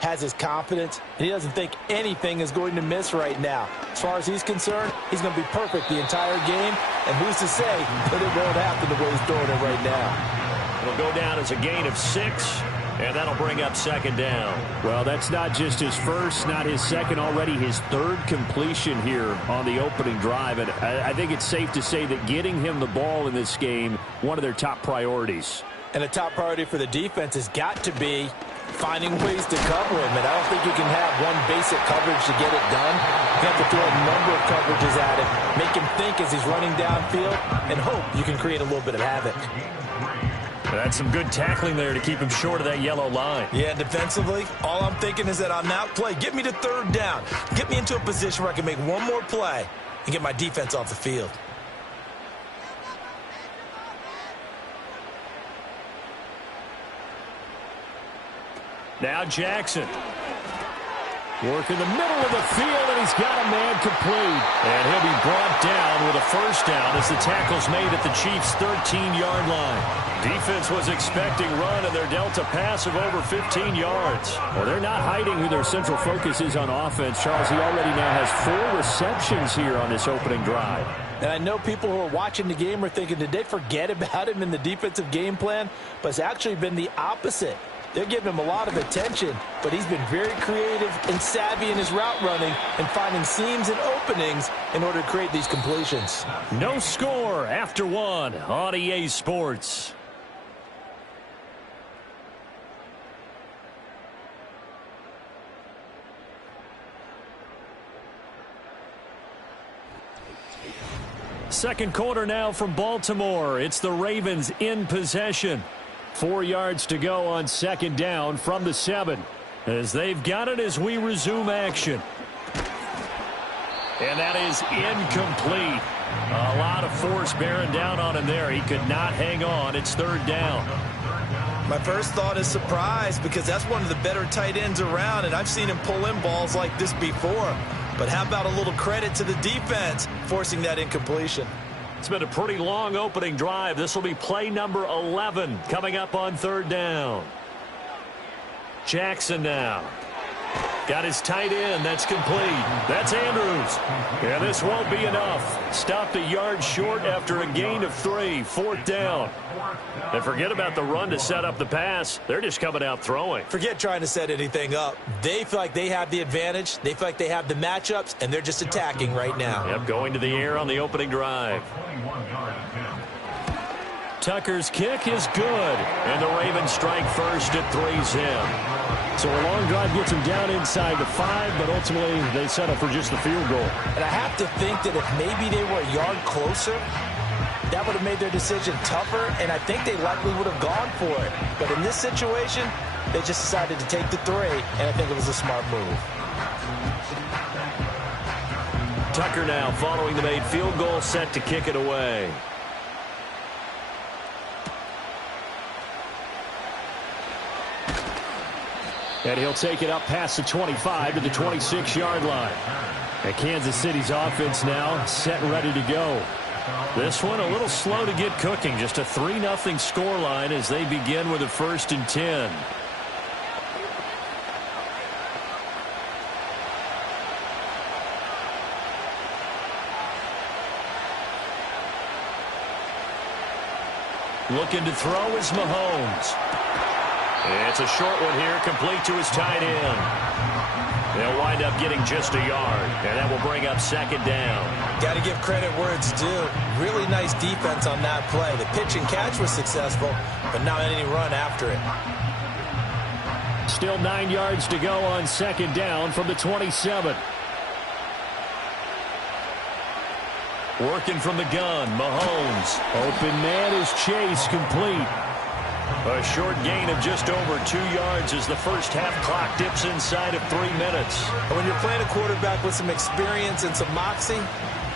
has his confidence, and he doesn't think anything is going to miss right now. As far as he's concerned, he's going to be perfect the entire game, and who's to say that it won't happen the way he's throwing it right now. It'll go down as a gain of 6, and that'll bring up 2nd down. Well, that's not just his first, not his second, already his 3rd completion here on the opening drive, and I think it's safe to say that getting him the ball in this game, one of their top priorities. And a top priority for the defense has got to be finding ways to cover him, and I don't think you can have one basic coverage to get it done. You have to throw a number of coverages at him, make him think as he's running downfield, and hope you can create a little bit of havoc. That's some good tackling there to keep him short of that yellow line. Yeah, defensively, all I'm thinking is that on that play, get me to 3rd down. Get me into a position where I can make one more play and get my defense off the field. Now Jackson. Work in the middle of the field, and he's got a man complete. And he'll be brought down with a first down as the tackle's made at the Chiefs' 13-yard line. Defense was expecting run, and they're dealt a pass of over 15 yards. Well, they're not hiding who their central focus is on offense. Charles, he already now has 4 receptions here on this opening drive. And I know people who are watching the game are thinking, did they forget about him in the defensive game plan? But it's actually been the opposite. They're giving him a lot of attention, but he's been very creative and savvy in his route running and finding seams and openings in order to create these completions. No score after one on EA Sports. Second quarter now from Baltimore. It's the Ravens in possession. 4 yards to go on second down from the 7. As they've got it as we resume action. And that is incomplete. A lot of force bearing down on him there. He could not hang on. It's third down. My first thought is surprise, because that's one of the better tight ends around, and I've seen him pull in balls like this before. But how about a little credit to the defense forcing that incompletion? It's been a pretty long opening drive. This will be play number 11 coming up on third down. Jackson now. Got his tight end. That's complete. That's Andrews. And this won't be enough. Stopped a yard short after a gain of 3. Fourth down. And forget about the run to set up the pass. They're just coming out throwing. Forget trying to set anything up. They feel like they have the advantage. They feel like they have the matchups, and they're just attacking right now. Yep, going to the air on the opening drive. Tucker's kick is good. And the Ravens strike first at 3 zip. So a long drive gets them down inside the 5, but ultimately they settle for just the field goal. And I have to think that if maybe they were a yard closer, that would have made their decision tougher, and I think they likely would have gone for it. But in this situation, they just decided to take the 3, and I think it was a smart move. Tucker now following the made field goal, set to kick it away. And he'll take it up past the 25 to the 26-yard line. And Kansas City's offense now set and ready to go. This one a little slow to get cooking. Just a 3-0 scoreline as they begin with a 1st and 10. Looking to throw is Mahomes. It's a short one here, complete to his tight end. They'll wind up getting just a yard, and that will bring up second down. Got to give credit where it's due. Really nice defense on that play. The pitch and catch was successful, but not any run after it. Still 9 yards to go on second down from the 27. Working from the gun, Mahomes. Open man is Chase, complete. A short gain of just over 2 yards as the first half clock dips inside of 3 minutes. And when you're playing a quarterback with some experience and some moxie,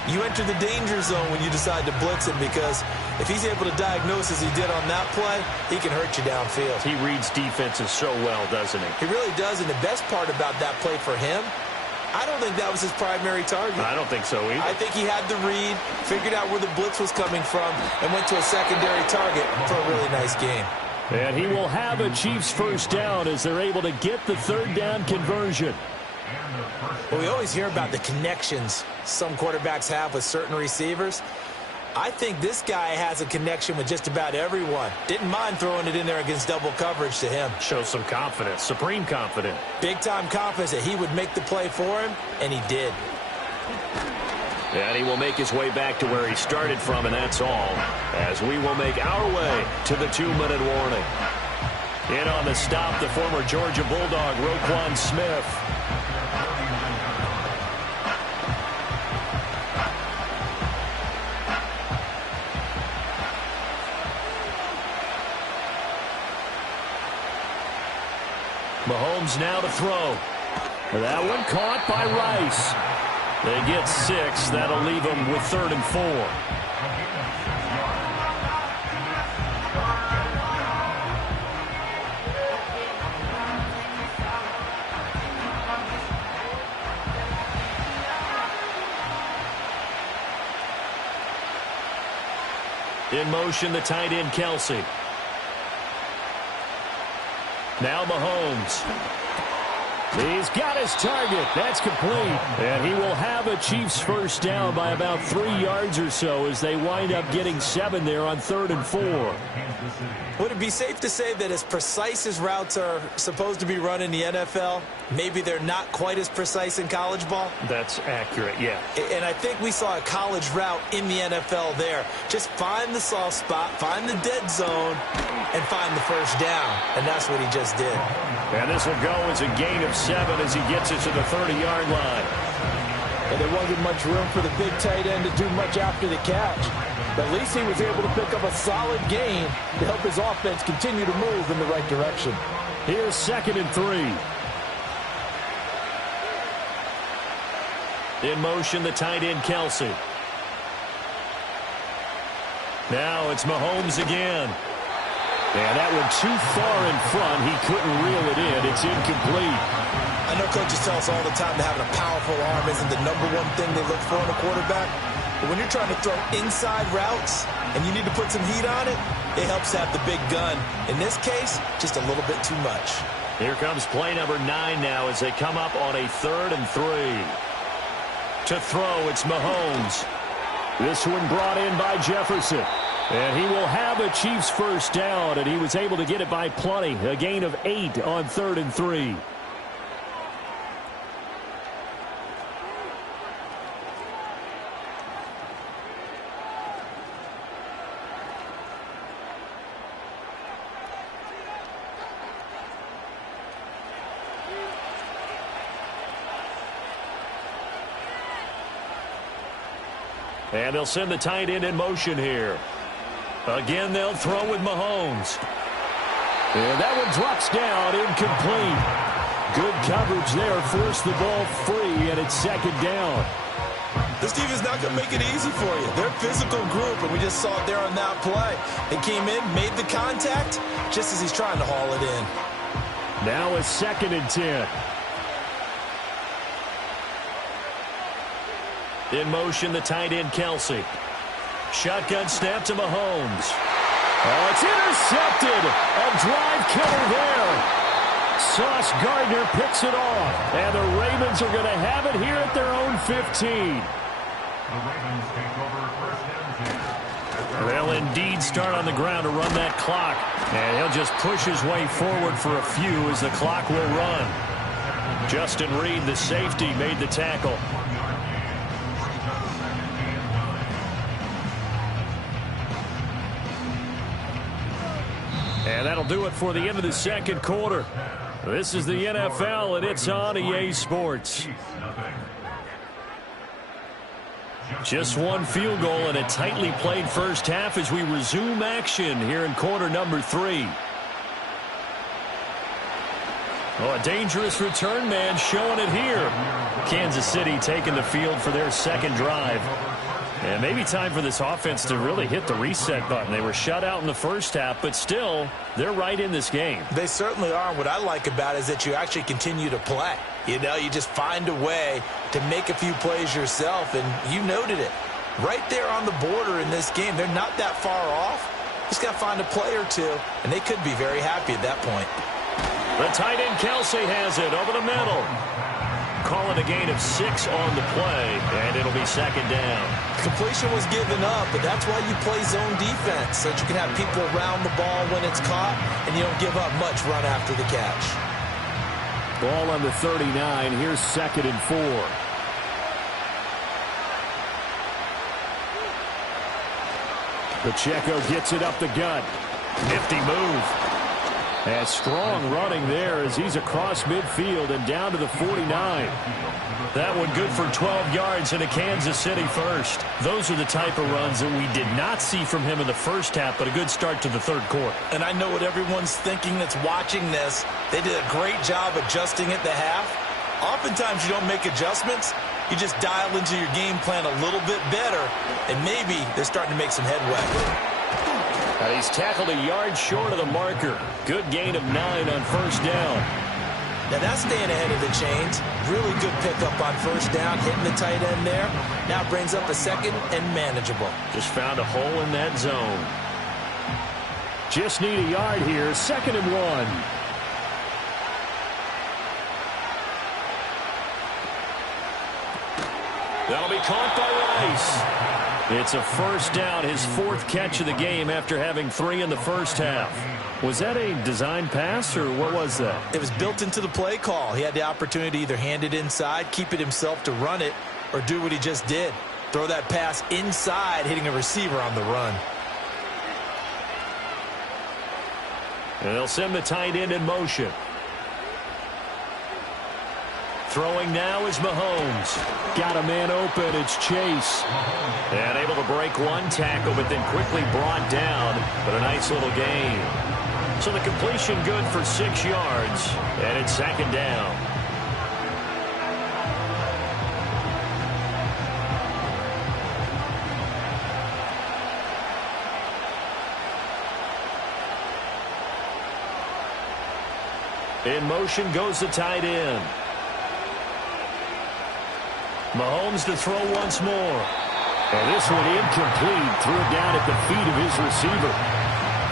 you enter the danger zone when you decide to blitz him, because if he's able to diagnose as he did on that play, he can hurt you downfield. He reads defenses so well, doesn't he? He really does, and the best part about that play for him, I don't think that was his primary target. I don't think so either. I think he had the read, figured out where the blitz was coming from, and went to a secondary target for a really nice game. And he will have a Chiefs first down as they're able to get the third down conversion. Well, we always hear about the connections some quarterbacks have with certain receivers. I think this guy has a connection with just about everyone. Didn't mind throwing it in there against double coverage to him. Shows some confidence, supreme confidence. Big-time confidence that he would make the play for him, and he did. And he will make his way back to where he started from, and that's all, as we will make our way to the 2-minute warning. In on the stop, the former Georgia Bulldog, Roquan Smith. Mahomes now to throw. That one caught by Rice. They get 6. That'll leave them with 3rd and 4. In motion, the tight end, Kelsey. Now Mahomes. He's got his target. That's complete. And he will have a Chiefs first down by about 3 yards or so as they wind up getting 7 there on 3rd and 4. Would it be safe to say that as precise as routes are supposed to be run in the NFL, maybe they're not quite as precise in college ball? That's accurate, yeah. And I think we saw a college route in the NFL there. Just find the soft spot, find the dead zone, and find the first down. And that's what he just did. And this will go as a gain of 7 as he gets it to the 30-yard line. And there wasn't much room for the big tight end to do much after the catch. But at least he was able to pick up a solid gain to help his offense continue to move in the right direction. Here's 2nd and 3. In motion, the tight end, Kelsey. Now it's Mahomes again. And that one too far in front. He couldn't reel it in. It's incomplete. I know coaches tell us all the time that having a powerful arm isn't the #1 thing they look for in a quarterback. But when you're trying to throw inside routes and you need to put some heat on it, it helps have the big gun. In this case, just a little bit too much. Here comes play number 9 now as they come up on a 3rd and 3. To throw, it's Mahomes. This one brought in by Jefferson. And he will have a Chiefs first down, and he was able to get it by plenty. A gain of 8 on 3rd and 3. And they'll send the tight end in motion here. Again, they'll throw with Mahomes. And that one drops down, incomplete. Good coverage there, forced the ball free, and it's 2nd down. This defense is not going to make it easy for you. They're a physical group, and we just saw it there on that play. They came in, made the contact, just as he's trying to haul it in. Now it's 2nd and 10. In motion, the tight end, Kelsey. Shotgun snap to Mahomes. Oh, it's intercepted. A drive killer there. Sauce Gardner picks it off. And the Ravens are going to have it here at their own 15. The Ravens take over 1st and 10. They'll indeed start on the ground to run that clock. And he'll just push his way forward for a few as the clock will run. Justin Reed, the safety, made the tackle. And that'll do it for the end of the 2nd quarter. This is the NFL, and it's on EA Sports. Just one field goal and a tightly played first half as we resume action here in quarter number 3. Oh, a dangerous return man showing it here. Kansas City taking the field for their 2nd drive. And maybe time for this offense to really hit the reset button. They were shut out in the first half, but still, they're right in this game. They certainly are. What I like about it is that you actually continue to play. You know, you just find a way to make a few plays yourself, and you noted it. Right there on the border in this game, they're not that far off. Just got to find a play or two, and they could be very happy at that point. The tight end, Kelsey, has it over the middle. Call it a gain of 6 on the play, and it'll be 2nd down. Completion was given up, but that's why you play zone defense, so that you can have people around the ball when it's caught, and you don't give up much run after the catch. Ball on the 39. Here's 2nd and 4. Pacheco gets it up the gut. Nifty move. And strong running there as he's across midfield and down to the 49. That one good for 12 yards and a Kansas City first. Those are the type of runs that we did not see from him in the first half, but a good start to the 3rd quarter. And I know what everyone's thinking that's watching this. They did a great job adjusting at the half. Oftentimes you don't make adjustments. You just dial into your game plan a little bit better, and maybe they're starting to make some headway. He's tackled a yard short of the marker. Good gain of 9 on 1st down. Now that's staying ahead of the chains. Really good pickup on 1st down, hitting the tight end there. Now brings up a 2nd and manageable. Just found a hole in that zone. Just need a yard here. 2nd and 1. That'll be caught by Rice. It's a first down, his 4th catch of the game after having 3 in the first half. Was that a design pass, or what was that? It was built into the play call. He had the opportunity to either hand it inside, keep it himself to run it, or do what he just did. Throw that pass inside, hitting a receiver on the run. And they'll send the tight end in motion. Throwing now is Mahomes. Got a man open. It's Chase. And able to break one tackle, but then quickly brought down. But a nice little gain. So the completion good for 6 yards. And it's 2nd down. In motion goes the tight end. Mahomes to throw once more. And this one incomplete. Threw it down at the feet of his receiver.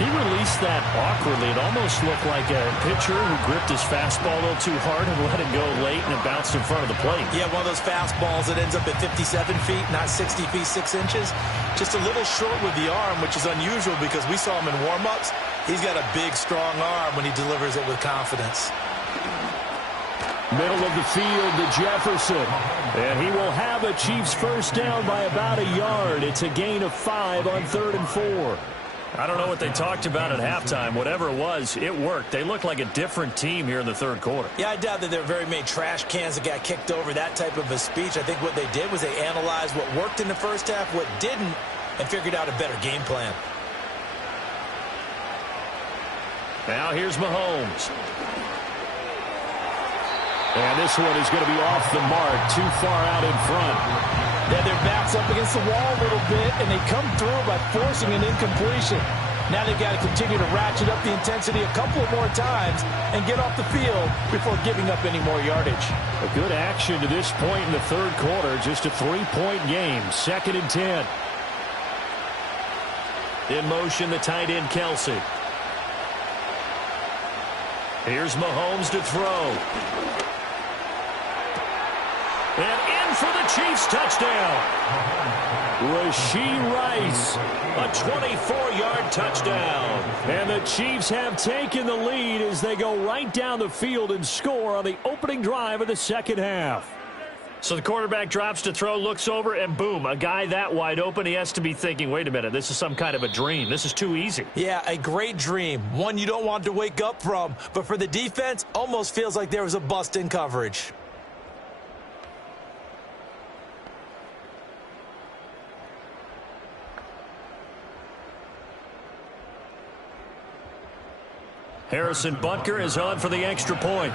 He released that awkwardly. It almost looked like a pitcher who gripped his fastball a little too hard and let it go late, and it bounced in front of the plate. Yeah, one of those fastballs that ends up at 57 feet, not 60 feet, 6 inches. Just a little short with the arm, which is unusual because we saw him in warm-ups. He's got a big, strong arm when he delivers it with confidence. Middle of the field to Jefferson. And he will have a Chiefs first down by about a yard. It's a gain of 5 on 3rd and 4. I don't know what they talked about at halftime. Whatever it was, it worked. They looked like a different team here in the 3rd quarter. Yeah, I doubt that there were very many trash cans that got kicked over, that type of a speech. I think what they did was they analyzed what worked in the first half, what didn't, and figured out a better game plan. Now here's Mahomes. And this one is going to be off the mark, too far out in front. Yeah, their back's up against the wall a little bit, and they come through by forcing an incompletion. Now they've got to continue to ratchet up the intensity a couple of more times and get off the field before giving up any more yardage. A good action to this point in the 3rd quarter. Just a 3-point game. 2nd and 10. In motion, the tight end, Kelsey. Here's Mahomes to throw. And in for the Chiefs touchdown. Rashee Rice. A 24-yard touchdown. And the Chiefs have taken the lead as they go right down the field and score on the opening drive of the 2nd half. So the quarterback drops to throw, looks over, and boom, a guy that wide open, he has to be thinking, wait a minute, this is some kind of a dream. This is too easy. Yeah, a great dream. One you don't want to wake up from. But for the defense, almost feels like there was a bust in coverage. Harrison Butker is on for the extra point.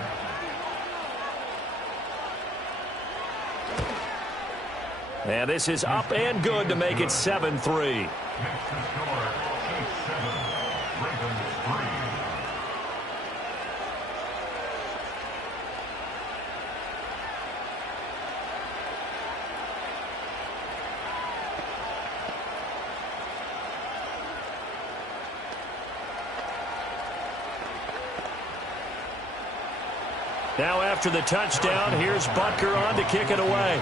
And this is up and good to make it 7-3. Now after the touchdown, here's Butker on to kick it away.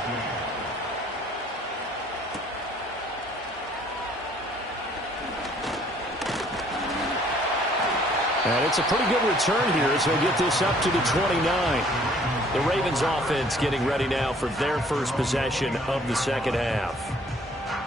And it's a pretty good return here as they get this up to the 29. The Ravens offense getting ready now for their first possession of the 2nd half.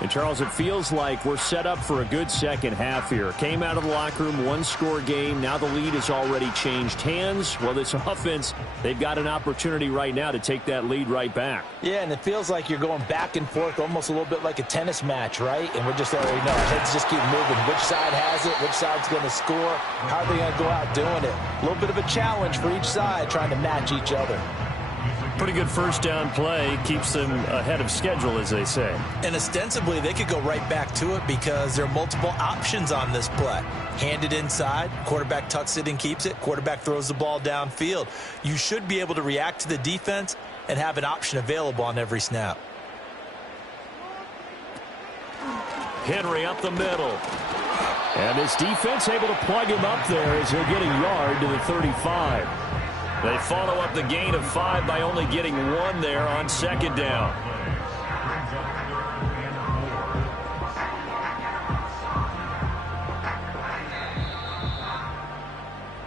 And, Charles, it feels like we're set up for a good 2nd half here. Came out of the locker room, 1-score game. Now the lead has already changed hands. Well, this offense, they've got an opportunity right now to take that lead right back. Yeah, and it feels like you're going back and forth almost a little bit like a tennis match, right? And we're just already know our heads just keep moving. Which side has it? Which side's going to score? How are they going to go out doing it? A little bit of a challenge for each side trying to match each other. Pretty good first down play. Keeps them ahead of schedule, as they say. And ostensibly, they could go right back to it because there are multiple options on this play. Hand it inside. Quarterback tucks it and keeps it. Quarterback throws the ball downfield. You should be able to react to the defense and have an option available on every snap. Henry up the middle. And this defense able to plug him up there as he'll get a yard to the 35. They follow up the gain of 5 by only getting 1 there on 2nd down.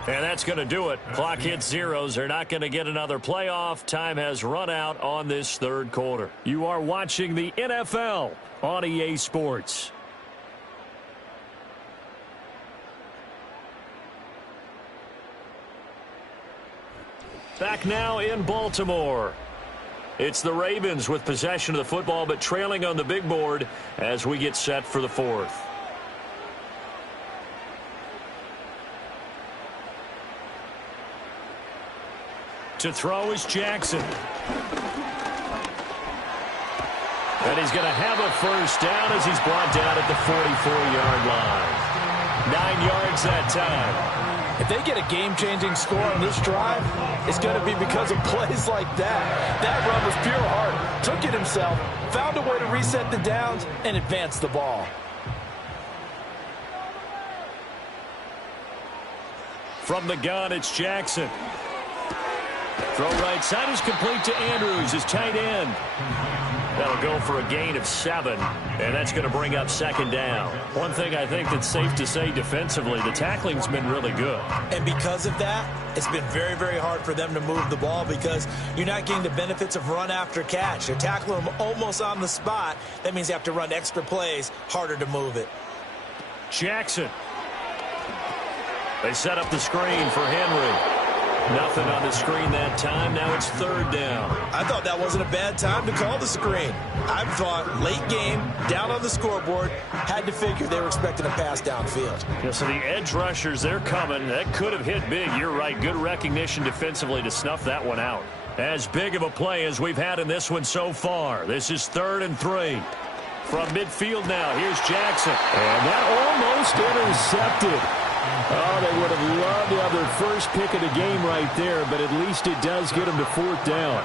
And that's going to do it. Clock hits zeros. They're not going to get another playoff. Time has run out on this third quarter. You are watching the NFL on EA Sports. Back now in Baltimore. It's the Ravens with possession of the football, but trailing on the big board as we get set for the fourth. To throw is Jackson. And he's going to have a first down as he's brought down at the 44-yard line. 9 yards that time. If they get a game-changing score on this drive, it's going to be because of plays like that. That run was pure heart. Took it himself, found a way to reset the downs, and advance the ball. From the gun, it's Jackson. Throw right side is complete to Andrews, his tight end. That'll go for a gain of 7, and that's going to bring up second down. One thing I think that's safe to say defensively, the tackling's been really good. And because of that, it's been very, very hard for them to move the ball because you're not getting the benefits of run after catch. You're tackling them almost on the spot. That means you have to run extra plays, harder to move it. Jackson. They set up the screen for Henry. Nothing on the screen that time. Now it's third down. I thought that wasn't a bad time to call the screen. I thought late game, down on the scoreboard, had to figure they were expecting a pass downfield. Yeah, so the edge rushers, they're coming. That could have hit big. You're right. Good recognition defensively to snuff that one out. As big of a play as we've had in this one so far. This is 3rd and 3. From midfield now, here's Jackson. And that almost intercepted. Oh, they would have loved to have their first pick of the game right there, but at least it does get them to 4th down.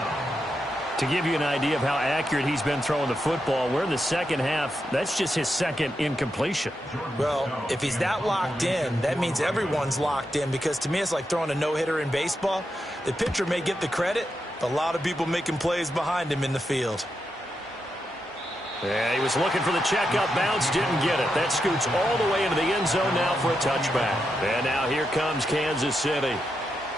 To give you an idea of how accurate he's been throwing the football, we're in the second half. That's just his second incompletion. Well, if he's that locked in, that means everyone's locked in because to me it's like throwing a no-hitter in baseball. The pitcher may get the credit, but a lot of people making plays behind him in the field. Yeah, he was looking for the checkup bounce, didn't get it. That scoots all the way into the end zone now for a touchback. And now here comes Kansas City.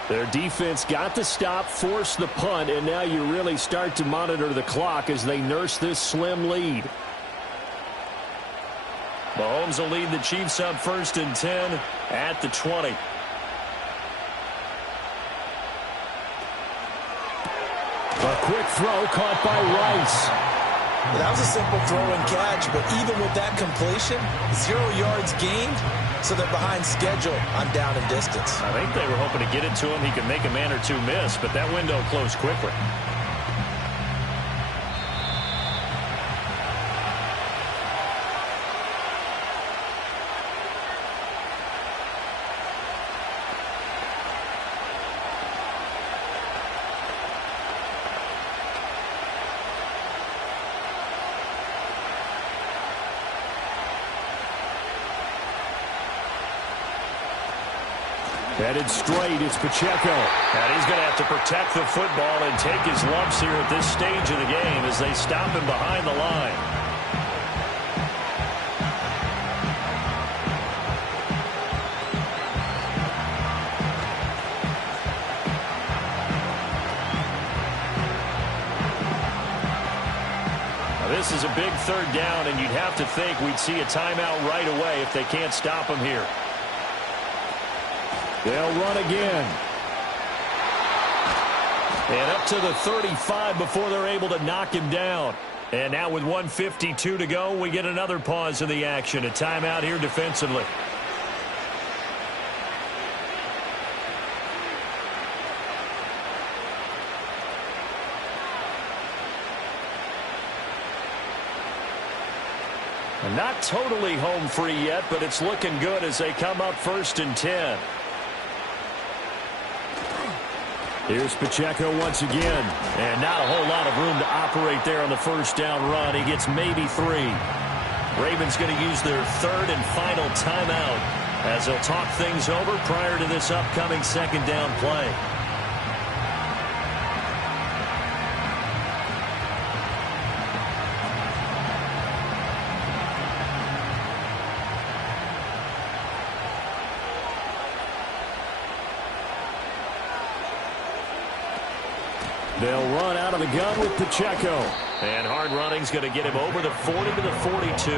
Their defense got the stop, forced the punt, and now you really start to monitor the clock as they nurse this slim lead. Mahomes will lead the Chiefs up 1st and 10 at the 20. A quick throw caught by Rice. That was a simple throw and catch, but even with that completion, 0 yards gained, so they're behind schedule on down and distance. I think they were hoping to get it to him. He could make a man or two miss, but that window closed quickly. Headed straight, it's Pacheco. And he's going to have to protect the football and take his lumps here at this stage of the game as they stop him behind the line. Now this is a big 3rd down, and you'd have to think we'd see a timeout right away if they can't stop him here. They'll run again. And up to the 35 before they're able to knock him down. And now with 1:52 to go, we get another pause in the action. A timeout here defensively. And not totally home free yet, but it's looking good as they come up 1st and 10. Here's Pacheco once again. And not a whole lot of room to operate there on the 1st down run. He gets maybe 3. Ravens going to use their 3rd and final timeout as they'll talk things over prior to this upcoming 2nd down play. They'll run out of the gun with Pacheco. And hard running's going to get him over the 40 to the 42.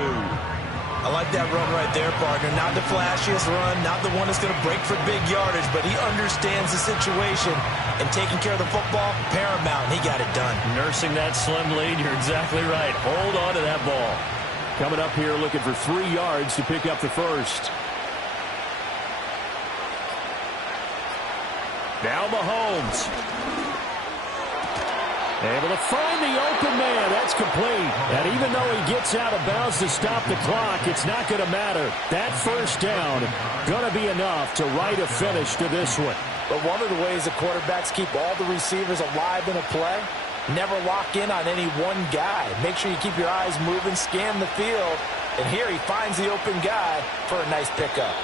I like that run right there, partner. Not the flashiest run, not the one that's going to break for big yardage, but he understands the situation, and taking care of the football, paramount. He got it done. Nursing that slim lead, you're exactly right. Hold on to that ball. Coming up here looking for 3 yards to pick up the first. Now Mahomes. Able to find the open man. That's complete. And even though he gets out of bounds to stop the clock, it's not going to matter. That first down going to be enough to write a finish to this one. But one of the ways the quarterbacks keep all the receivers alive in a play, never lock in on any one guy. Make sure you keep your eyes moving, scan the field. And here he finds the open guy for a nice pickup.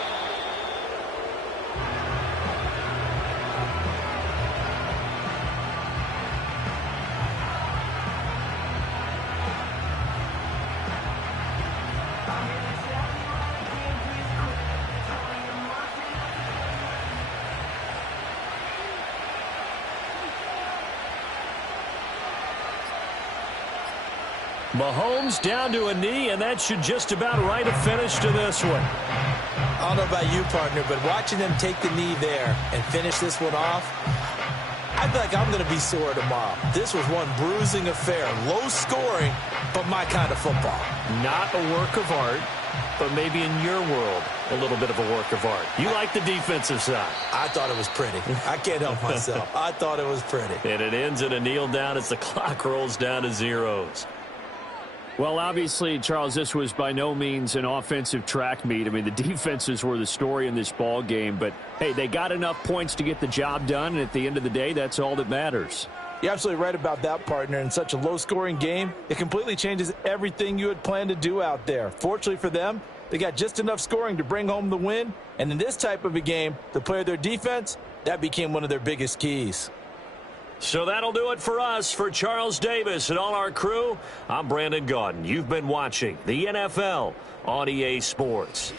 Mahomes down to a knee, and that should just about write a finish to this one. I don't know about you, partner, but watching them take the knee there and finish this one off, I feel like I'm going to be sore tomorrow. This was one bruising affair. Low scoring, but my kind of football. Not a work of art, but maybe in your world, a little bit of a work of art. You like the defensive side. I thought it was pretty. I can't help myself. I thought it was pretty. And it ends in a kneel down as the clock rolls down to zeros. Well, obviously, Charles, this was by no means an offensive track meet. I mean, the defenses were the story in this ball game. But, hey, they got enough points to get the job done. And at the end of the day, that's all that matters. You're absolutely right about that, partner. In such a low-scoring game, it completely changes everything you had planned to do out there. Fortunately for them, they got just enough scoring to bring home the win. And in this type of a game, to play their defense, that became one of their biggest keys. So that'll do it for us. For Charles Davis and all our crew, I'm Brandon Gaudin. You've been watching the NFL on EA Sports.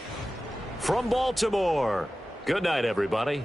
From Baltimore, good night, everybody.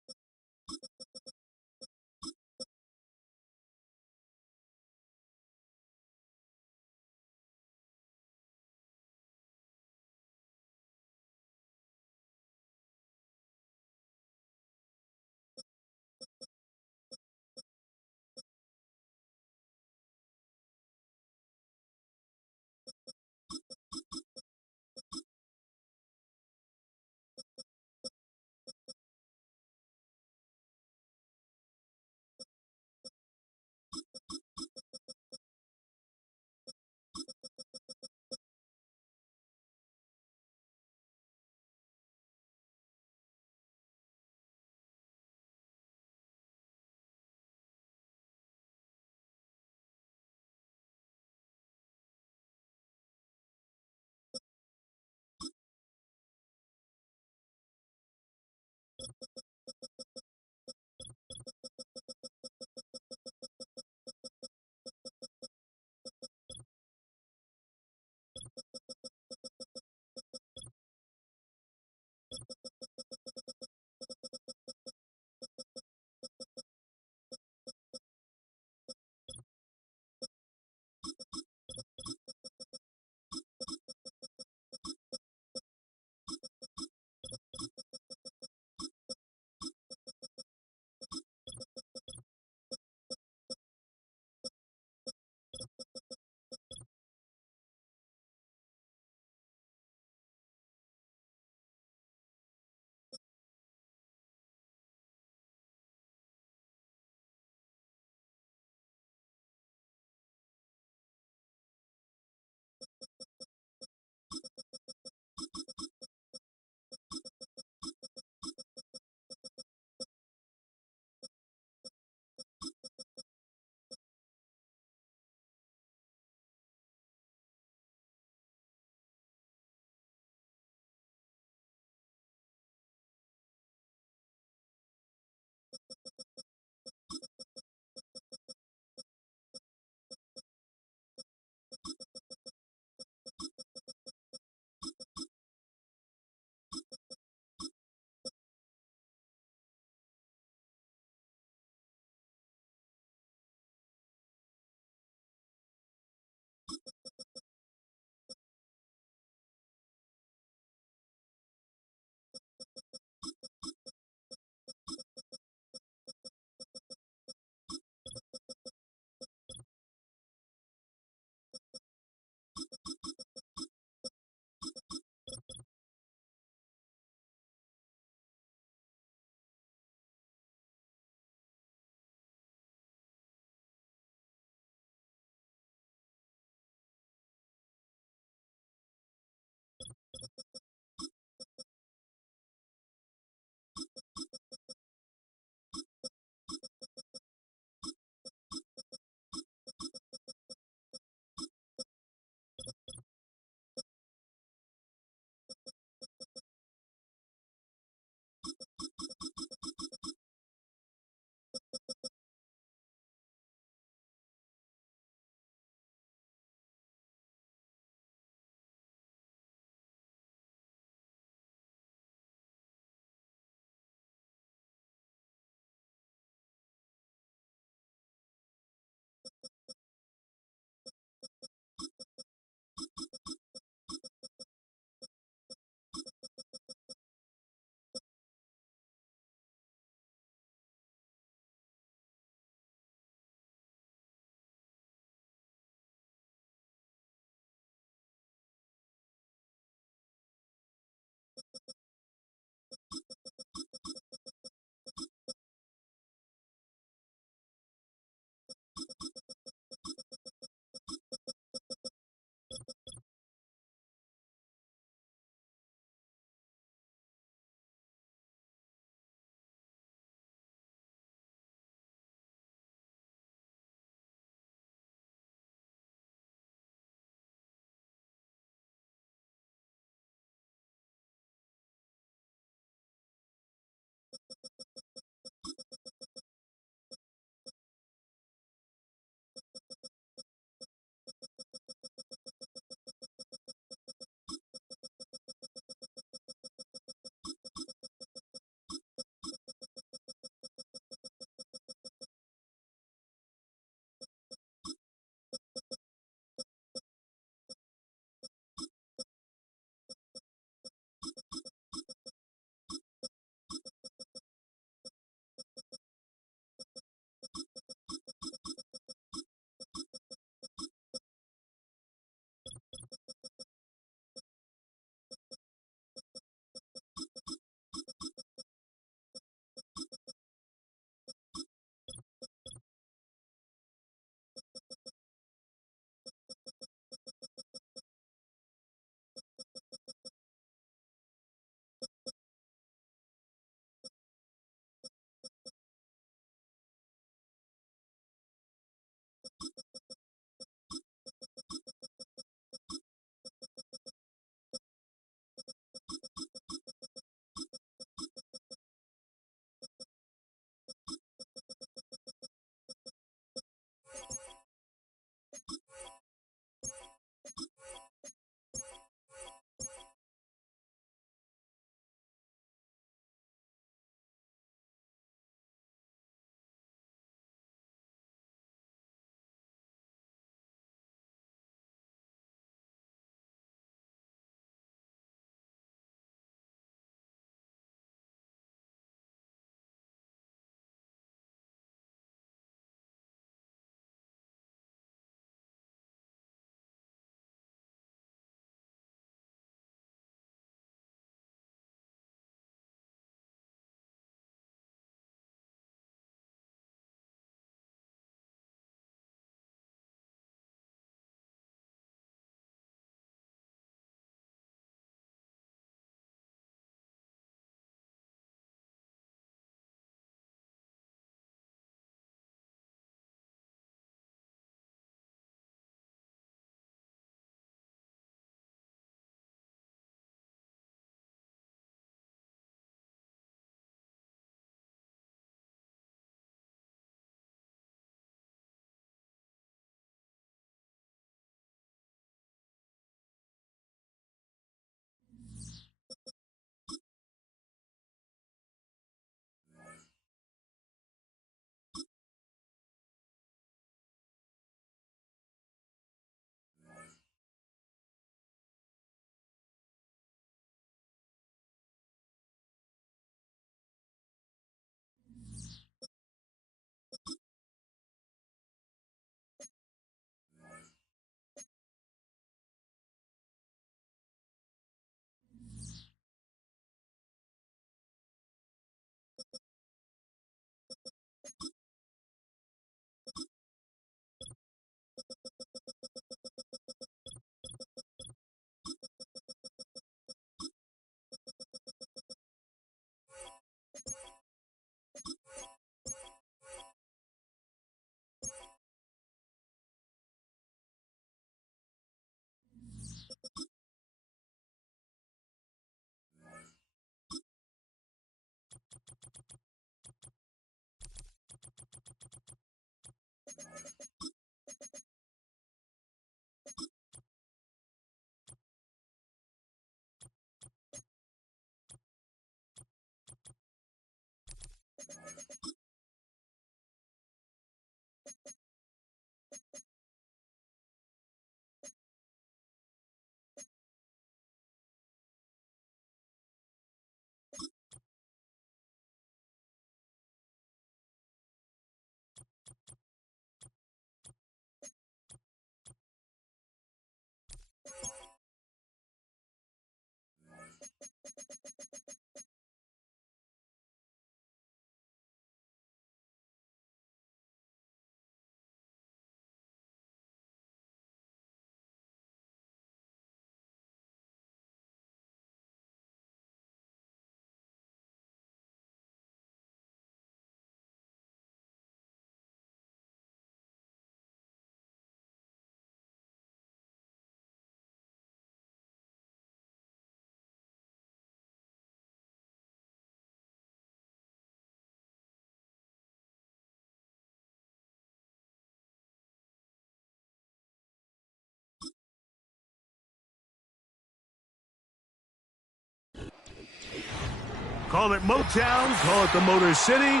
Call it Motown, call it the Motor City.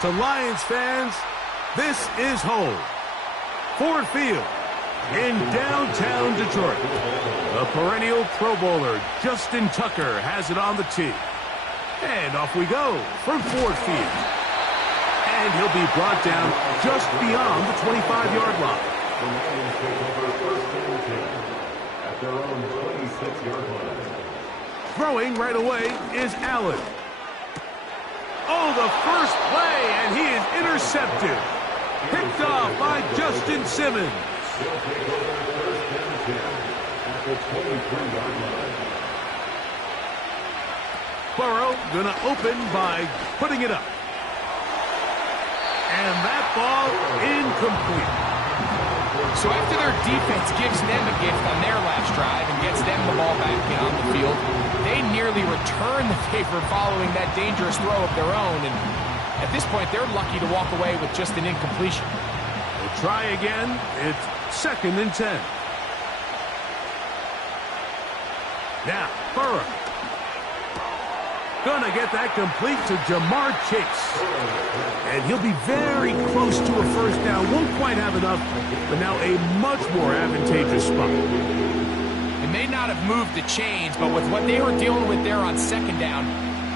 To Lions fans, this is home. Ford Field in downtown Detroit. The perennial Pro Bowler, Justin Tucker, has it on the tee. And off we go from Ford Field. And he'll be brought down just beyond the 25-yard line. The Lions take over first and 10 at their own 26-yard line. Throwing right away is Allen. Oh, the first play, and he is intercepted. Picked off by Justin Simmons. They'll take over first and 10 at the 23-yard line. Burrow gonna open by putting it up. And that ball incomplete. So after their defense gives them a gift on their last drive and gets them the ball back on the field, they nearly return the favor following that dangerous throw of their own. And at this point, they're lucky to walk away with just an incompletion. We'll try again. It's 2nd and 10. Now, Burrow. Gonna get that complete to Jamar Chase. And he'll be very close to a first down. Won't quite have enough, but now a much more advantageous spot. It may not have moved the chains, but with what they were dealing with there on 2nd down,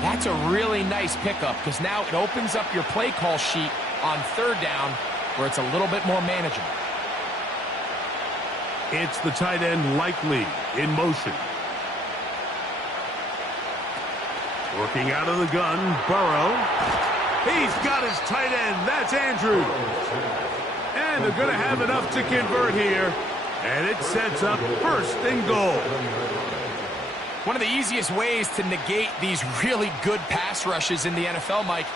that's a really nice pickup because now it opens up your play call sheet on 3rd down where it's a little bit more manageable. It's the tight end Likely in motion. Working out of the gun, Burrow. He's got his tight end. That's Andrews. And they're going to have enough to convert here. And it sets up 1st and goal. One of the easiest ways to negate these really good pass rushes in the NFL, Mike,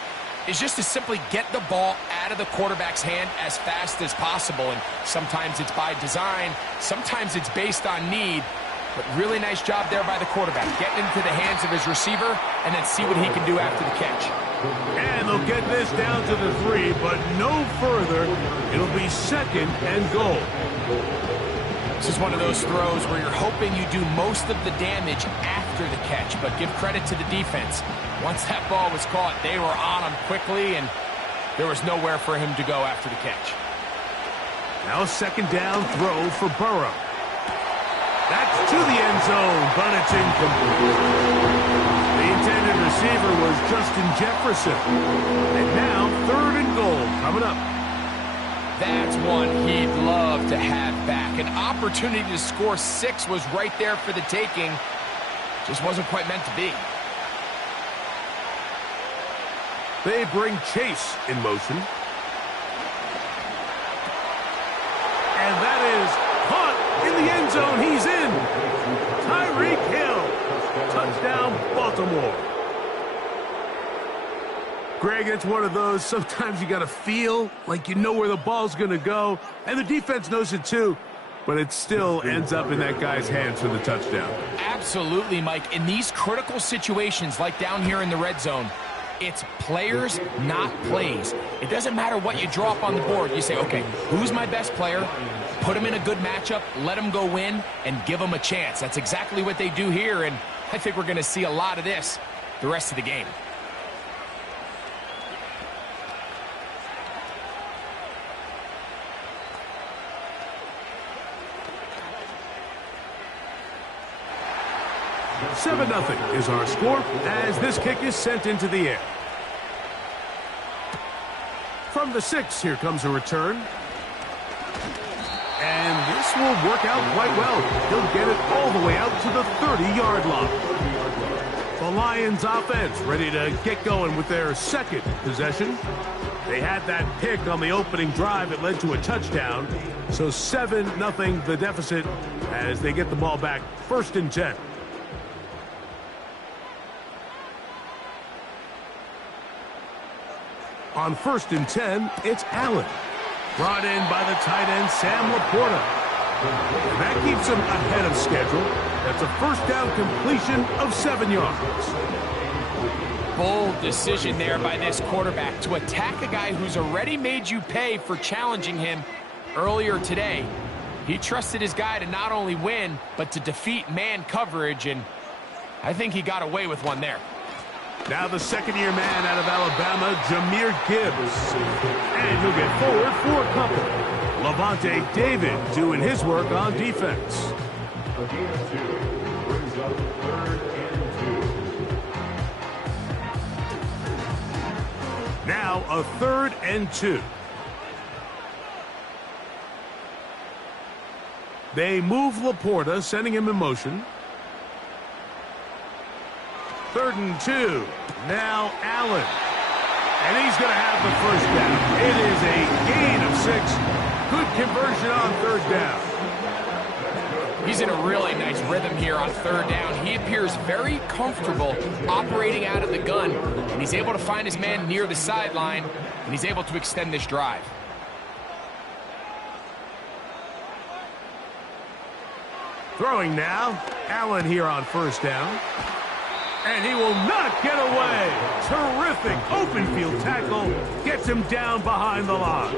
is just to simply get the ball out of the quarterback's hand as fast as possible. And sometimes it's by design, sometimes it's based on need. But really nice job there by the quarterback, getting into the hands of his receiver and then see what he can do after the catch. And they'll get this down to the 3, but no further. It'll be 2nd and goal. This is one of those throws where you're hoping you do most of the damage after the catch, but give credit to the defense. Once that ball was caught, they were on him quickly, and there was nowhere for him to go after the catch. Now a 2nd down throw for Burrow. That's to the end zone, but it's incomplete. The intended receiver was Justin Jefferson. And now 3rd and goal coming up. That's one he'd love to have back. An opportunity to score 6 was right there for the taking. Just wasn't quite meant to be. They bring Chase in motion. And that is caught in the end zone. He's in. Tyreek Hill. Touchdown, Baltimore. Greg, it's one of those, sometimes you got to feel like you know where the ball's going to go, and the defense knows it too, but it still ends up in that guy's hands for the touchdown. Absolutely, Mike. In these critical situations, like down here in the red zone, it's players, not plays. It doesn't matter what you draw up on the board. You say, okay, who's my best player? Put him in a good matchup, let him go win, and give him a chance. That's exactly what they do here, and I think we're going to see a lot of this the rest of the game. Seven 0 is our score as this kick is sent into the air. From the 6, here comes a return. And this will work out quite well. He'll get it all the way out to the 30-yard line. The Lions offense ready to get going with their 2nd possession. They had that pick on the opening drive. It led to a touchdown. So 7-0 the deficit as they get the ball back. 1st and 10. On 1st and 10, it's Allen. Brought in by the tight end, Sam Laporta. And that keeps him ahead of schedule. That's a 1st down completion of 7 yards. Bold decision there by this quarterback to attack a guy who's already made you pay for challenging him earlier today. He trusted his guy to not only win, but to defeat man coverage, and I think he got away with one there. Now the second-year man out of Alabama, Jahmyr Gibbs. And he'll get forward for a couple. Levante David doing his work on defense. A gain of 2 brings up 3rd and 2. Now a 3rd and 2. They move Laporta, sending him in motion. 3rd and 2. Now Allen. And he's going to have the first down. It is a gain of 6. Good conversion on 3rd down. He's in a really nice rhythm here on 3rd down. He appears very comfortable operating out of the gun, and he's able to find his man near the sideline, and he's able to extend this drive. Throwing now. Allen here on 1st down. And he will not get away. Terrific open field tackle. Gets him down behind the line.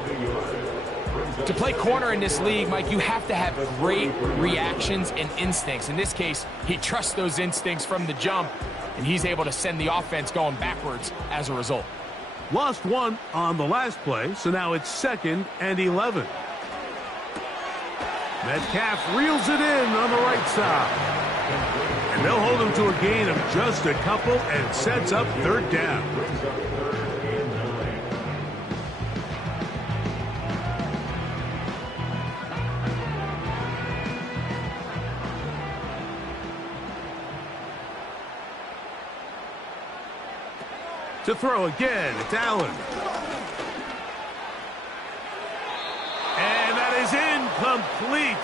To play corner in this league, Mike, you have to have great reactions and instincts. In this case, he trusts those instincts from the jump, and he's able to send the offense going backwards as a result. Lost 1 on the last play, so now it's 2nd and 11. Metcalf reels it in on the right side. And they'll hold him to a gain of just a couple and sets up 3rd down. To throw again, it's Allen. And that is incomplete.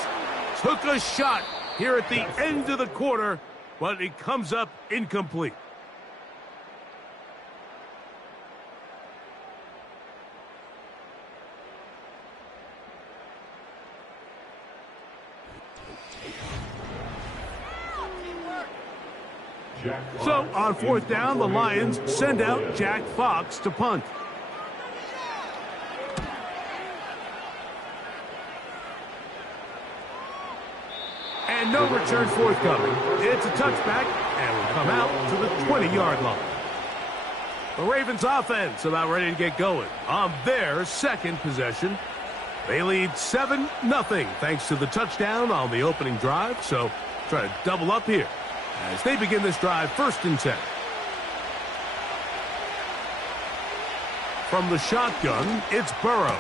Took a shot here at the end of the quarter, but it comes up incomplete. So on 4th down, the Lions send out Jack Fox to punt. And no return forthcoming. It's a touchback, and will come out to the 20-yard line. The Ravens offense about ready to get going on their 2nd possession. They lead 7-0 thanks to the touchdown on the opening drive, so try to double up here as they begin this drive 1st and 10. From the shotgun, it's Burrow.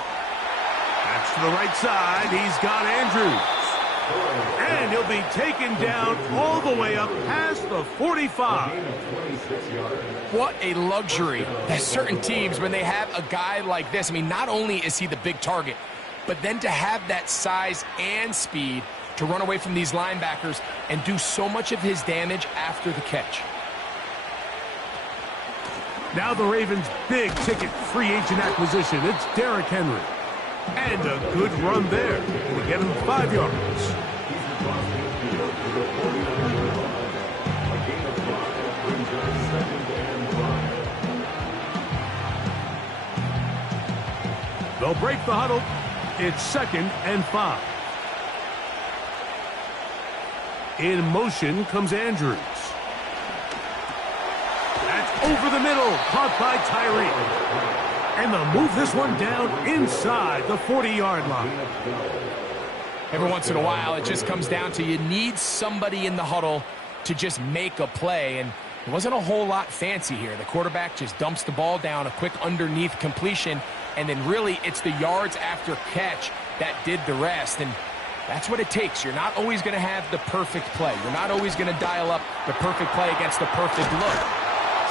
That's to the right side. He's got Andrews. And he'll be taken down all the way up past the 45. What a luxury that certain teams, when they have a guy like this, I mean, not only is he the big target, but then to have that size and speed to run away from these linebackers and do so much of his damage after the catch. Now the Ravens' big-ticket free agent acquisition. It's Derrick Henry. And a good run there. We'll get him 5 yards. They'll break the huddle. It's 2nd and 5. In motion comes Andrews. That's over the middle, caught by Tyreek. And they'll move this one down inside the 40-yard line. Every once in a while, it just comes down to you need somebody in the huddle to just make a play, and it wasn't a whole lot fancy here. The quarterback just dumps the ball down, a quick underneath completion, and then really it's the yards after catch that did the rest, and that's what it takes. You're not always going to have the perfect play. You're not always going to dial up the perfect play against the perfect look.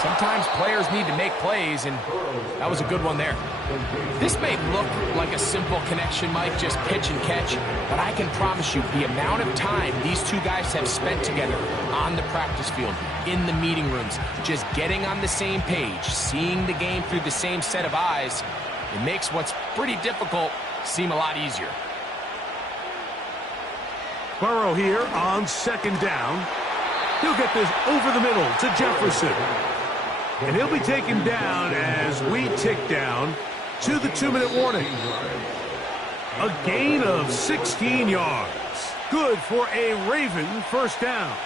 Sometimes players need to make plays, and that was a good one there. This may look like a simple connection, Mike, just pitch and catch, but I can promise you the amount of time these two guys have spent together on the practice field, in the meeting rooms, just getting on the same page, seeing the game through the same set of eyes, it makes what's pretty difficult seem a lot easier. Burrow here on 2nd down. He'll get this over the middle to Jefferson. And he'll be taken down as we tick down to the 2-minute warning. A gain of 16 yards. Good for a Raven 1st down.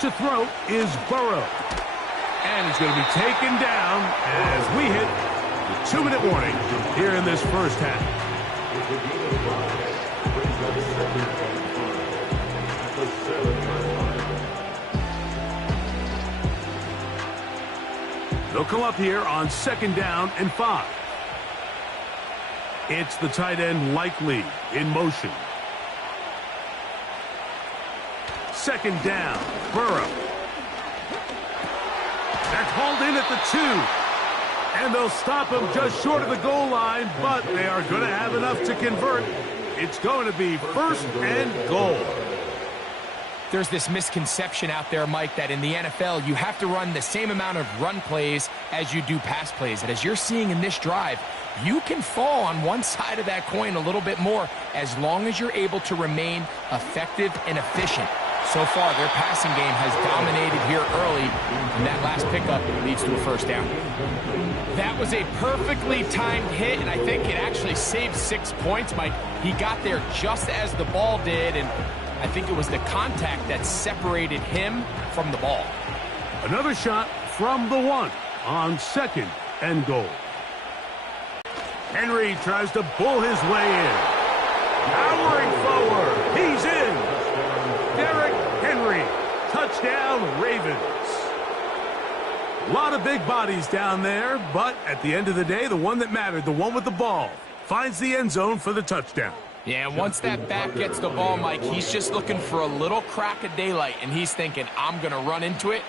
To throw is Burrow. And he's going to be taken down as we hit the 2-minute warning here in this first half. They'll come up here on 2nd down and 5. It's the tight end Likely in motion. 2nd down, Burrow. They're called in at the 2. And they'll stop him just short of the goal line, but they are going to have enough to convert. It's going to be 1st and goal. There's this misconception out there, Mike, that in the NFL, you have to run the same amount of run plays as you do pass plays. And as you're seeing in this drive, you can fall on one side of that coin a little bit more as long as you're able to remain effective and efficient. So far, their passing game has dominated here early, and that last pickup leads to a 1st down. That was a perfectly timed hit, and I think it actually saved 6 points, Mike. He got there just as the ball did, and I think it was the contact that separated him from the ball. Another shot from the 1 on 2nd and goal. Henry tries to bull his way in. Powering forward. He's in. Derrick Henry. Touchdown, Ravens. A lot of big bodies down there, but at the end of the day, the one that mattered, the one with the ball, finds the end zone for the touchdown. Yeah, once that back gets the ball, Mike, he's just looking for a little crack of daylight, and he's thinking, I'm going to run into it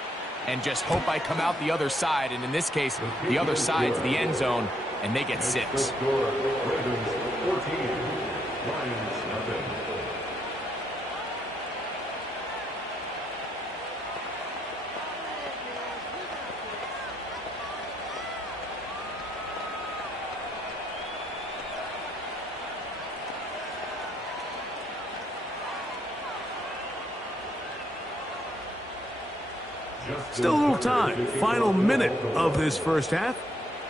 and just hope I come out the other side. And in this case, the other side's the end zone, and they get 6. Still a little time. Final minute of this first half.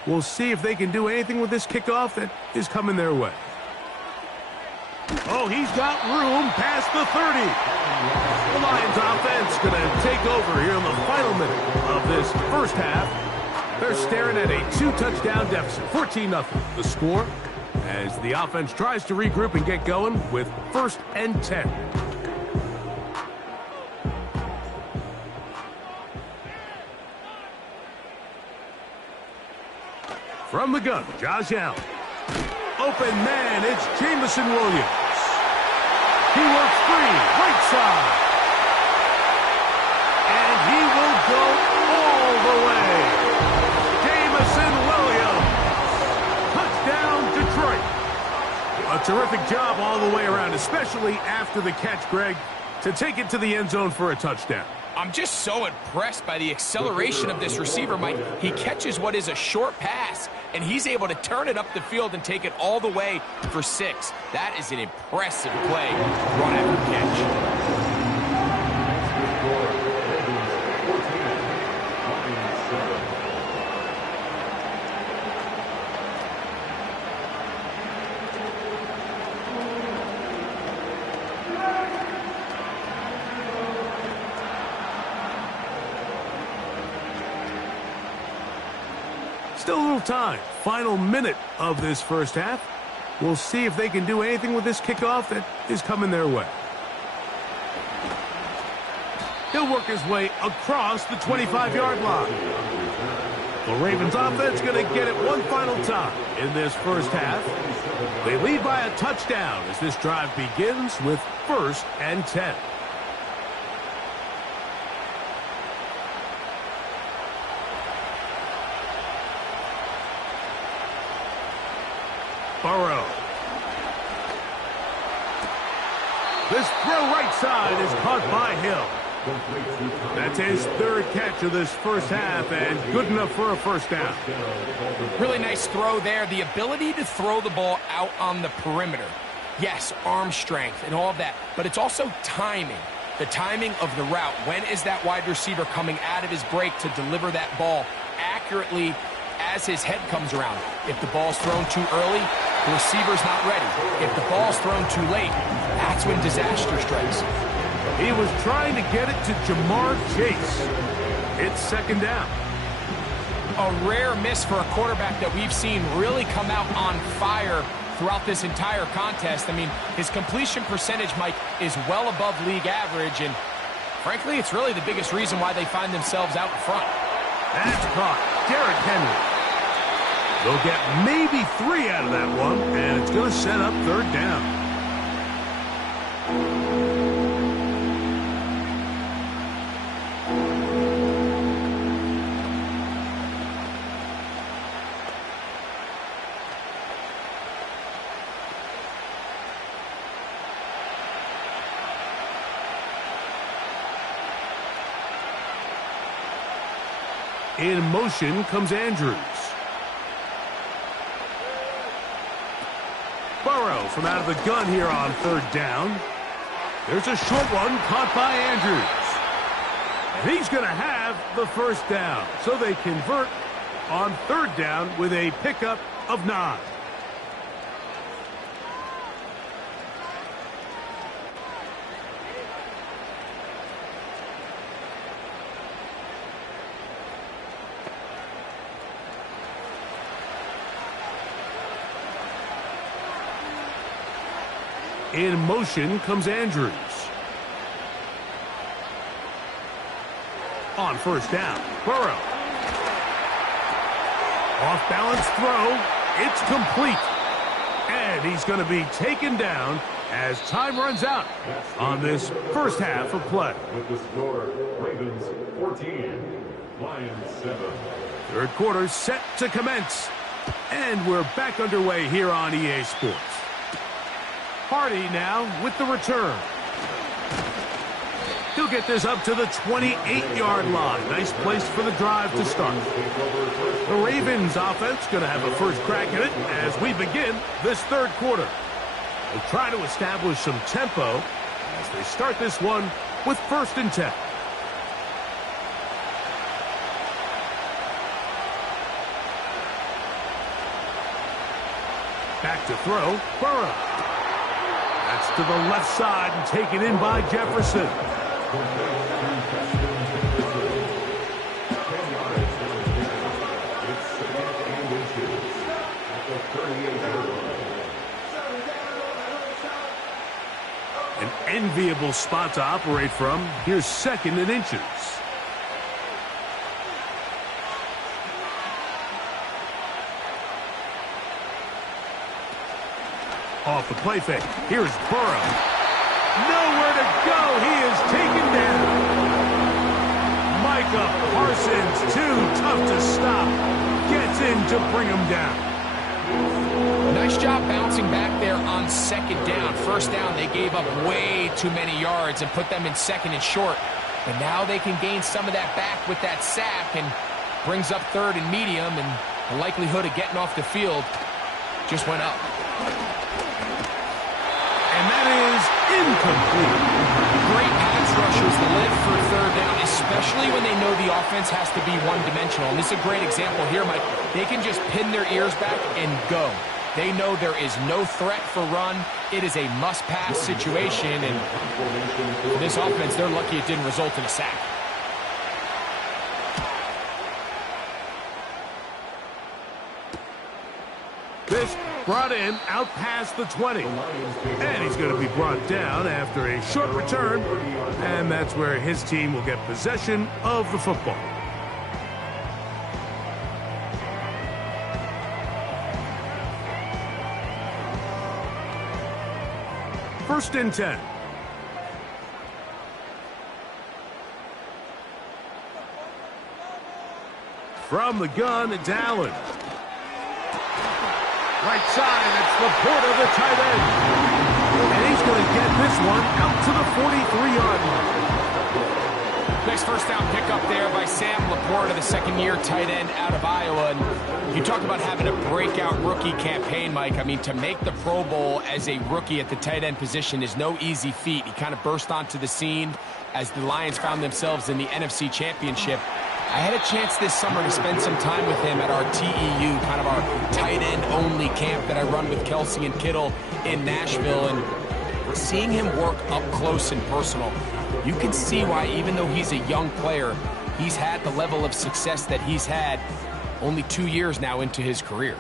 We'll see if they can do anything with this kickoff that is coming their way. Oh, he's got room past the 30. The Lions offense going to take over here in the final minute of this first half. They're staring at a 2-touchdown deficit, 14-0. The score as the offense tries to regroup and get going with 1st and 10. From the gun, Josh Allen. Open man, it's Jameson Williams. He works free, right side. And he will go all the way. Jameson Williams. Touchdown, Detroit. A terrific job all the way around, especially after the catch, Greg, to take it to the end zone for a touchdown. I'm just so impressed by the acceleration of this receiver, Mike. He catches what is a short pass, and he's able to turn it up the field and take it all the way for 6. That is an impressive play, run after catch. Still a little time. Final minute of this first half. We'll see if they can do anything with this kickoff that is coming their way. He'll work his way across the 25-yard line. The Ravens offense going to get it one final time in this first half. They lead by a touchdown as this drive begins with 1st and 10. Burrow. This throw right side is caught by Hill. That's his 3rd catch of this first half and good enough for a 1st down. Really nice throw there. The ability to throw the ball out on the perimeter. Yes, arm strength and all of that, but it's also timing. The timing of the route. When is that wide receiver coming out of his break to deliver that ball accurately as his head comes around? If the ball's thrown too early, the receiver's not ready. If the ball's thrown too late, that's when disaster strikes. He was trying to get it to Jamar Chase. It's second down. A rare miss for a quarterback that we've seen really come out on fire throughout this entire contest. I mean, his completion percentage, Mike, is well above league average, and frankly, it's really the biggest reason why they find themselves out in front. That's caught. Derrick Henry. They'll get maybe 3 out of that one, and it's going to set up third down. In motion comes Andrews. Burrow from out of the gun here on third down. There's a short one caught by Andrews. And he's going to have the first down. So they convert on third down with a pickup of 9. In motion comes Andrews. On first down, Burrow. Off balance throw. It's complete. And he's going to be taken down as time runs out on this first half of play. With the score, Ravens 14, Lions 7. Third quarter set to commence. And we're back underway here on EA Sports. Hardy now with the return. He'll get this up to the 28-yard line. Nice place for the drive to start. The Ravens offense going to have a first crack at it as we begin this third quarter. They'll try to establish some tempo as they start this one with 1st and 10. Back to throw, Burrow. That's to the left side and taken in by Jefferson. An enviable spot to operate from. Here's 2nd and inches. Off the play fake. Here's Burrow. Nowhere to go. He is taken down. Micah Parsons, too tough to stop. Gets in to bring him down. Nice job bouncing back there on 2nd down. 1st down, they gave up way too many yards and put them in 2nd and short. But now they can gain some of that back with that sack and brings up 3rd and medium, and the likelihood of getting off the field just went up. And that is incomplete. Great pass rushers live for 3rd down, especially when they know the offense has to be one-dimensional. And this is a great example here, Mike. They can just pin their ears back and go. They know there is no threat for run. It is a must-pass situation, and for this offense, they're lucky it didn't result in a sack. This brought in out past the 20. And he's going to be brought down after a short return. And that's where his team will get possession of the football. First and 10. From the gun, it's Allen. Right side, it's Laporta, the tight end. And he's going to get this one out to the 43-yard line. Nice first down pickup there by Sam Laporta, the second-year tight end out of Iowa. And you talk about having a breakout rookie campaign, Mike. I mean, to make the Pro Bowl as a rookie at the tight end position is no easy feat. He kind of burst onto the scene as the Lions found themselves in the NFC Championship. I had a chance this summer to spend some time with him at our TEU, kind of our tight end only camp that I run with Kelsey and Kittle in Nashville. And seeing him work up close and personal, you can see why, even though he's a young player, he's had the level of success that he's had only 2 years now into his career.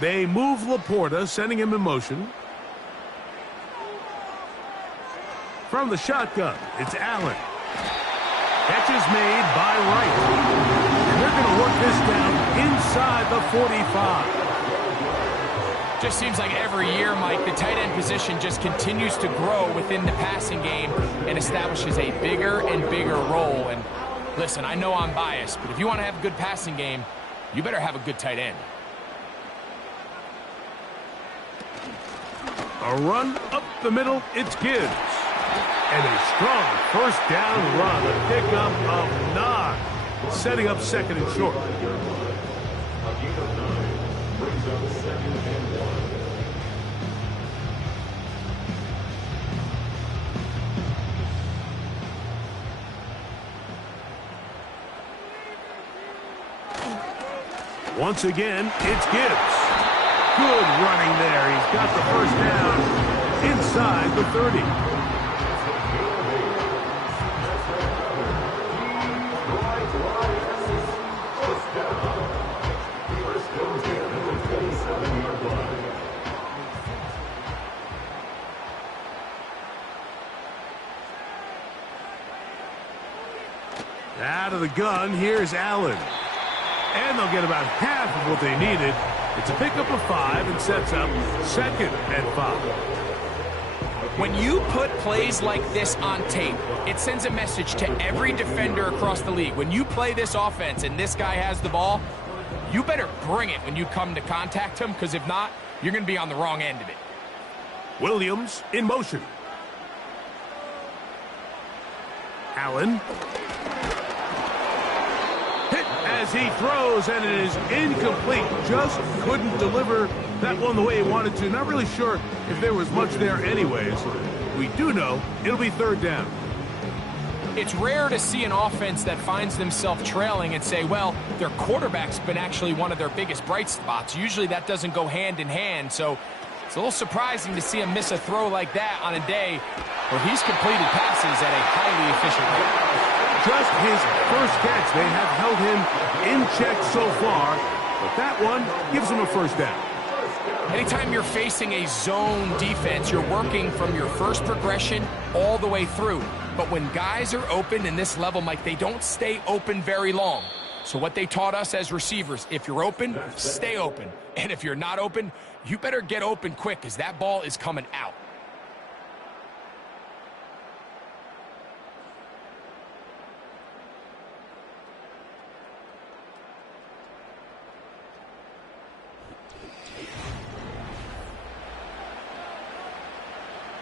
They move Laporta, sending him in motion. From the shotgun, it's Allen. Catch is made by Wright. And they're going to work this down inside the 45. Just seems like every year, Mike, the tight end position just continues to grow within the passing game and establishes a bigger and bigger role. And listen, I know I'm biased, but if you want to have a good passing game, you better have a good tight end. A run up the middle, it's Gibbs. And a strong first down run, a pickup of 9, setting up second and short. Once again, it's Gibbs. Good running there. He's got the first down inside the 30. Out of the gun, here's Allen. And they'll get about half of what they needed. It's a pickup of 5 and sets up second and 5. When you put plays like this on tape, it sends a message to every defender across the league. When you play this offense and this guy has the ball, you better bring it when you come to contact him, because if not, you're going to be on the wrong end of it. Williams in motion. Allen. Hit as he throws, and it is incomplete. Just couldn't deliver that one the way he wanted to. Not really sure if there was much there anyways. We do know it'll be third down. It's rare to see an offense that finds themselves trailing and say, well, their quarterback's been actually one of their biggest bright spots. Usually that doesn't go hand in hand, so it's a little surprising to see him miss a throw like that on a day where he's completed passes at a highly efficient rate. Just his first catch. They have held him in check so far, but that one gives him a first down. Anytime you're facing a zone defense, you're working from your first progression all the way through. But when guys are open in this level, Mike, they don't stay open very long. So what they taught us as receivers, if you're open, stay open. And if you're not open, you better get open quick, because that ball is coming out.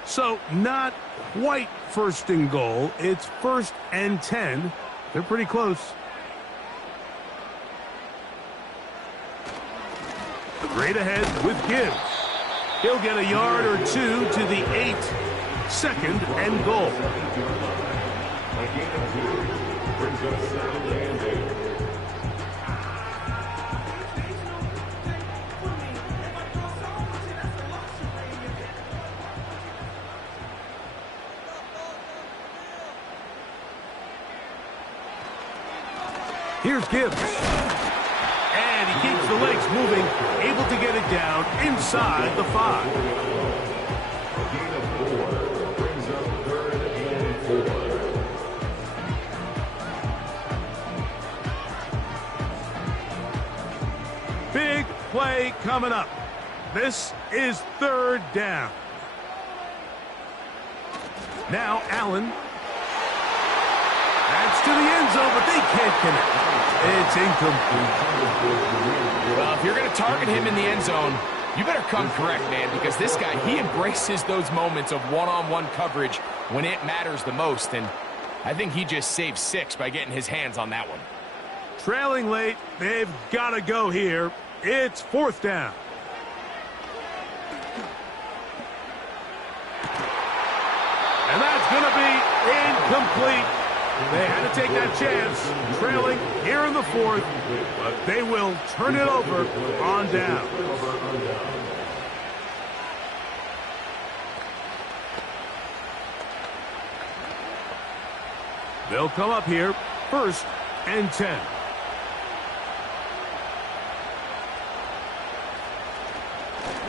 So not quite first and goal. It's 1st and 10. They're pretty close. Great ahead with Gibbs. He'll get a yard or two to the 8. 2nd and goal. Here's Gibbs. And he keeps the legs moving, able to get it down inside the 5. Big play coming up. This is 3rd down. Now Allen. That's to the end zone, but they can't connect. It's incomplete. Well, if you're going to target him in the end zone, you better come correct, man, because this guy, he embraces those moments of one-on-one coverage when it matters the most, and I think he just saved 6 by getting his hands on that one. Trailing late, they've got to go here. It's 4th down. And that's going to be incomplete. They had to take that chance, trailing here in the fourth, but they will turn it over on down. They'll come up here, 1st and 10.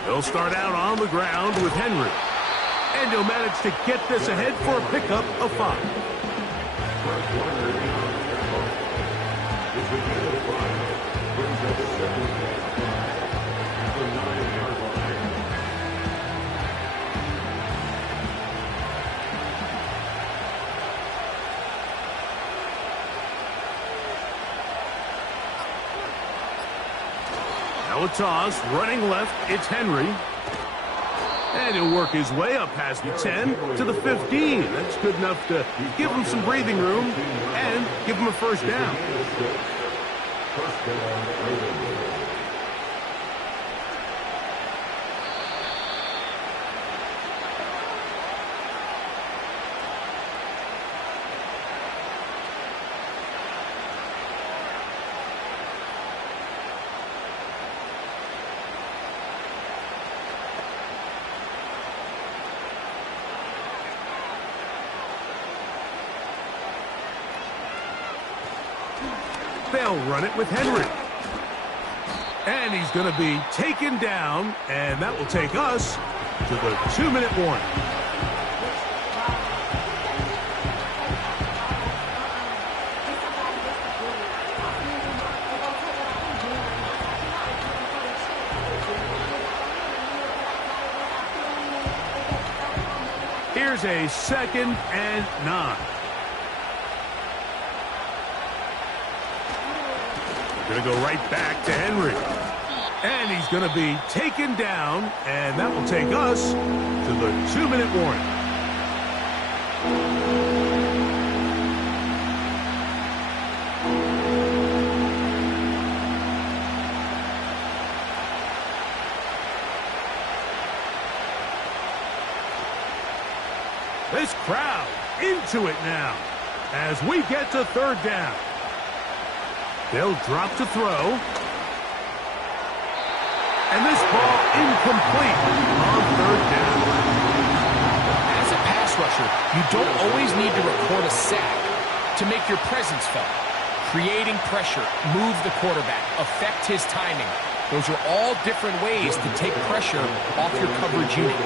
They'll start out on the ground with Henry. And he'll manage to get this ahead for a pickup of 5. Now a toss, running left, it's Henry. And he'll work his way up past the 10 to the 15. That's good enough to give him some breathing room and give him a first down. They'll run it with Henry. And he's going to be taken down, and that will take us to the 2-minute warning. Here's a 2nd and 9. Going to go right back to Henry. And he's going to be taken down, and that will take us to the 2-minute warning. This crowd into it now as we get to 3rd down. They'll drop to throw. And this ball incomplete on 3rd down. As a pass rusher, you don't always need to record a sack to make your presence felt. Creating pressure, move the quarterback, affect his timing. Those are all different ways to take pressure off your coverage unit.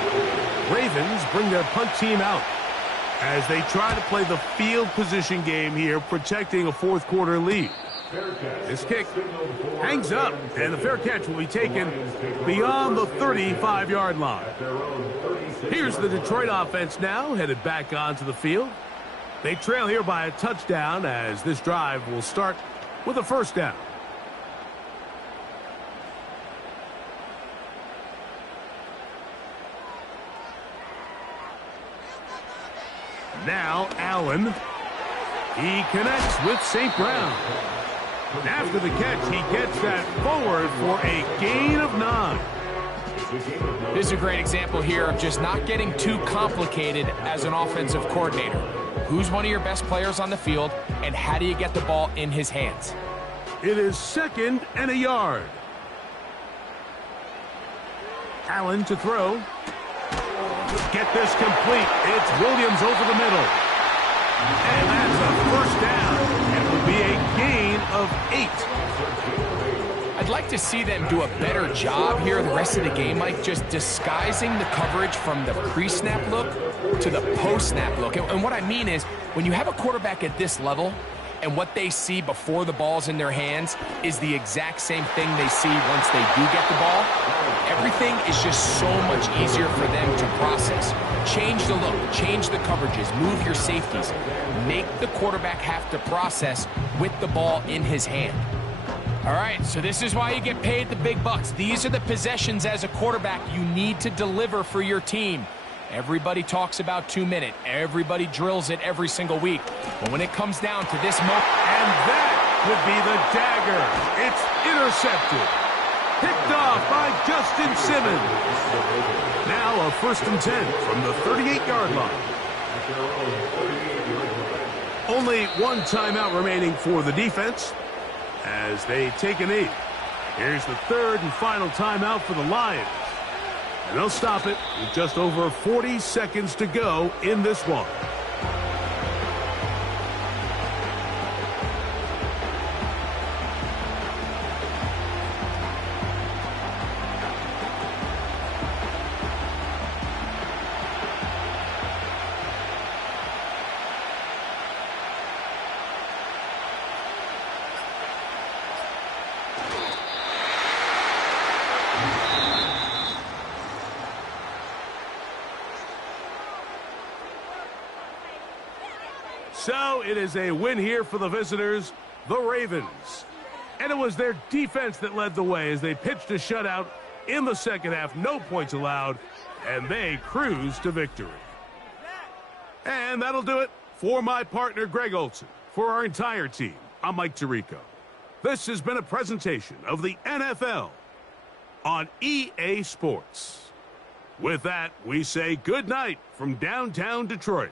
Ravens bring their punt team out as they try to play the field position game here, protecting a 4th quarter lead. This kick hangs up, and the fair catch will be taken beyond the 35-yard line. Here's the Detroit offense now, headed back onto the field. They trail here by a touchdown as this drive will start with a 1st down. Now Allen. He connects with St. Brown. After the catch, he gets that forward for a gain of 9. This is a great example here of just not getting too complicated as an offensive coordinator. Who's one of your best players on the field, and how do you get the ball in his hands? It is 2nd and a yard. Allen to throw. Get this complete. It's Williams over the middle. And that's a 1st down. It will be a gain of 8. I'd like to see them do a better job here the rest of the game, Mike, just disguising the coverage from the pre-snap look to the post-snap look. And what I mean is, when you have a quarterback at this level, and what they see before the ball's in their hands is the exact same thing they see once they do get the ball, everything is just so much easier for them to process. Change the look, change the coverages, move your safeties. Make the quarterback have to process with the ball in his hand. All right, so this is why you get paid the big bucks. These are the possessions as a quarterback you need to deliver for your team. Everybody talks about 2-minute. Everybody drills it every single week. But when it comes down to this moment... And that would be the dagger. It's intercepted. Picked off by Justin Simmons. Now a 1st and 10 from the 38-yard line. Only one timeout remaining for the defense as they take a knee. Here's the third and final timeout for the Lions. And they'll stop it with just over 40 seconds to go in this one. So it is a win here for the visitors, the Ravens. And it was their defense that led the way as they pitched a shutout in the second half. No points allowed, and they cruised to victory. And that'll do it for my partner, Greg Olson. For our entire team, I'm Mike Tirico. This has been a presentation of the NFL on EA Sports. With that, we say good night from downtown Detroit.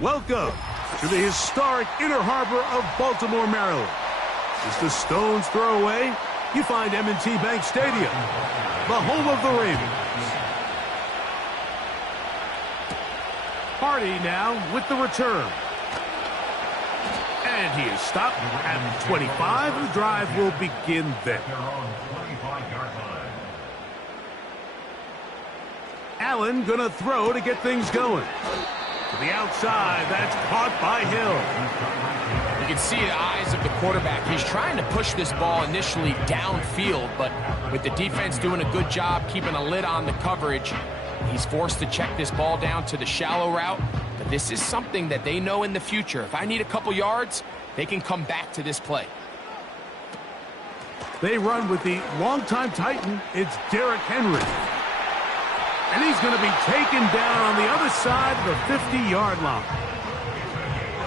Welcome to the historic Inner Harbor of Baltimore, Maryland. Just a stone's throw away, you find M&T Bank Stadium, the home of the Ravens. Hardy now with the return. And he is stopped at the 25. The drive will begin then. Allen gonna throw to get things going. To the outside, that's caught by Hill. You can see the eyes of the quarterback. He's trying to push this ball initially downfield, but with the defense doing a good job keeping a lid on the coverage, he's forced to check this ball down to the shallow route. But this is something that they know in the future. If I need a couple yards, they can come back to this play. They run with the longtime Titan. It's Derrick Henry. And he's going to be taken down on the other side of the 50-yard line.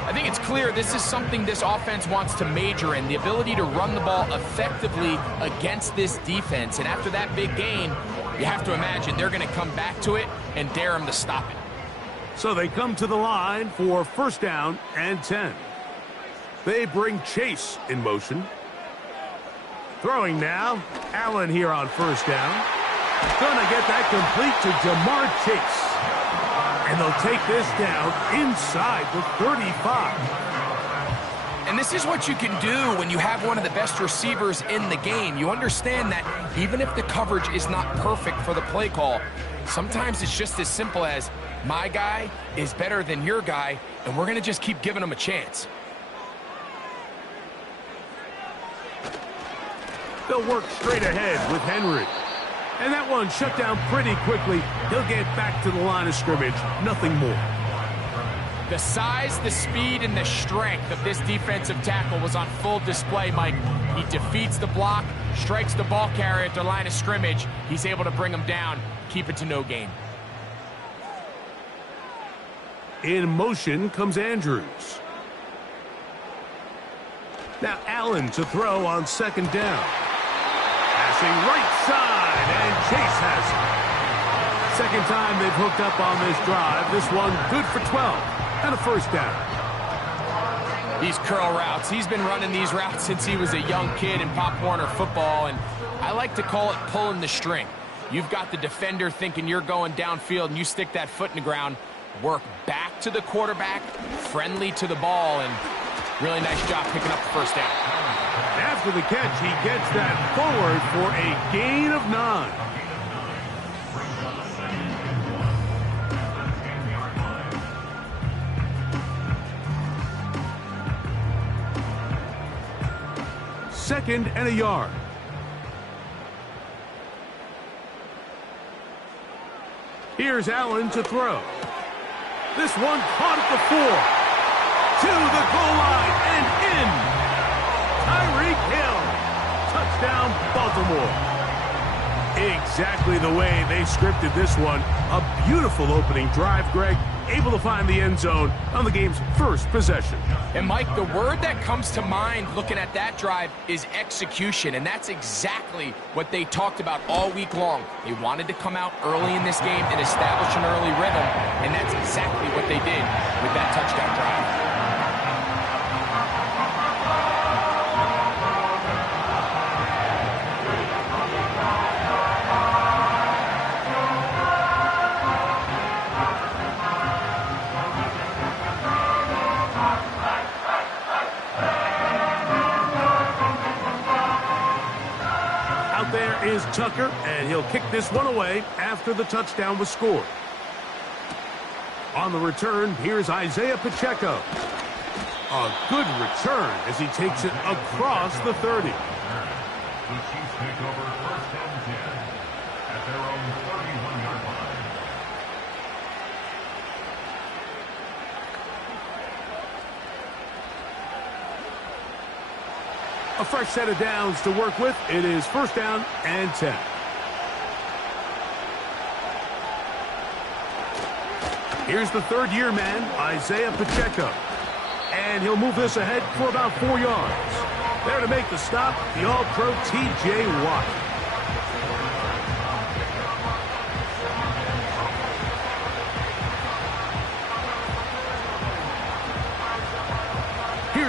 I think it's clear this is something this offense wants to major in, the ability to run the ball effectively against this defense. And after that big gain, you have to imagine they're going to come back to it and dare him to stop it. So they come to the line for first down and 10. They bring Chase in motion. Throwing now, Allen here on first down. Gonna get that complete to Jamar Chase. And they'll take this down inside the 35. And this is what you can do when you have one of the best receivers in the game. You understand that even if the coverage is not perfect for the play call, sometimes it's just as simple as, my guy is better than your guy, and we're gonna just keep giving him a chance. They'll work straight ahead with Henry. And that one shut down pretty quickly. He'll get back to the line of scrimmage. Nothing more. The size, the speed, and the strength of this defensive tackle was on full display, Mike. He defeats the block, strikes the ball carrier at the line of scrimmage. He's able to bring him down, keep it to no gain. In motion comes Andrews. Now Allen to throw on second down. Passing right side, and Chase has it. Second time they've hooked up on this drive. This one good for 12 and a first down. These curl routes, he's been running these routes since he was a young kid in Pop Warner football, and I like to call it pulling the string. You've got the defender thinking you're going downfield, and you stick that foot in the ground, work back to the quarterback, friendly to the ball, and really nice job picking up the first down. After the catch, he gets that forward for a gain of 9. Second and a yard. Here's Allen to throw. This one caught at the 4. To the goal line and in. Tyreek Hill. Touchdown, Baltimore. Exactly the way they scripted this one. A beautiful opening drive, Greg. Able to find the end zone on the game's first possession. And Mike, the word that comes to mind looking at that drive is execution, and that's exactly what they talked about all week long. They wanted to come out early in this game and establish an early rhythm, and that's exactly what they did with that touchdown drive. Is Tucker, and he'll kick this one away after the touchdown was scored. On the return, here's Isaiah Pacheco. A good return as he takes it across the 30. The Chiefs take over first and 10 at their own 31-yard line. A fresh set of downs to work with. It is first down and 10. Here's the third-year man, Isaiah Pacheco. And he'll move this ahead for about 4 yards. There to make the stop, the All-Pro T.J. Watt.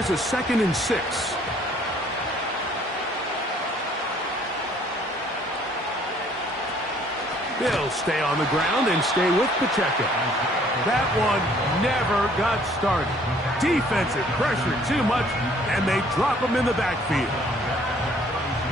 Here's a 2nd and 6. They'll stay on the ground and stay with Pacheco. That one never got started. Defensive pressure too much, and they drop him in the backfield.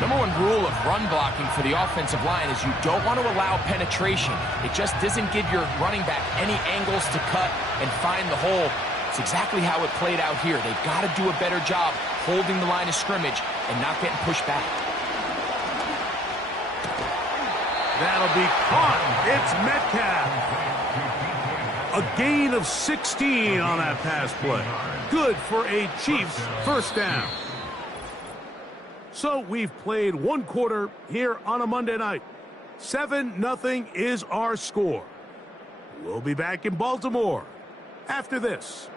Number one rule of run blocking for the offensive line is you don't want to allow penetration. It just doesn't give your running back any angles to cut and find the hole. It's exactly how it played out here. They've got to do a better job holding the line of scrimmage and not getting pushed back. That'll be caught. It's Metcalf. A gain of 16 on that pass play. Good for a Chiefs first down. So we've played one quarter here on a Monday night. 7-0 is our score. We'll be back in Baltimore after this.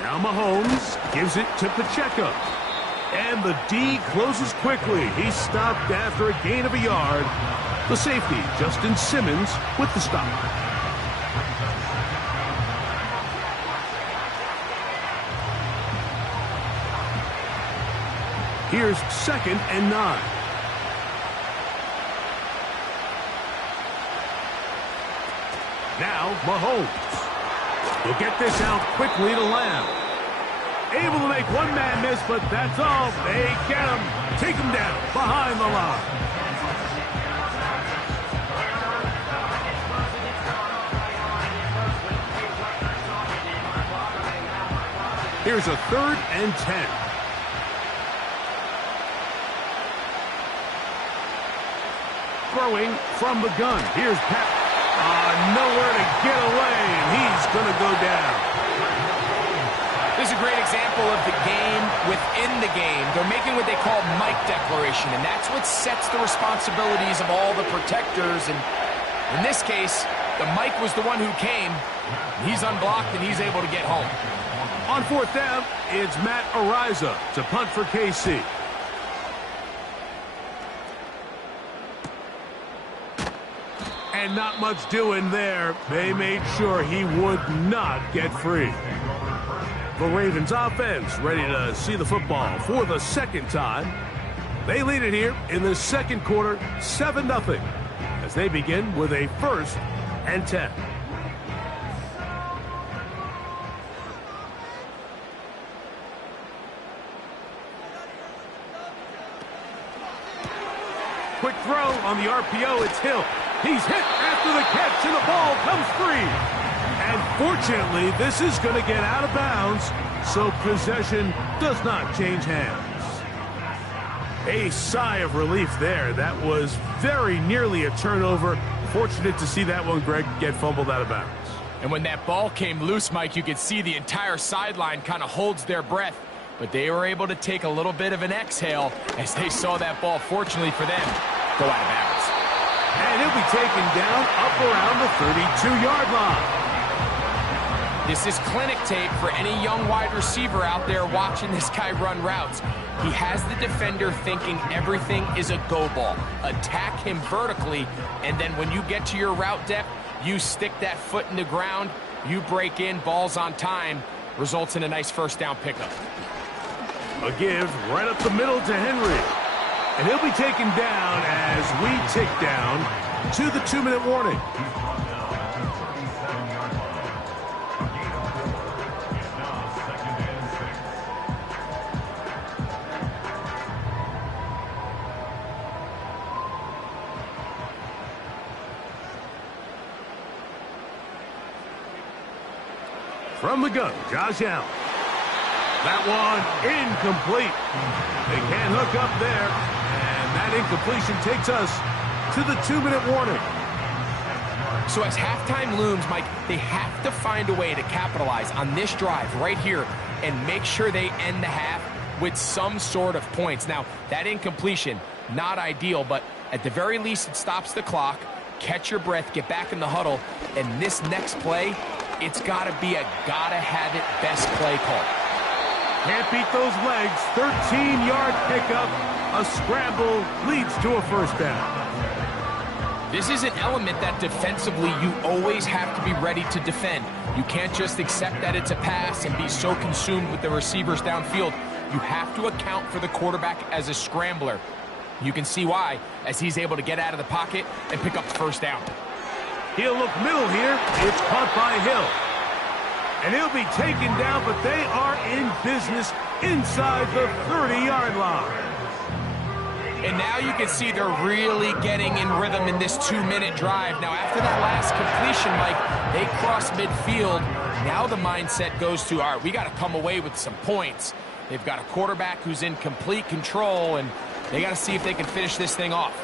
Now Mahomes gives it to Pacheco. And the D closes quickly. He stopped after a gain of a yard. The safety, Justin Simmons, with the stop. Here's 2nd and 9. Now Mahomes will get this out quickly to Lamb. Able to make one man miss, but that's all. They get him. Take him down behind the line. Here's a 3rd and 10. Throwing from the gun. Here's Pat. Nowhere to get away, and he's going to go down. This is a great example of the game within the game. They're making what they call Mike declaration, and that's what sets the responsibilities of all the protectors. And in this case, the Mike was the one who came. He's unblocked, and he's able to get home. On 4th down, it's Matt Araiza to punt for KC. And not much doing there. They made sure he would not get free. The Ravens offense ready to see the football for the 2nd time. They lead it here in the 2nd quarter, 7-0, as they begin with a 1st and 10. Quick throw on the RPO. It's Hill. He's hit after the catch, and the ball comes free. And fortunately, this is going to get out of bounds, so possession does not change hands. A sigh of relief there. That was very nearly a turnover. Fortunate to see that one, Greg, get fumbled out of bounds. And when that ball came loose, Mike, you could see the entire sideline kind of holds their breath. But they were able to take a little bit of an exhale as they saw that ball, fortunately for them, go out of bounds. And he'll be taken down up around the 32-yard line. This is clinic tape for any young wide receiver out there watching this guy run routes. He has the defender thinking everything is a go ball. Attack him vertically, and then when you get to your route depth, you stick that foot in the ground, you break in, ball's on time, results in a nice first down pickup. A give right up the middle to Henry. And he'll be taken down as we tick down to the 2-minute warning. From the gun, Josh Allen. That one incomplete. They can't hook up there, and that incompletion takes us to the 2-minute warning. So as halftime looms, Mike, they have to find a way to capitalize on this drive right here and make sure they end the half with some sort of points. Now, that incompletion, not ideal, but at the very least it stops the clock. Catch your breath, get back in the huddle, and this next play, it's got to be a gotta-have-it best play call. Can't beat those legs. 13-yard pickup. A scramble leads to a first down. This is an element that defensively you always have to be ready to defend. You can't just accept that it's a pass and be so consumed with the receivers downfield. You have to account for the quarterback as a scrambler. You can see why, as he's able to get out of the pocket and pick up the first down. He'll look middle here. It's caught by Hill. And he'll be taken down, but they are in business inside the 30-yard line. And now you can see they're really getting in rhythm in this 2-minute drive. Now, after that last completion, Mike, they cross midfield. Now the mindset goes to, all right, we got to come away with some points. They've got a quarterback who's in complete control, and they got to see if they can finish this thing off.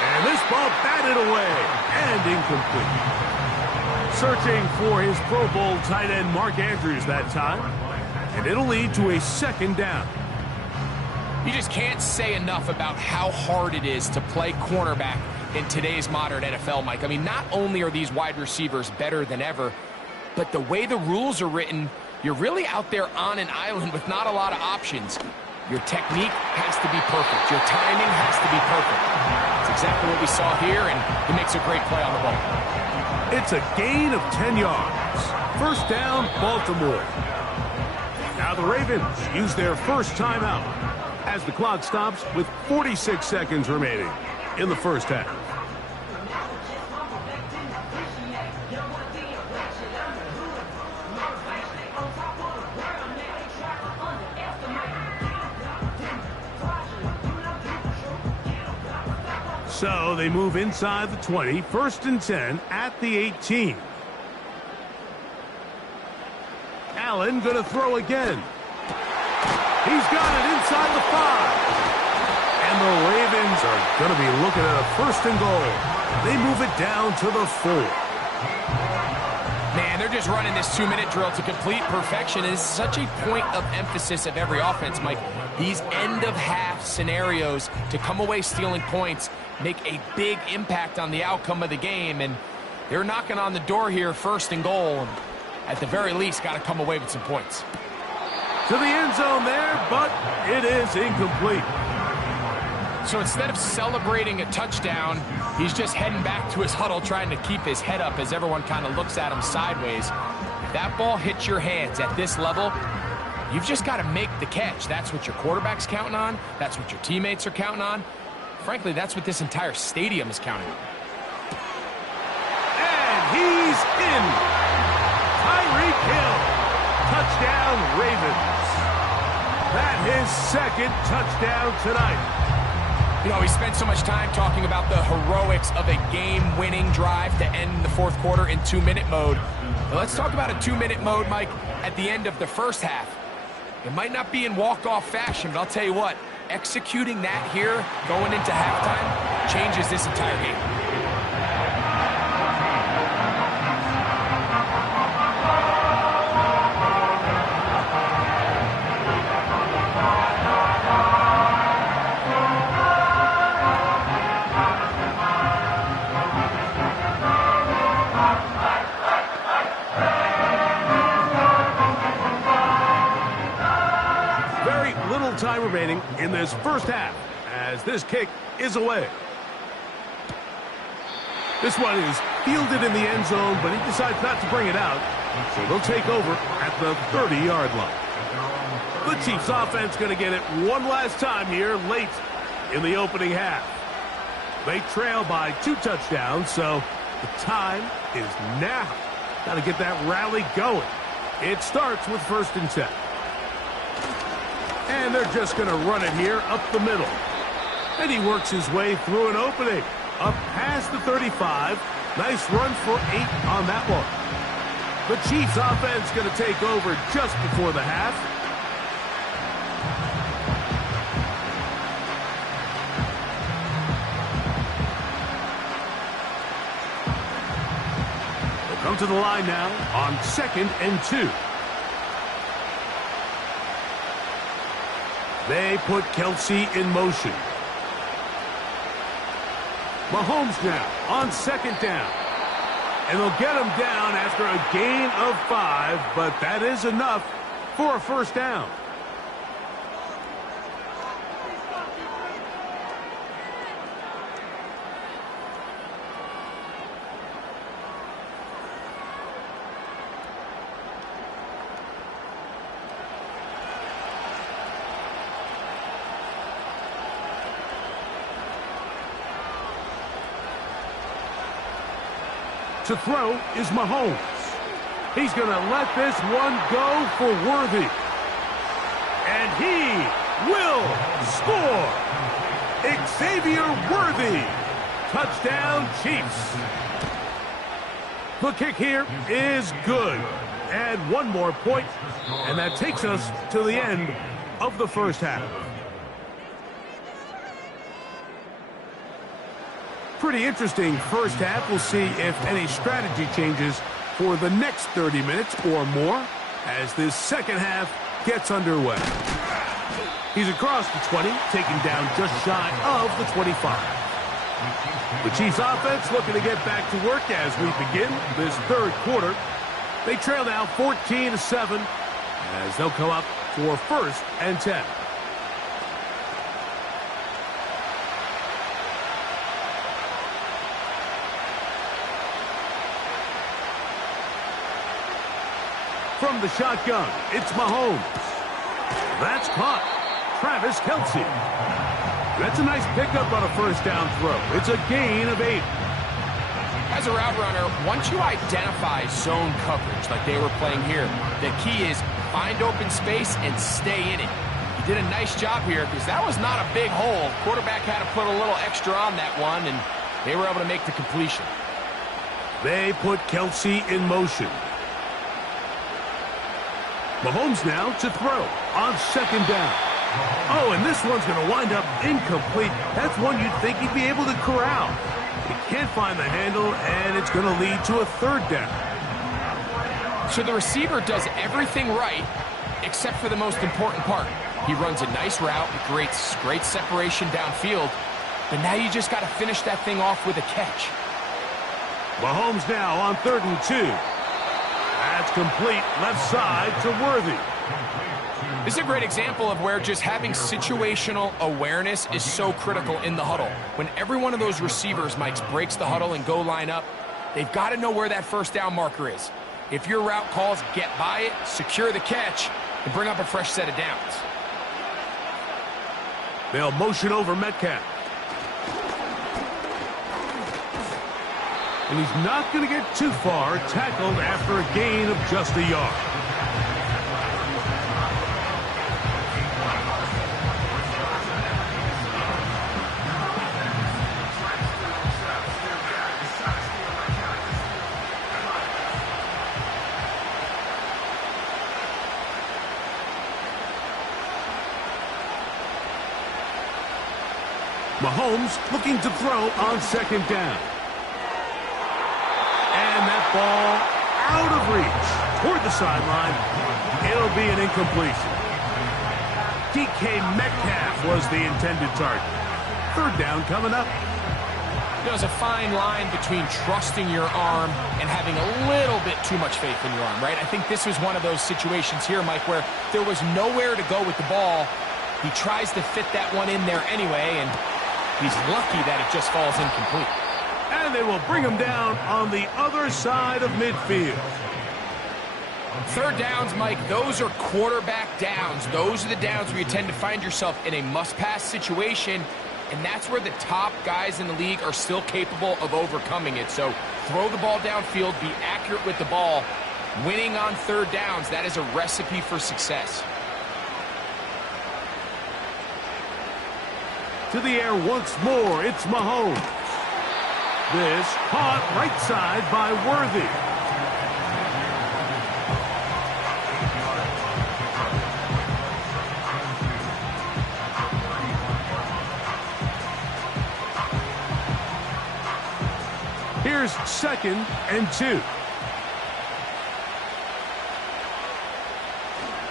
And this ball batted away and incomplete. Searching for his Pro Bowl tight end Mark Andrews that time. And it'll lead to a second down. You just can't say enough about how hard it is to play cornerback in today's modern NFL, Mike. I mean, not only are these wide receivers better than ever, but the way the rules are written, you're really out there on an island with not a lot of options. Your technique has to be perfect. Your timing has to be perfect. That's exactly what we saw here, and he makes a great play on the ball. It's a gain of 10 yards. First down, Baltimore. Now the Ravens use their first timeout as the clock stops with 46 seconds remaining in the first half. So they move inside the 20, 1st and 10 at the 18. Allen going to throw again. He's got it inside the 5. And the Ravens are going to be looking at a 1st and goal. They move it down to the 4. Man, they're just running this 2-minute drill to complete perfection. It's such a point of emphasis of every offense, Mike. These end-of-half scenarios to come away stealing points make a big impact on the outcome of the game. And they're knocking on the door here, 1st and goal. At the very least, got to come away with some points. To the end zone there, but it is incomplete. So instead of celebrating a touchdown, he's just heading back to his huddle trying to keep his head up as everyone kind of looks at him sideways. If that ball hits your hands at this level, you've just got to make the catch. That's what your quarterback's counting on. That's what your teammates are counting on. Frankly, that's what this entire stadium is counting on. And he's in. Tyreek Hill. Touchdown, Ravens. That his 2nd touchdown tonight. You know, we spent so much time talking about the heroics of a game-winning drive to end the 4th quarter in 2-minute mode. Now let's talk about a 2-minute mode, Mike, at the end of the first half. It might not be in walk-off fashion, but I'll tell you what, executing that here going into halftime changes this entire game. Time remaining in this first half as this kick is away. This one is fielded in the end zone, but he decides not to bring it out. So they'll take over at the 30-yard line. The Chiefs offense going to get it one last time here late in the opening half. They trail by 2 touchdowns, so the time is now. Got to get that rally going. It starts with 1st and 10. And they're just going to run it here up the middle. And he works his way through an opening. Up past the 35. Nice run for 8 on that one. The Chiefs offense going to take over just before the half. They'll come to the line now on 2nd and 2. They put Kelsey in motion. Mahomes now on 2nd down. And they'll get him down after a gain of 5, but that is enough for a first down. To throw is Mahomes. He's going to let this one go for Worthy. And he will score. Xavier Worthy. Touchdown, Chiefs. The kick here is good. Add one more point, and that takes us to the end of the first half. Pretty interesting first half. We'll see if any strategy changes for the next 30 minutes or more as this second half gets underway. He's across the 20, taken down just shy of the 25. The Chiefs offense looking to get back to work as we begin this third quarter. They trail now 14-7 as they'll come up for 1st and 10. From the shotgun, it's Mahomes. That's caught. Travis Kelce. That's a nice pickup on a first down throw. It's a gain of 8. As a route runner, once you identify zone coverage like they were playing here, the key is find open space and stay in it. He did a nice job here because that was not a big hole. Quarterback had to put a little extra on that one, and they were able to make the completion. They put Kelce in motion. Mahomes now to throw on second down. Oh, and this one's going to wind up incomplete. That's one you'd think he'd be able to corral. He can't find the handle, and it's going to lead to a third down. So the receiver does everything right except for the most important part. He runs a nice route, great separation downfield, but now you just got to finish that thing off with a catch. Mahomes now on 3rd and 2. That's complete left side to Worthy. This is a great example of where just having situational awareness is so critical in the huddle. When every one of those receivers, Mike, breaks the huddle and go line up, they've got to know where that first down marker is. If your route calls, get by it, secure the catch, and bring up a fresh set of downs. They'll motion over Metcalf. And he's not going to get too far, tackled after a gain of just a yard. Mahomes looking to throw on second down. And that ball out of reach toward the sideline. It'll be an incompletion. DK Metcalf was the intended target. Third down coming up. There's a fine line between trusting your arm and having a little bit too much faith in your arm, right? I think this was one of those situations here, Mike, where there was nowhere to go with the ball. He tries to fit that one in there anyway, and he's lucky that it just falls incomplete. And they will bring him down on the other side of midfield. Third downs, Mike, those are quarterback downs. Those are the downs where you tend to find yourself in a must-pass situation, and that's where the top guys in the league are still capable of overcoming it. So throw the ball downfield, be accurate with the ball. Winning on third downs, that is a recipe for success. To the air once more, it's Mahomes. This caught right side by Worthy. Here's 2nd and 2.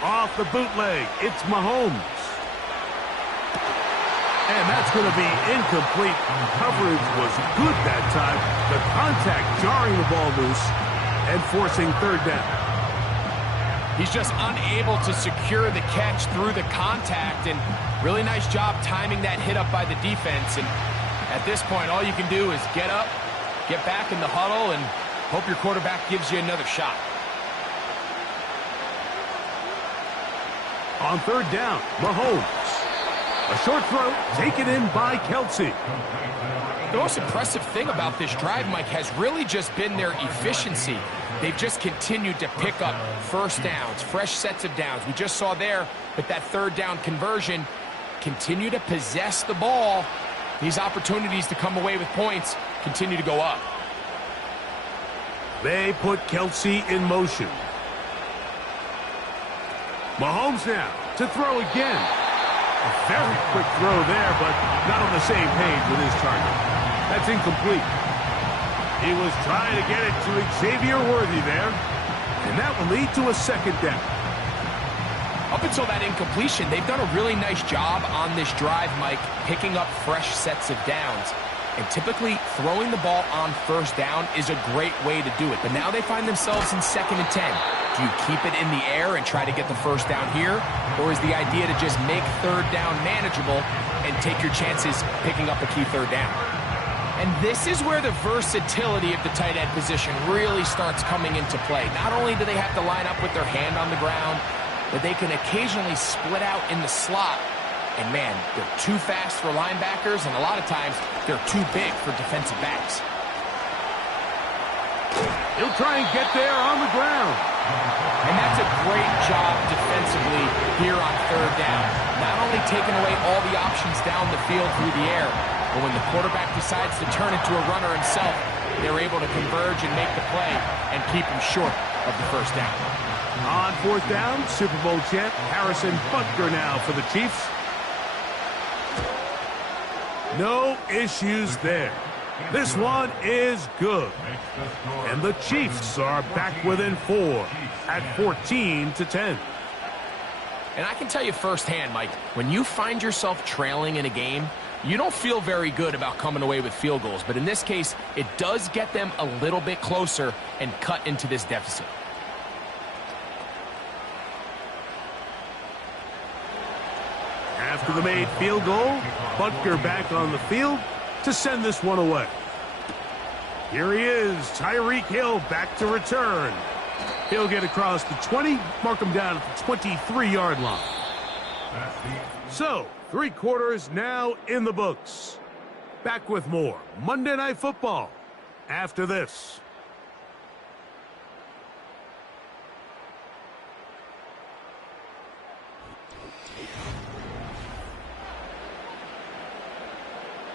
Off the bootleg, it's Mahomes. And that's going to be incomplete. Coverage was good that time. The contact jarring the ball loose and forcing third down. He's just unable to secure the catch through the contact, and really nice job timing that hit up by the defense. And at this point, all you can do is get up, get back in the huddle, and hope your quarterback gives you another shot. On third down, Mahomes. A short throw taken in by Kelce. The most impressive thing about this drive, Mike, has really just been their efficiency. They've just continued to pick up first downs, fresh sets of downs. We just saw there with that third down conversion, continue to possess the ball. These opportunities to come away with points continue to go up. They put Kelce in motion. Mahomes now to throw again. A very quick throw there, but not on the same page with his target. That's incomplete. He was trying to get it to Xavier Worthy there, and that will lead to a second down. Up until that incompletion, they've done a really nice job on this drive, Mike, picking up fresh sets of downs. And typically, throwing the ball on first down is a great way to do it. But now they find themselves in 2nd and 10. Do you keep it in the air and try to get the first down here? Or is the idea to just make third down manageable and take your chances picking up a key third down? And this is where the versatility of the tight end position really starts coming into play. Not only do they have to line up with their hand on the ground, but they can occasionally split out in the slot. And man, they're too fast for linebackers, and a lot of times they're too big for defensive backs. He'll try and get there on the ground. And that's a great job defensively here on third down. Not only taking away all the options down the field through the air, but when the quarterback decides to turn into a runner himself, they're able to converge and make the play and keep him short of the first down. On fourth down, Super Bowl champ Harrison Butker now for the Chiefs. No issues there. This one is good. And the Chiefs are back within 4 at 14-10. And I can tell you firsthand, Mike, when you find yourself trailing in a game, you don't feel very good about coming away with field goals. But in this case, it does get them a little bit closer and cut into this deficit. After the made field goal, Butker back on the field to send this one away. Here he is, Tyreek Hill back to return. He'll get across the 20, mark him down at the 23-yard line. So, 3 quarters now in the books. Back with more Monday Night Football after this.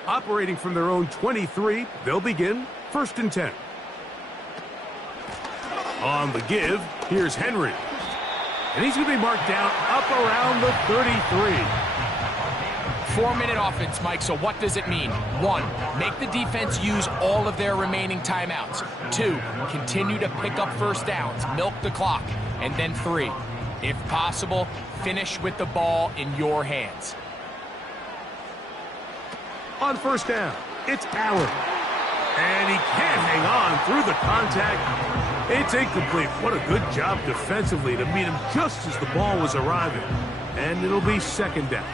Operating from their own 23, they'll begin 1st and 10. On the give, here's Henry. And he's going to be marked down up around the 33. 4-minute offense, Mike, so what does it mean? 1, make the defense use all of their remaining timeouts. 2, continue to pick up first downs, milk the clock. And then 3, if possible, finish with the ball in your hands. On first down, it's Allen. And he can't hang on through the contact. It's incomplete. What a good job defensively to meet him just as the ball was arriving. And it'll be 2nd down.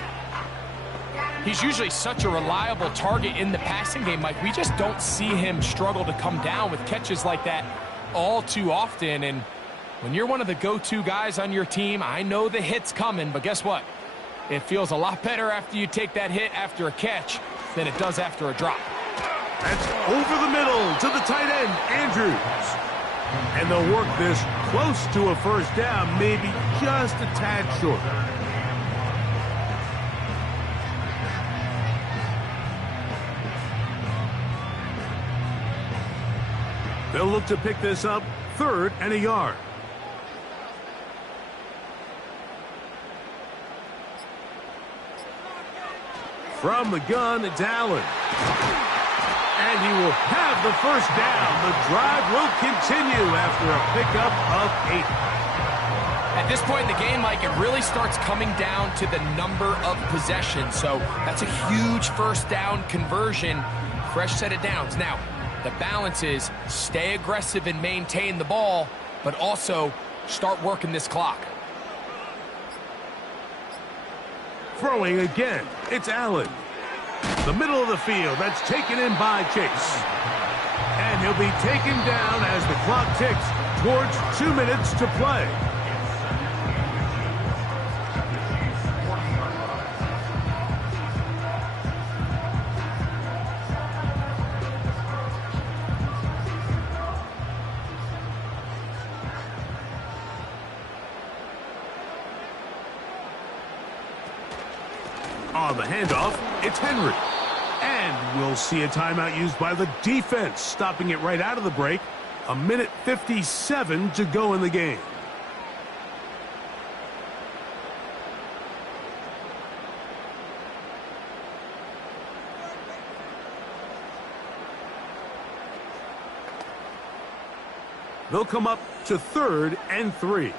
He's usually such a reliable target in the passing game, Mike. We just don't see him struggle to come down with catches like that all too often. And when you're one of the go-to guys on your team, I know the hit's coming, but guess what? It feels a lot better after you take that hit after a catch than it does after a drop. That's over the middle to the tight end, Andrews. And they'll work this close to a first down, maybe just a tad short. They'll look to pick this up 3rd and a yard. From the gun, it's Allen. And he will have the first down. The drive will continue after a pickup of 8. At this point in the game, Mike, it really starts coming down to the number of possessions. So that's a huge first down conversion, fresh set of downs. Now, the balance is stay aggressive and maintain the ball, but also start working this clock. Throwing again, it's Allen. The middle of the field, that's taken in by Chase. And he'll be taken down as the clock ticks towards 2 minutes to play. On the handoff, it's Henry. And we'll see a timeout used by the defense, stopping it right out of the break. 1:57 to go in the game. They'll come up to 3rd and 3.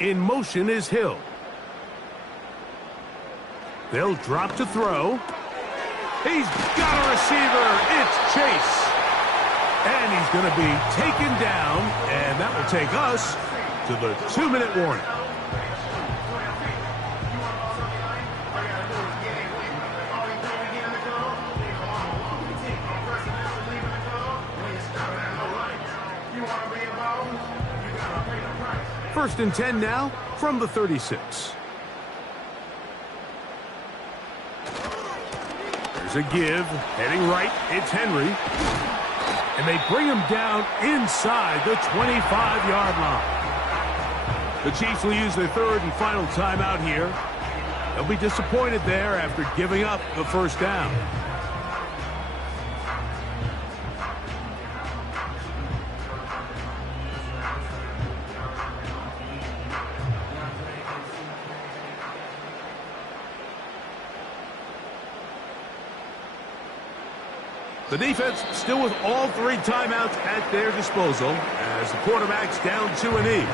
In motion is Hill. They'll drop to throw. He's got a receiver. It's Chase. And he's going to be taken down, and that will take us to the 2-minute warning. First and 10 now from the 36. There's a give. Heading right, it's Henry. And they bring him down inside the 25-yard line. The Chiefs will use their 3rd and final timeout here. They'll be disappointed there after giving up the first down. The defense still with all 3 timeouts at their disposal as the quarterback's down to a knee.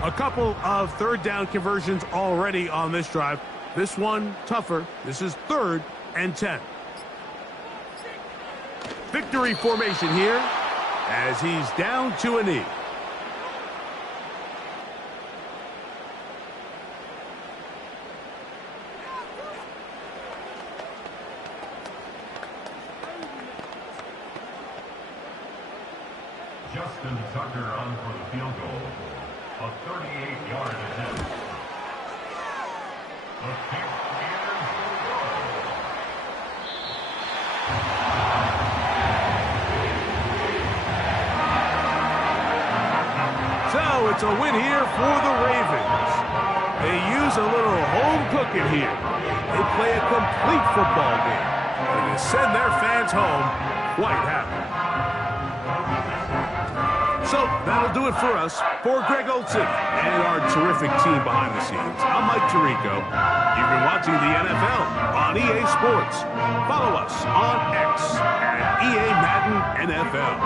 A couple of 3rd down conversions already on this drive. This one tougher. This is 3rd and 10. Victory formation here as he's down to a knee. Justin Tucker on for the field goal. A 38-yard attempt. The kick is good. So it's a win here for the Ravens. They use a little home cooking here. They play a complete football game. And they send their fans home quite happy. So that'll do it for us. For Greg Olson and our terrific team behind the scenes, I'm Mike Tirico. You've been watching the NFL on EA Sports. Follow us on X at EA Madden NFL.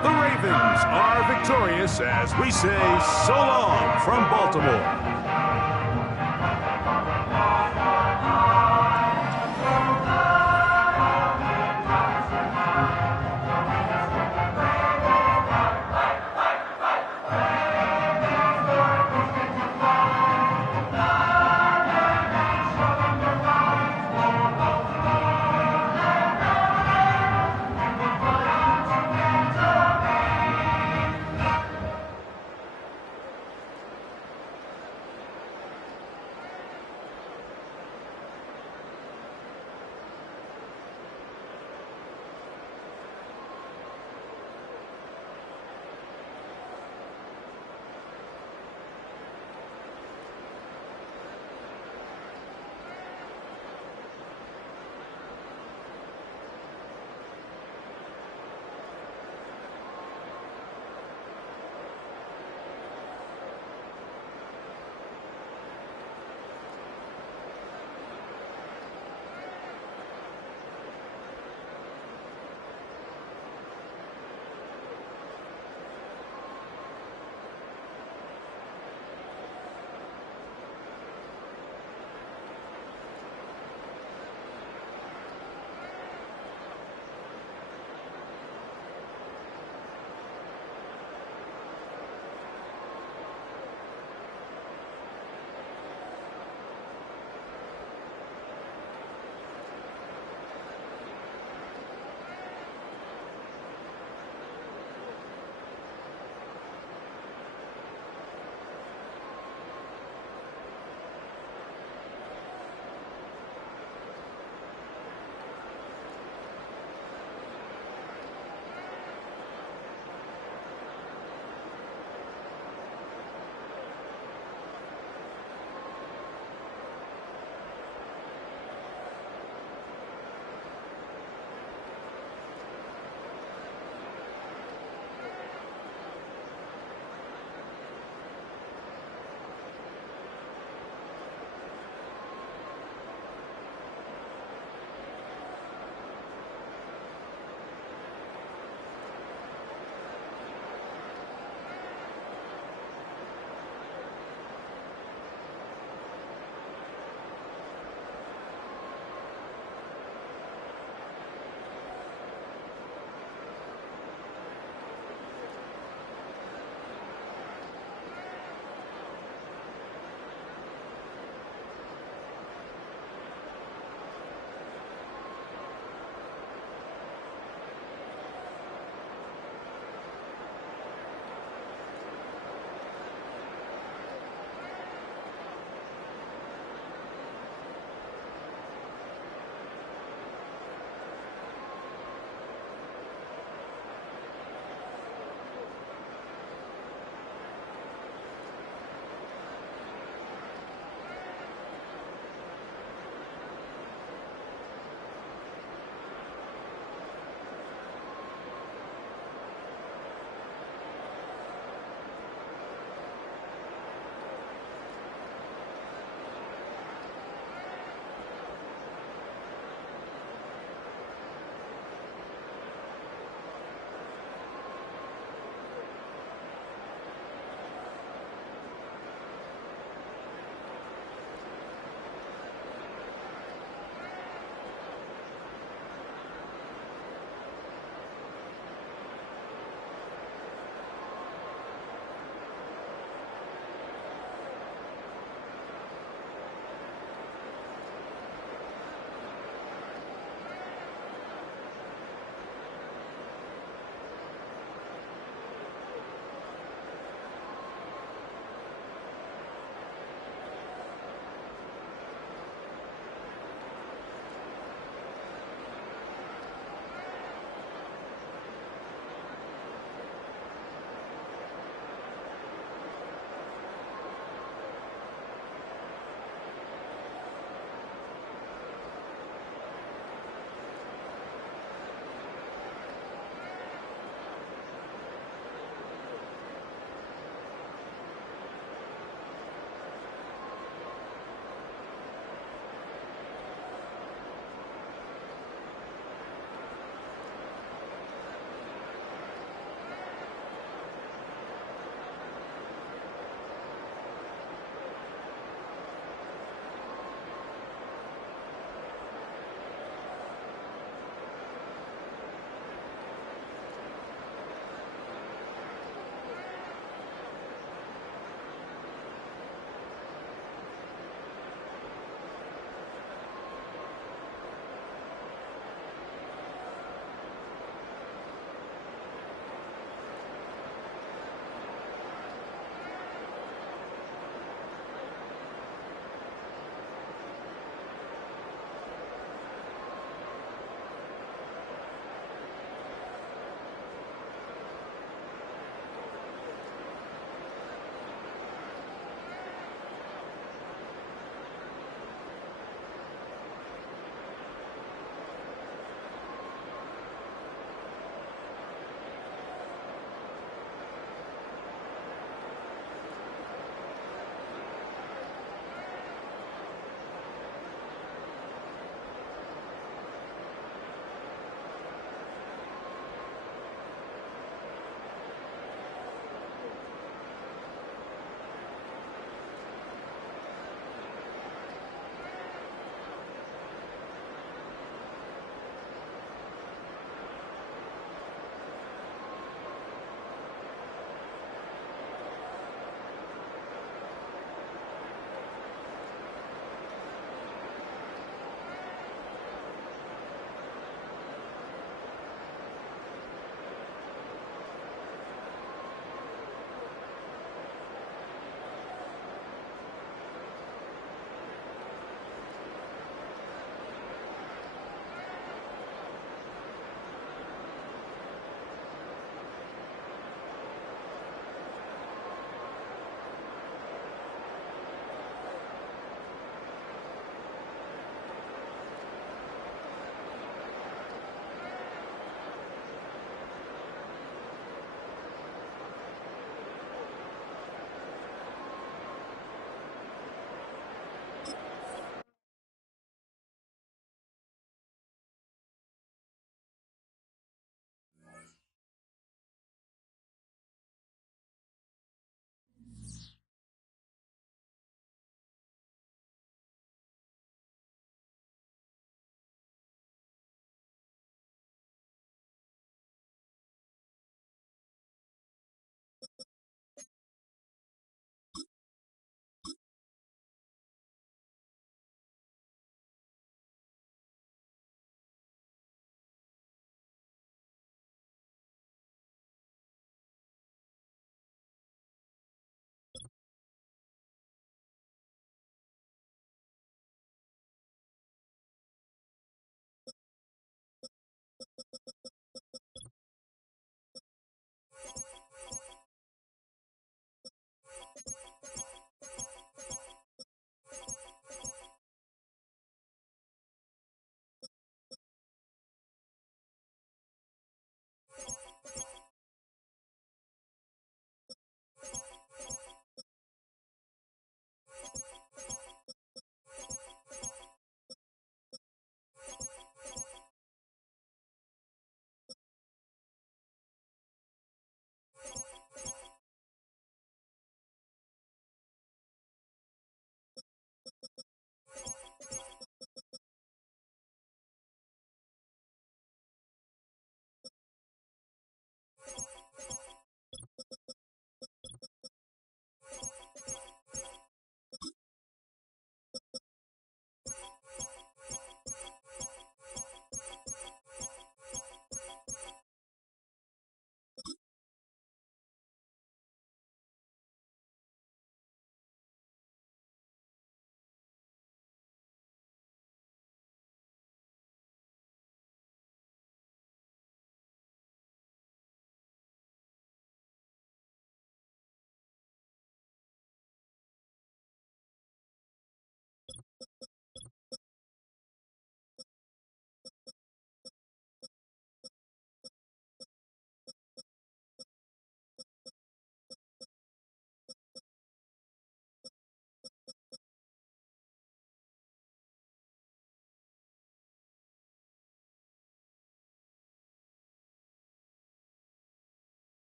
The Ravens are victorious as we say so long from Baltimore.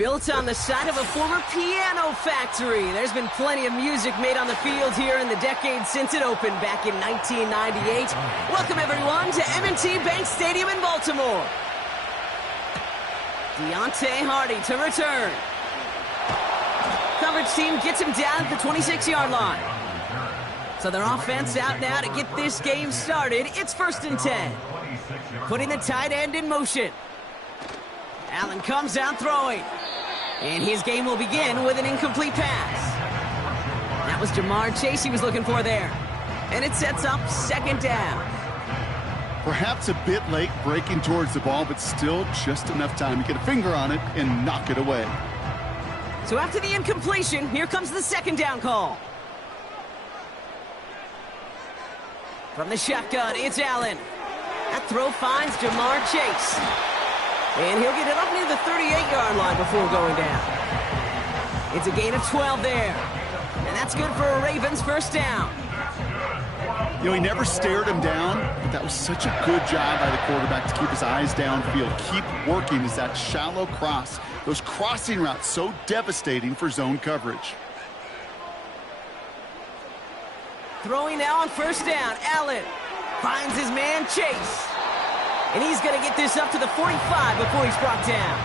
Built on the side of a former piano factory, there's been plenty of music made on the field here in the decade since it opened back in 1998. Welcome, everyone, to M&T Bank Stadium in Baltimore. Deontay Hardy to return. Coverage team gets him down at the 26-yard line. So their offense out now to get this game started. It's 1st and 10. Putting the tight end in motion. Allen comes down throwing. And his game will begin with an incomplete pass. That was Jamar Chase he was looking for there. And it sets up 2nd down. Perhaps a bit late breaking towards the ball, but still just enough time to get a finger on it and knock it away. So after the incompletion, here comes the 2nd down call. From the shotgun, it's Allen. That throw finds Jamar Chase. And he'll get it up near the 38-yard line before going down. It's a gain of 12 there. And that's good for a Ravens 1st down. You know, he never stared him down, but that was such a good job by the quarterback to keep his eyes downfield. Keep working as that shallow cross. Those crossing routes so devastating for zone coverage. Throwing now on 1st down. Allen finds his man Chase. And he's going to get this up to the 45 before he's brought down.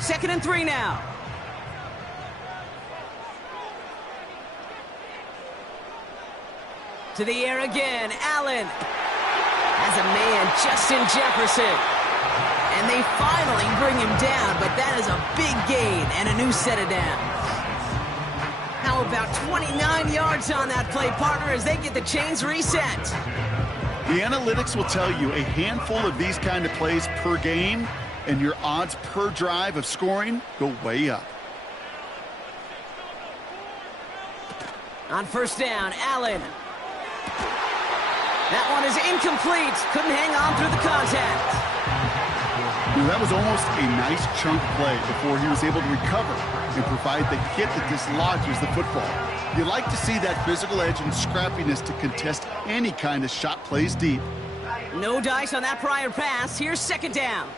Second and 3 now. To the air again. Allen has a man, Justin Jefferson. And they finally bring him down, but that is a big gain and a new set of downs. How about 29 yards on that play, partner, as they get the chains reset? The analytics will tell you a handful of these kind of plays per game, and your odds per drive of scoring go way up. On 1st down, Allen. That one is incomplete. Couldn't hang on through the contact. That was almost a nice chunk play before he was able to recover and provide the hit that dislodges the football. You like to see that physical edge and scrappiness to contest any kind of shot plays deep. No dice on that prior pass. Here's 2nd down.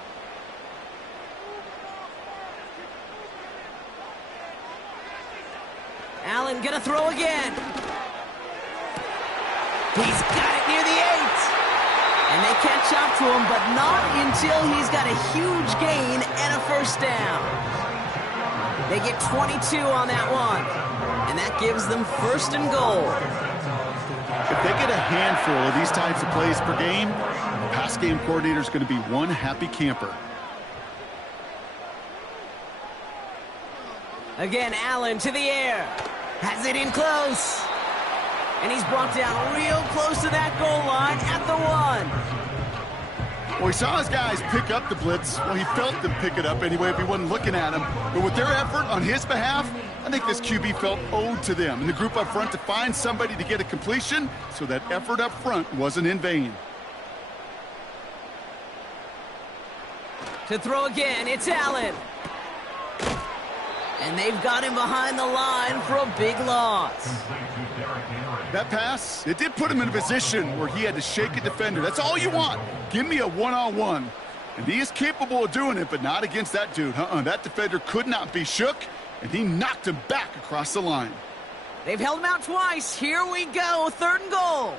Allen gonna throw again. He's got it near the 8. And they catch up to him, but not until he's got a huge gain and a 1st down. They get 22 on that one. And that gives them 1st and goal. If they get a handful of these types of plays per game, the pass game coordinator is going to be one happy camper. Again, Allen to the air. Has it in close. And he's brought down real close to that goal line at the 1. Well, he saw his guys pick up the blitz. Well, he felt them pick it up anyway if he wasn't looking at him. But with their effort on his behalf, I think this QB felt owed to them and the group up front to find somebody to get a completion, so that effort up front wasn't in vain. To throw again, it's Allen. And they've got him behind the line for a big loss. That pass, it did put him in a position where he had to shake a defender. That's all you want. Give me a one-on-one. And he is capable of doing it, but not against that dude. That defender could not be shook, and he knocked him back across the line. They've held him out twice. Here we go, 3rd and goal.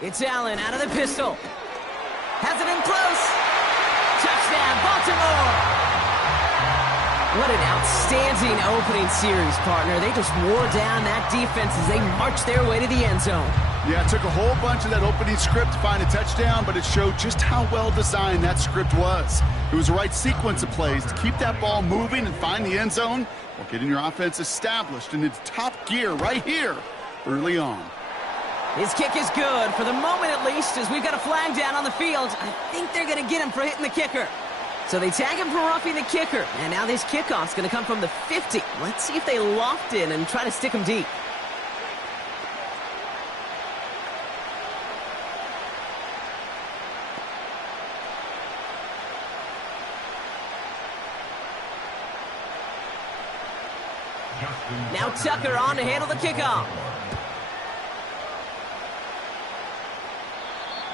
It's Allen out of the pistol. Has it in close. Touchdown, Baltimore. What an outstanding opening series, partner. They just wore down that defense as they marched their way to the end zone. Yeah, it took a whole bunch of that opening script to find a touchdown, but it showed just how well designed that script was. It was the right sequence of plays to keep that ball moving and find the end zone while getting your offense established in its top gear right here early on. His kick is good, for the moment at least, as we've got a flag down on the field. I think they're going to get him for hitting the kicker. So they tag him for roughing the kicker, and now this kickoff's going to come from the 50. Let's see if they loft in and try to stick him deep. Now Tucker on to handle the kickoff.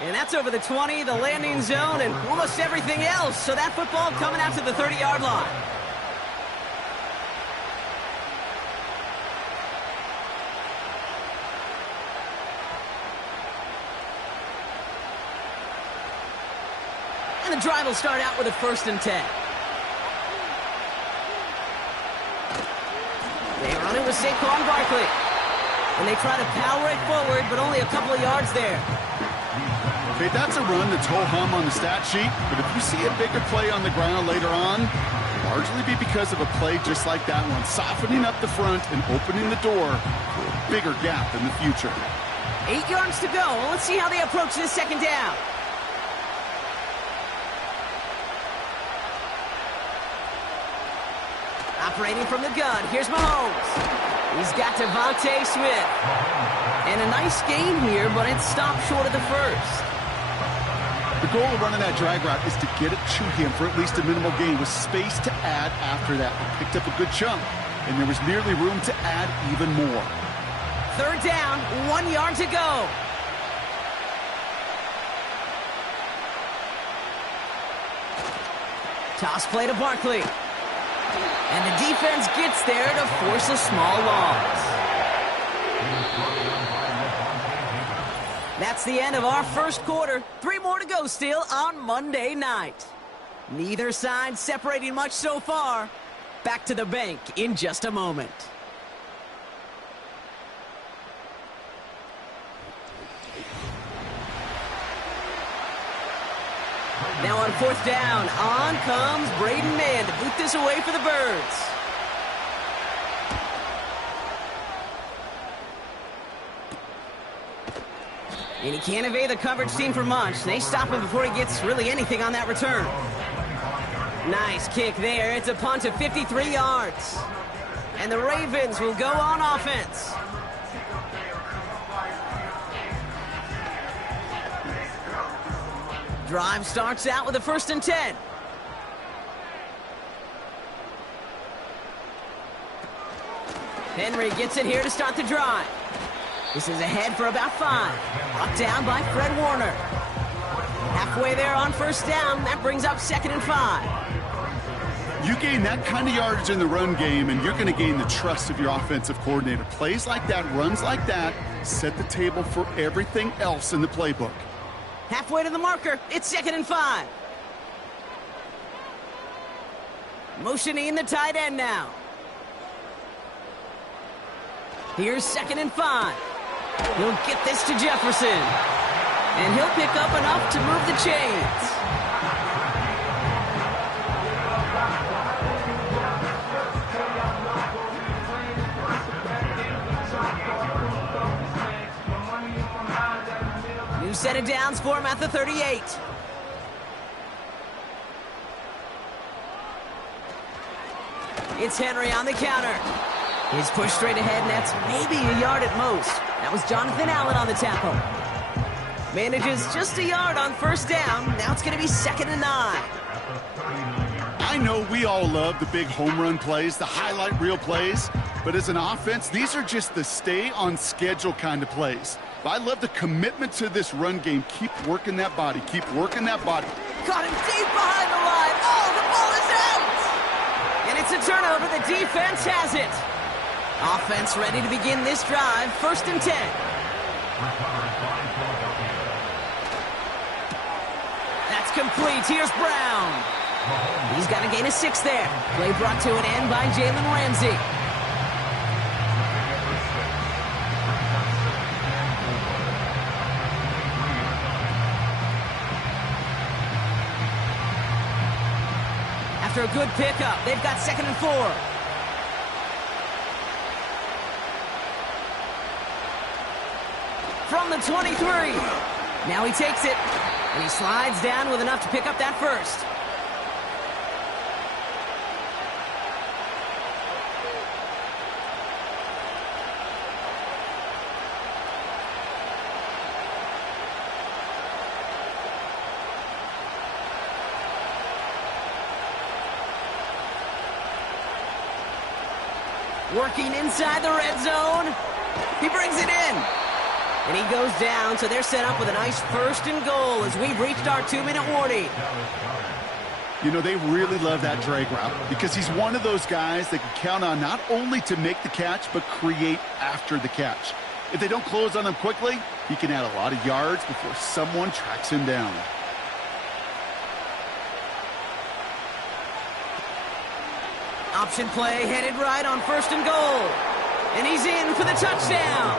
And that's over the 20, the landing zone, and almost everything else. So that football coming out to the 30-yard line. And the drive will start out with a 1st and 10. They run it with Saquon Barkley. And they try to power it forward, but only a couple of yards there. Okay, that's a run that's ho-hum on the stat sheet, but if you see a bigger play on the ground later on, largely be because of a play just like that one, softening up the front and opening the door for a bigger gap in the future. 8 yards to go. Let's see how they approach this 2nd down. Operating from the gun, here's Mahomes. He's got Devontae Smith. And a nice game here, but it stopped short of the 1st. The goal of running that drag route is to get it to him for at least a minimal gain with space to add after that. He picked up a good chunk, and there was nearly room to add even more. 3rd down, 1 yard to go. Toss play to Barkley. And the defense gets there to force a small loss. That's the end of our 1st quarter. 3 more to go still on Monday night. Neither side separating much so far. Back to the bank in just a moment. Now on 4th down, on comes Braden Mann to boot this away for the Birds. And he can't evade the coverage team for much. They stop him before he gets really anything on that return. Nice kick there. It's a punt of 53 yards. And the Ravens will go on offense. Drive starts out with a 1st and 10. Henry gets it here to start the drive. This is ahead for about 5. Brought down by Fred Warner. Halfway there on 1st down. That brings up 2nd and 5. You gain that kind of yardage in the run game, and you're going to gain the trust of your offensive coordinator. Plays like that, runs like that, set the table for everything else in the playbook. Halfway to the marker. It's 2nd and 5. Motioning the tight end now. Here's 2nd and 5. He'll get this to Jefferson. And he'll pick up enough to move the chains. New set of downs for him at the 38. It's Henry on the counter. He's pushed straight ahead, and that's maybe a yard at most. That was Jonathan Allen on the tackle. Manages just a yard on 1st down. Now it's going to be 2nd and 9. I know we all love the big home run plays, the highlight reel plays, but as an offense, these are just the stay-on-schedule kind of plays. But I love the commitment to this run game. Keep working that body. Keep working that body. Caught him deep behind the line. Oh, the ball is out! And it's a turnover. The defense has it. Offense ready to begin this drive. 1st and 10. That's complete. Here's Brown. He's got a gain of 6 there. Play brought to an end by Jalen Ramsey. After a good pickup, they've got 2nd and 4. From the 23. Now he takes it, and he slides down with enough to pick up that 1st. Working inside the red zone. He brings it in. And he goes down, so they're set up with a nice 1st and goal as we've reached our 2-minute warning. You know, they really love that drag route because he's one of those guys that can count on not only to make the catch, but create after the catch. If they don't close on him quickly, he can add a lot of yards before someone tracks him down. Option play headed right on 1st and goal. And he's in for the touchdown.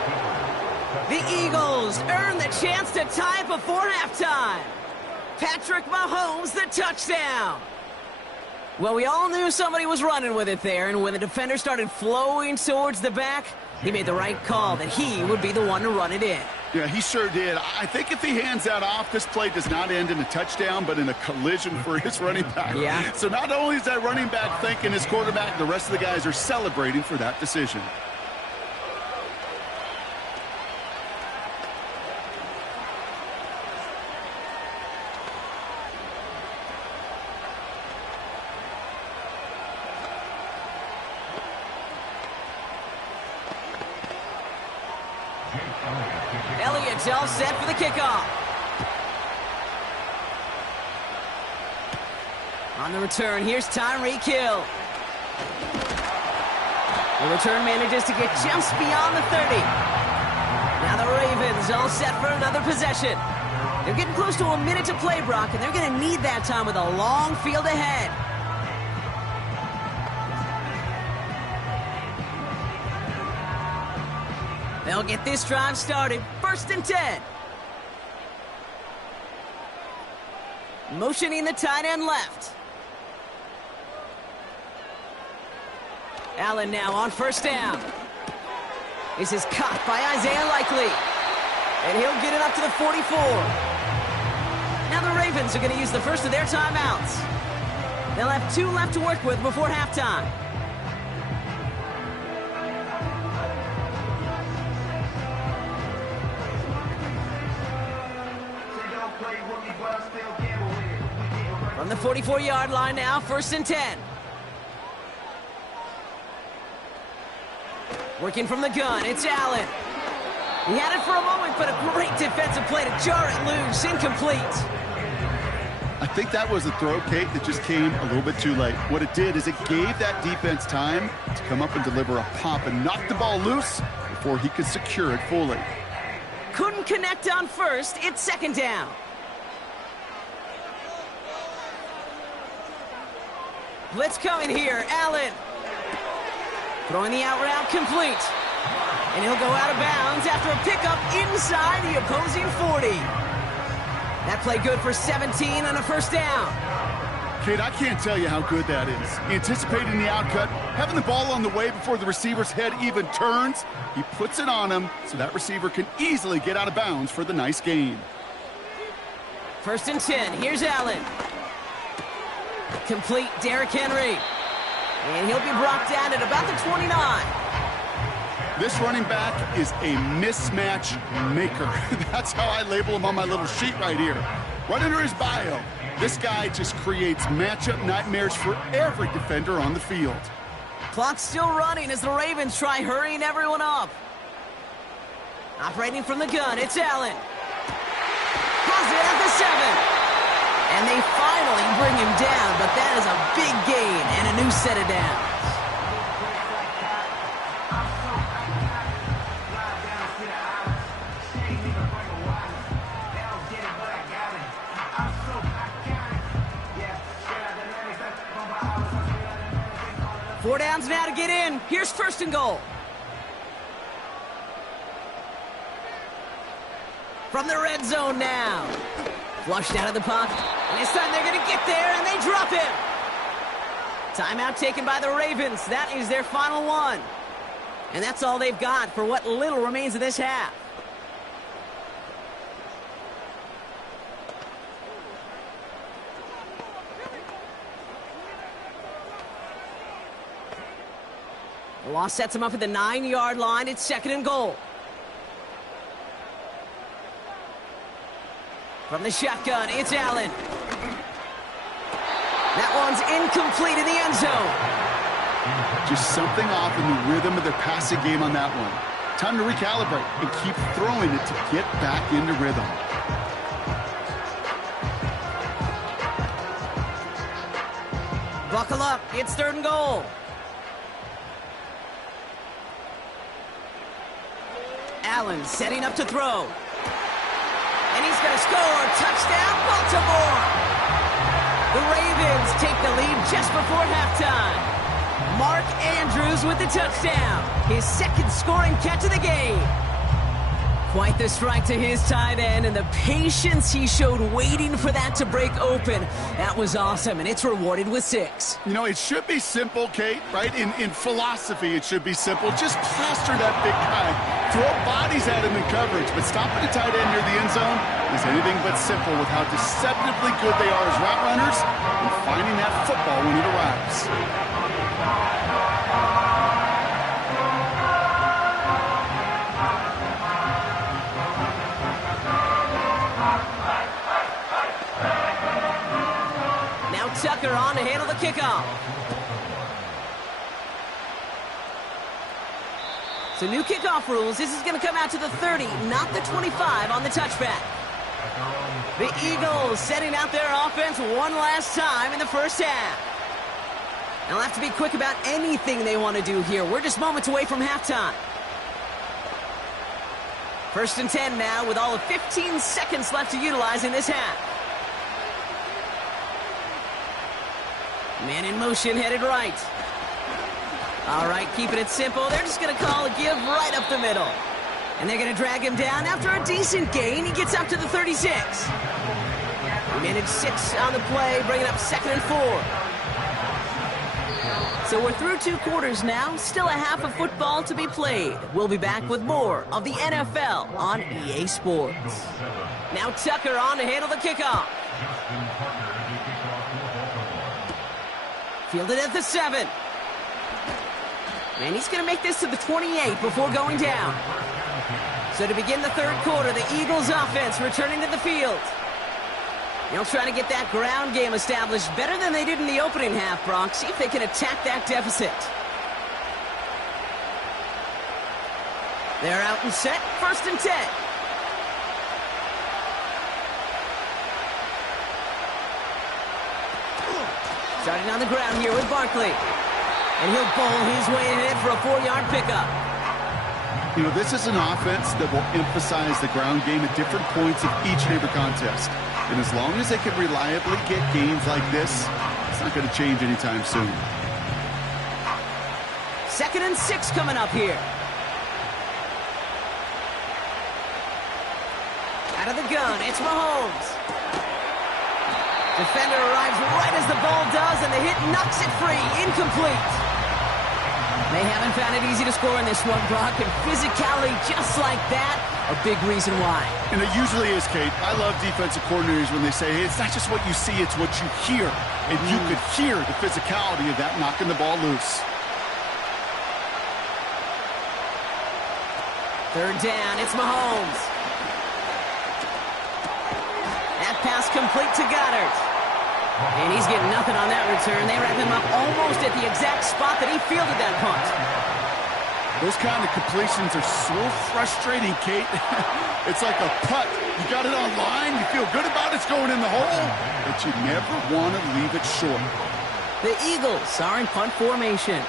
The Eagles earn the chance to tie before halftime. Patrick Mahomes, the touchdown. Well, we all knew somebody was running with it there, and when the defender started flowing towards the back, he made the right call that he would be the one to run it in. Yeah, he sure did. I think if he hands that off, this play does not end in a touchdown, but in a collision for his running back. Yeah. So not only is that running back thanking his quarterback, the rest of the guys are celebrating for that decision. Elliott's all set for the kickoff. On the return, here's Tyreek Hill. The return manages to get just beyond the 30. Now the Ravens all set for another possession. They're getting close to a minute to play, Brock, and they're going to need that time with a long field ahead. They'll get this drive started. 1st and 10. Motioning the tight end left. Allen now on 1st down. This is caught by Isaiah Likely. And he'll get it up to the 44. Now the Ravens are going to use the first of their timeouts. They'll have 2 left to work with before halftime. From the 44-yard line now, 1st and 10. Working from the gun, it's Allen. He had it for a moment, but a great defensive play to jar it loose, incomplete. I think that was a throw, Kate, that just came a little bit too late. What it did is it gave that defense time to come up and deliver a pop and knock the ball loose before he could secure it fully. Couldn't connect on 1st, it's 2nd down. Blitz coming here, Allen. Throwing the out route complete. And he'll go out of bounds after a pickup inside the opposing 40. That play good for 17 on a 1st down. Kate, I can't tell you how good that is. Anticipating the outcut, having the ball on the way before the receiver's head even turns, he puts it on him so that receiver can easily get out of bounds for the nice gain. 1st and 10, here's Allen. Complete, Derrick Henry. And he'll be brought down at about the 29. This running back is a mismatch maker. That's how I label him on my little sheet right here. Right under his bio, this guy just creates matchup nightmares for every defender on the field. Clock's still running as the Ravens try hurrying everyone up. Operating from the gun, it's Allen. Pulls it at the 7. And they finally bring him down, but that is a big gain and a new set of downs. Four downs now to get in. Here's 1st and goal. From the red zone now. Flushed out of the pocket. And this time they're going to get there, and they drop him. Timeout taken by the Ravens. That is their final one. And that's all they've got for what little remains of this half. The loss sets him up at the 9-yard line. It's 2nd and goal. From the shotgun, it's Allen. That one's incomplete in the end zone. Just something off in the rhythm of their passing game on that one. Time to recalibrate and keep throwing it to get back into rhythm. Buckle up. It's 3rd and goal. Allen setting up to throw. And he's going to score. Touchdown, Baltimore. The Ravens take the lead just before halftime. Mark Andrews with the touchdown. His 2nd scoring catch of the game. Quite the strike to his tight end, and the patience he showed waiting for that to break open. That was awesome, and it's rewarded with 6. You know, it should be simple, Kate, right? In philosophy, it should be simple. Just plaster that big guy. Throw bodies at him in coverage, but stopping a tight end near the end zone is anything but simple with how deceptively good they are as route runners and finding that football when it arrives. Tucker on to handle the kickoff. So new kickoff rules. This is going to come out to the 30, not the 25 on the touchback. The Eagles setting out their offense one last time in the first half. They'll have to be quick about anything they want to do here. We're just moments away from halftime. 1st and 10 now with all of 15 seconds left to utilize in this half. Man in motion, headed right. All right, keeping it simple. They're just going to call a give right up the middle. And they're going to drag him down after a decent gain. He gets up to the 36. Minute 6 on the play, bringing up 2nd and 4. So we're through 2 quarters now. Still a half of football to be played. We'll be back with more of the NFL on EA Sports. Now Tucker on to handle the kickoff. Fielded at the 7. And he's going to make this to the 28 before going down. So to begin the 3rd quarter, the Eagles offense returning to the field. They'll try to get that ground game established better than they did in the opening half, Brock. See if they can attack that deficit. They're out and set. 1st and 10. Starting on the ground here with Barkley. And he'll bowl his way ahead for a 4-yard pickup. You know, this is an offense that will emphasize the ground game at different points of each and every contest. And as long as they can reliably get gains like this, it's not going to change anytime soon. 2nd and 6 coming up here. Out of the gun, it's Mahomes. Defender arrives right as the ball does, and the hit knocks it free. Incomplete. They haven't found it easy to score in this one, Brock, and physicality just like that, a big reason why. And it usually is, Kate. I love defensive coordinators when they say, hey, it's not just what you see, it's what you hear. And you could hear the physicality of that knocking the ball loose. 3rd down, it's Mahomes. That pass complete to Goddard. And he's getting nothing on that return. They wrap him up almost at the exact spot that he fielded that punt. Those kind of completions are so frustrating, Kate. It's like a putt. You got it on line, you feel good about it's going in the hole, but you never want to leave it short. The Eagles are in punt formation.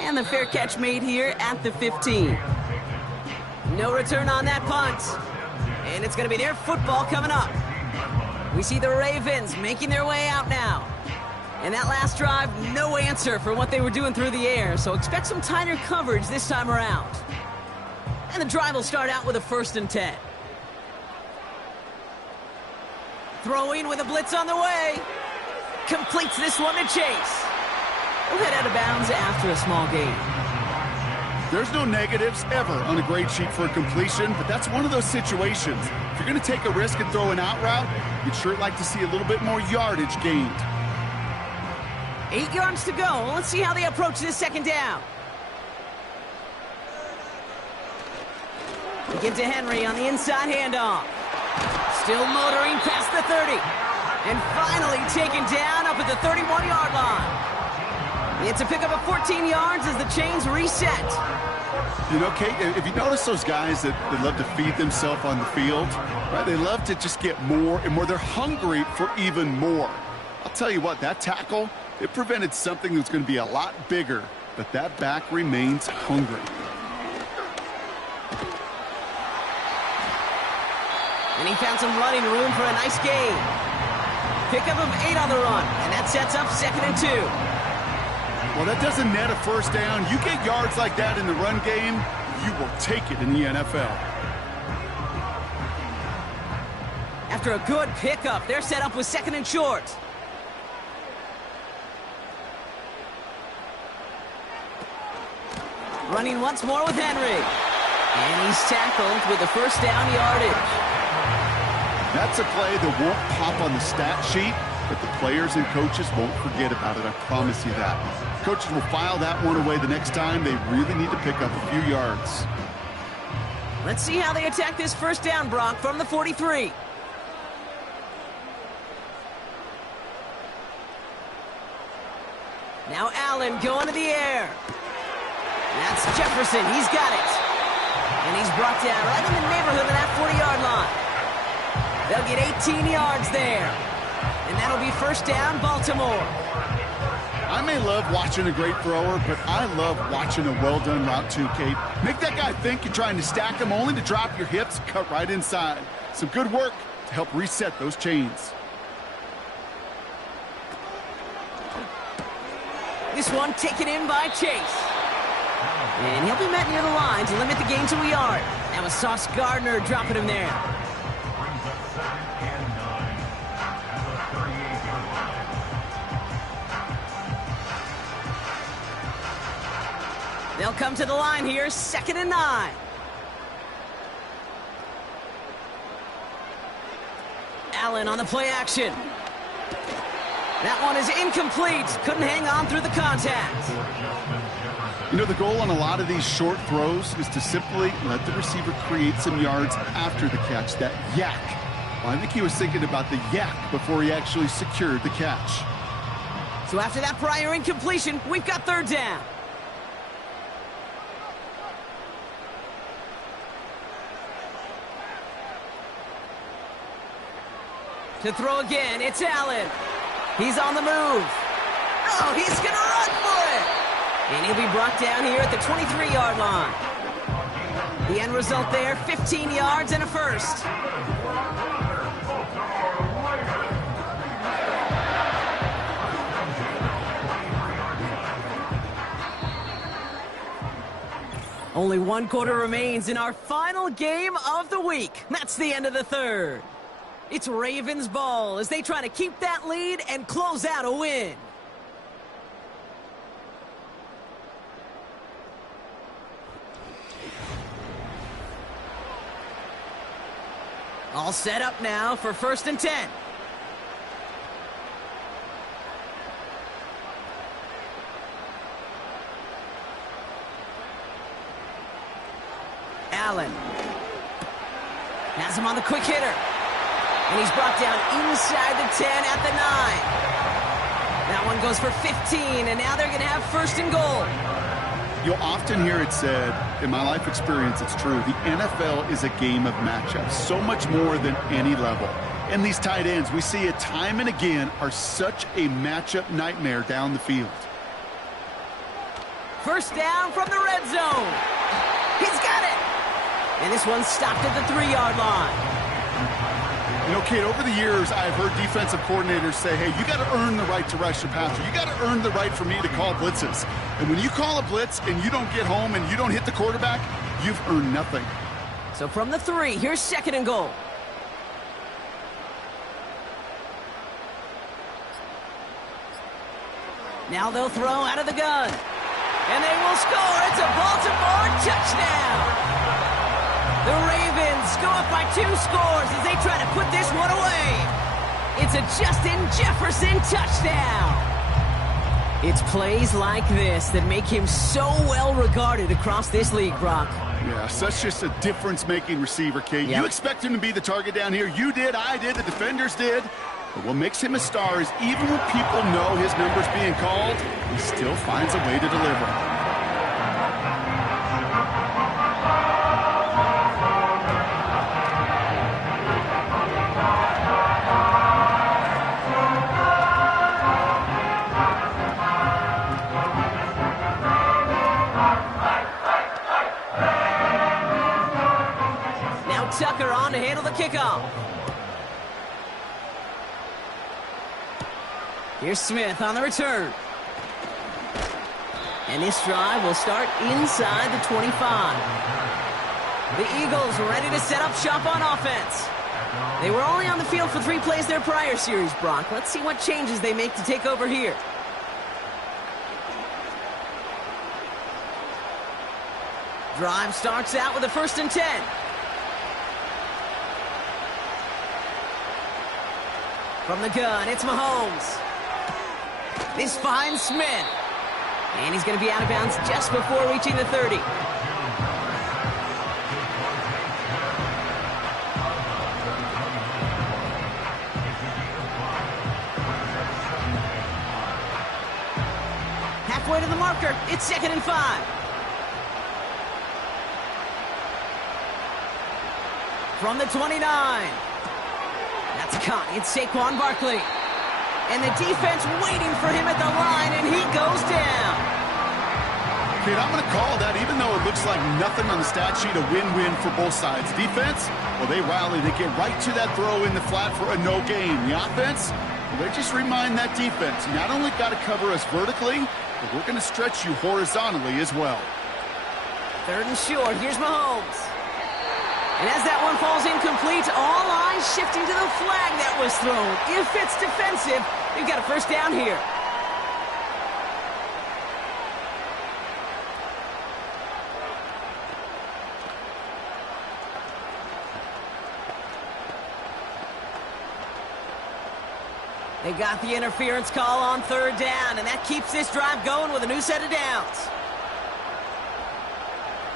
And the fair catch made here at the 15. No return on that punt. And it's going to be their football coming up. We see the Ravens making their way out now. And that last drive, no answer for what they were doing through the air. So expect some tighter coverage this time around. And the drive will start out with a 1st and 10. Throwing with a blitz on the way. Completes this one to Chase. We'll head out of bounds after a small gain. There's no negatives ever on a grade sheet for a completion, but that's one of those situations. If you're going to take a risk and throw an out route, you'd sure like to see a little bit more yardage gained. 8 yards to go. Let's see how they approach this 2nd down. We get to Henry on the inside handoff. Still motoring past the 30. And finally taken down up at the 31-yard line. It's a pickup of 14 yards as the chains reset. You know, Kate, if you notice those guys that love to feed themselves on the field, right? They love to just get more and more. They're hungry for even more. I'll tell you what, that tackle, it prevented something that's going to be a lot bigger, but that back remains hungry. And he found some running room for a nice gain. Pickup of 8 on the run, and that sets up 2nd and 2. Well, that doesn't net a first down. You get yards like that in the run game, you will take it in the NFL. After a good pickup, they're set up with 2nd and short. Running once more with Henry. And he's tackled with the first down yardage. That's a play that won't pop on the stat sheet, but the players and coaches won't forget about it. I promise you that. Coaches will file that one away the next time. They really need to pick up a few yards. Let's see how they attack this first down, Brock, from the 43. Now Allen going to the air. That's Jefferson. He's got it. And he's brought down right in the neighborhood of that 40-yard line. They'll get 18 yards there. And that'll be first down, Baltimore. I may love watching a great thrower, but I love watching a well-done route too, Kate. Make that guy think you're trying to stack him only to drop your hips, cut right inside. Some good work to help reset those chains. This one taken in by Chase. And he'll be met near the line to limit the gain to a yard. That was Sauce Gardner dropping him there. Brings up 2nd and 9 at the 38-yard line. They'll come to the line here, 2nd and 9. Allen on the play action. That one is incomplete. Couldn't hang on through the contact. You know, the goal on a lot of these short throws is to simply let the receiver create some yards after the catch, that yak. Well, I think he was thinking about the yak before he actually secured the catch. So after that prior incompletion, we've got 3rd down. To throw again, it's Allen. He's on the move. Oh, he's going to run for it. And he'll be brought down here at the 23-yard line. The end result there, 15 yards and a first. Only 1 quarter remains in our final game of the week. That's the end of the 3rd. It's Ravens ball as they try to keep that lead and close out a win. All set up now for 1st and 10. Allen has him on the quick hitter. And he's brought down inside the 10 at the 9. That one goes for 15, and now they're going to have 1st and goal. You'll often hear it said, in my life experience, it's true, the NFL is a game of matchups, so much more than any level. And these tight ends, we see it time and again, are such a matchup nightmare down the field. First down from the red zone. He's got it. And this one's stopped at the 3-yard line. You know, Kate, over the years, I've heard defensive coordinators say, hey, you got to earn the right to rush your passer. You got to earn the right for me to call blitzes. And when you call a blitz and you don't get home and you don't hit the quarterback, you've earned nothing. So from the 3, here's 2nd and goal. Now they'll throw out of the gun. And they will score. It's a Baltimore touchdown. The Ravens go up by 2 scores as they try to put this one away. It's a Justin Jefferson touchdown. It's plays like this that make him so well regarded across this league, Brock. Yeah, such just a difference-making receiver, Kate. Yep. You expect him to be the target down here. You did, I did, the defenders did. But what makes him a star is even when people know his number's being called, he still finds a way to deliver. Tucker on to handle the kickoff. Here's Smith on the return. And this drive will start inside the 25. The Eagles ready to set up shop on offense. They were only on the field for 3 plays their prior series, Brock. Let's see what changes they make to take over here. Drive starts out with a 1st and 10. From the gun, it's Mahomes. This finds Smith. And he's going to be out of bounds just before reaching the 30. Halfway to the marker, it's 2nd and 5. From the 29. That's caught. It's Saquon Barkley. And the defense waiting for him at the line, and he goes down. Kate, I'm going to call that, even though it looks like nothing on the stat sheet, a win-win for both sides. Defense, well, they rally. They get right to that throw in the flat for a no gain. The offense, well, they just remind that defense, you not only got to cover us vertically, but we're going to stretch you horizontally as well. 3rd and short. Here's Mahomes. And as that one falls incomplete, all eyes shifting to the flag that was thrown. If it's defensive, they've got a 1st down here. They got the interference call on 3rd down, and that keeps this drive going with a new set of downs.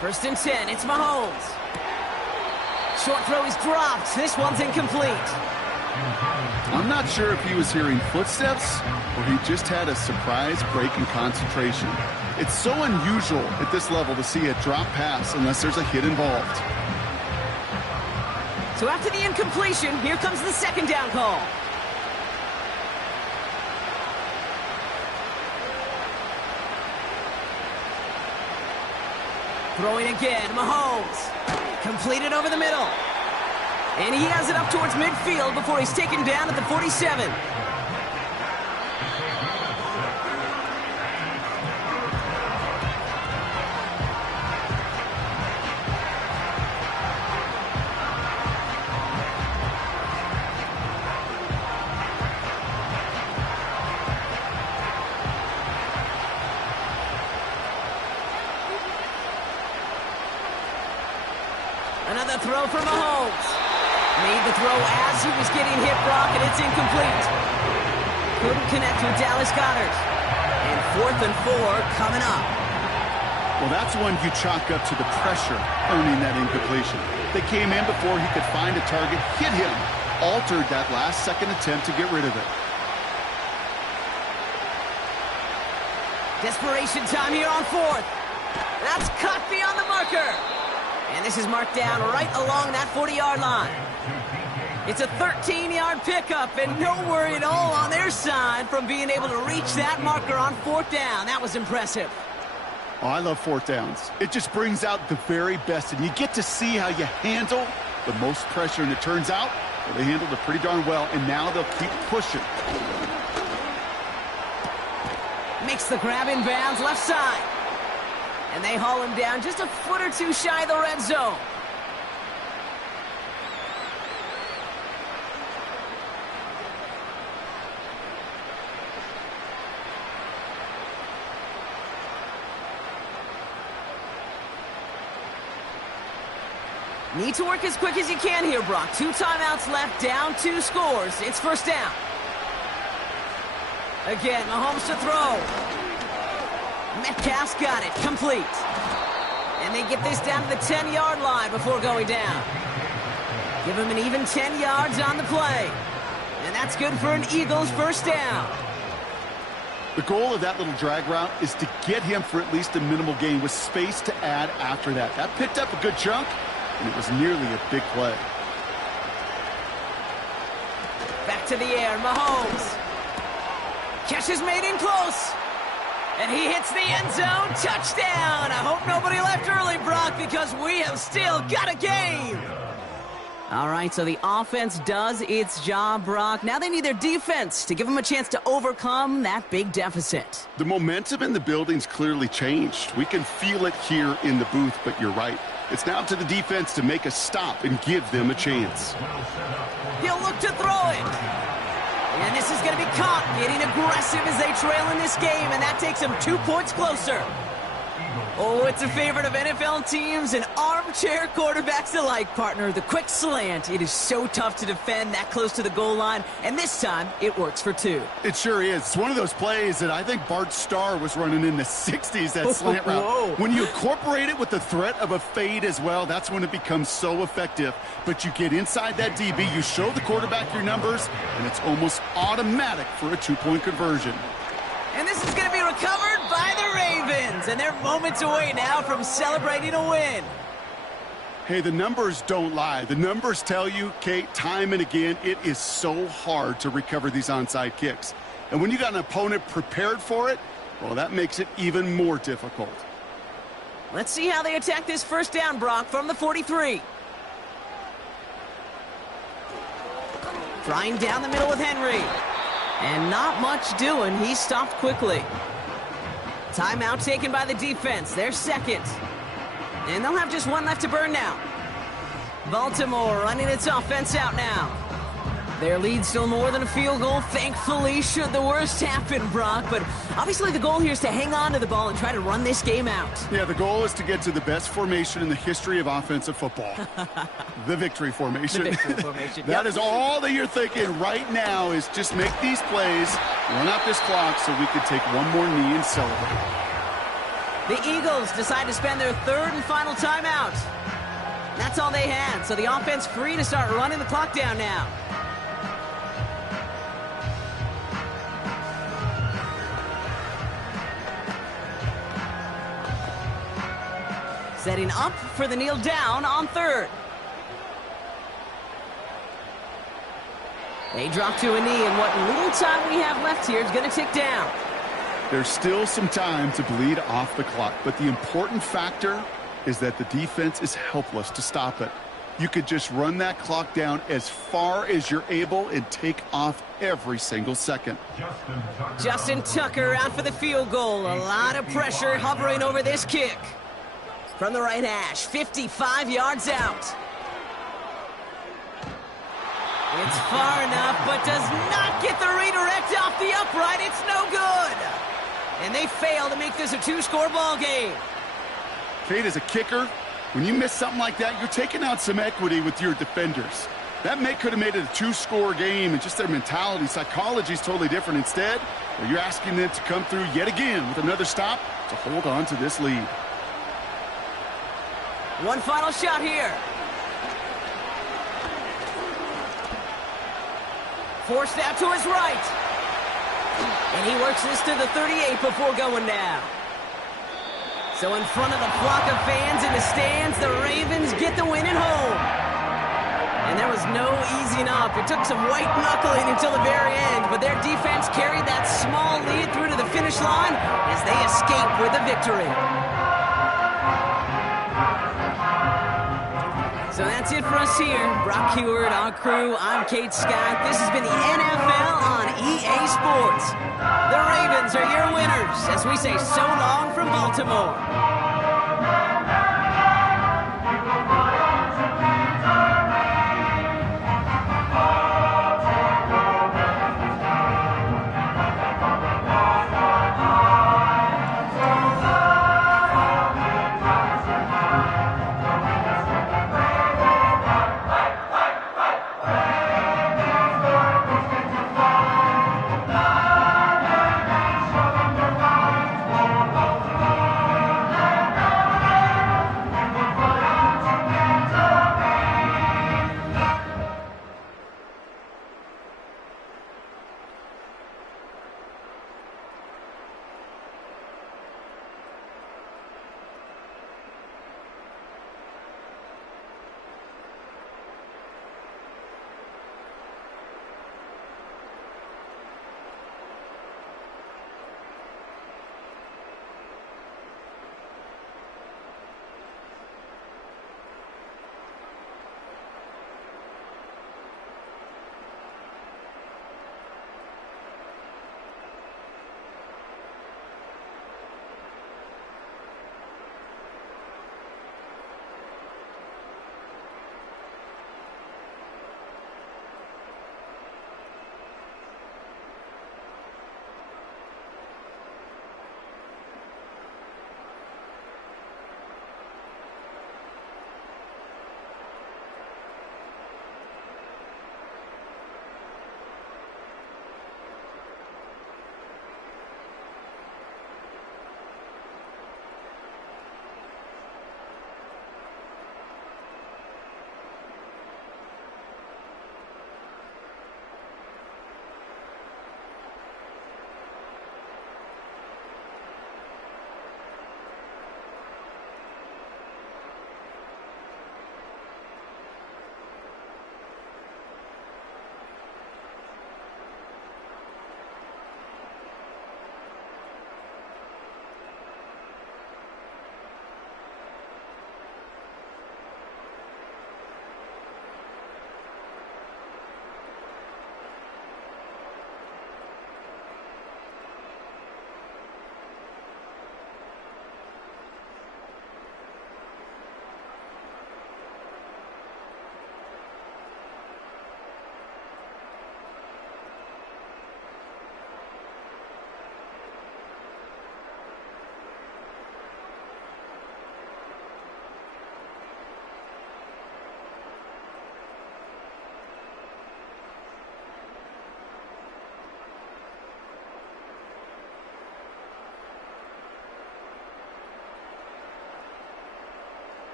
1st and 10, it's Mahomes. Short throw is dropped. This one's incomplete. I'm not sure if he was hearing footsteps or he just had a surprise break in concentration. It's so unusual at this level to see a drop pass unless there's a hit involved. So after the incompletion, here comes the 2nd down call. Throwing again, Mahomes. Completed over the middle. And he has it up towards midfield before he's taken down at the 47. Another throw for Mahomes. Made the throw as he was getting hit, Brock, and it's incomplete. Couldn't connect with Dallas Goedert. And 4th and 4 coming up. Well, that's one you chalk up to the pressure earning that incompletion. They came in before he could find a target, hit him, altered that last-second attempt to get rid of it. Desperation time here on 4th. That's cut beyond the marker. And this is marked down right along that 40-yard line. It's a 13-yard pickup, and no worry at all on their side from being able to reach that marker on 4th down. That was impressive. Oh, I love 4th downs. It just brings out the very best, and you get to see how you handle the most pressure, and it turns out well, they handled it pretty darn well, and now they'll keep pushing. Makes the grab in bounds left side. And they haul him down just a foot or two shy of the red zone. Need to work as quick as you can here, Brock. 2 timeouts left, down 2 scores. It's 1st down. Again, Mahomes to throw. Metcalf's got it, complete. And they get this down to the 10-yard line before going down. Give him an even 10 yards on the play. And that's good for an Eagles first down. The goal of that little drag route is to get him for at least a minimal gain with space to add after that. That picked up a good chunk, and it was nearly a big play. Back to the air, Mahomes. Catch is made in close. And he hits the end zone. Touchdown! I hope nobody left early, Brock, because we have still got a game. All right, so the offense does its job, Brock. Now they need their defense to give them a chance to overcome that big deficit. The momentum in the building's clearly changed. We can feel it here in the booth, but you're right. It's now to the defense to make a stop and give them a chance. He'll look to throw it. And this is going to be caught, getting aggressive as they trail in this game, and that takes them 2 points closer. Oh, it's a favorite of NFL teams and armchair quarterbacks alike, partner. The quick slant. It is so tough to defend that close to the goal line, and this time it works for 2. It sure is. It's one of those plays that I think Bart Starr was running in the 60s, that slant route. Whoa. When you incorporate it with the threat of a fade as well, that's when it becomes so effective. But you get inside that DB, you show the quarterback your numbers, and it's almost automatic for a 2-point conversion. And this is going to be recovered by the Ravens, and they're moments away now from celebrating a win. Hey, the numbers don't lie. The numbers tell you, Kate, time and again, it is so hard to recover these onside kicks. And when you got an opponent prepared for it, well, that makes it even more difficult. Let's see how they attack this first down, Brock, from the 43. Trying down the middle with Henry. And not much doing. He stopped quickly. Timeout taken by the defense. They're second. And they'll have just one left to burn now. Baltimore running its offense out now. Their lead still more than a field goal, thankfully, should the worst happen, Brock. But obviously the goal here is to hang on to the ball and try to run this game out. Yeah, the goal is to get to the best formation in the history of offensive football. The victory formation. The victory formation. That is all that you're thinking right now, is just make these plays, run out this clock so we can take one more knee and celebrate. The Eagles decide to spend their third and final timeout. That's all they had, so the offense free to start running the clock down now. Setting up for the kneel down on third. They drop to a knee, and what little time we have left here is going to tick down. There's still some time to bleed off the clock, but the important factor is that the defense is helpless to stop it. You could just run that clock down as far as you're able and take off every single second. Justin Tucker out for the field goal. A lot of pressure hovering over this kick. From the right hash, 55 yards out. It's far enough, but does not get the redirect off the upright. It's no good. And they fail to make this a 2-score ball game. Kate, as a kicker, when you miss something like that, you're taking out some equity with your defenders. That could have made it a 2-score game, and just their mentality, psychology is totally different. Instead, you're asking them to come through yet again with another stop to hold on to this lead. One final shot here. Forced out to his right. And he works this to the 38 before going down. So in front of the flock of fans in the stands, the Ravens get the win at home. And there was no easing up. It took some white knuckling until the very end, but their defense carried that small lead through to the finish line as they escape with a victory. So that's it for us here. Brock Huard, our crew, I'm Kate Scott. This has been the NFL on EA Sports. The Ravens are your winners as we say so long from Baltimore.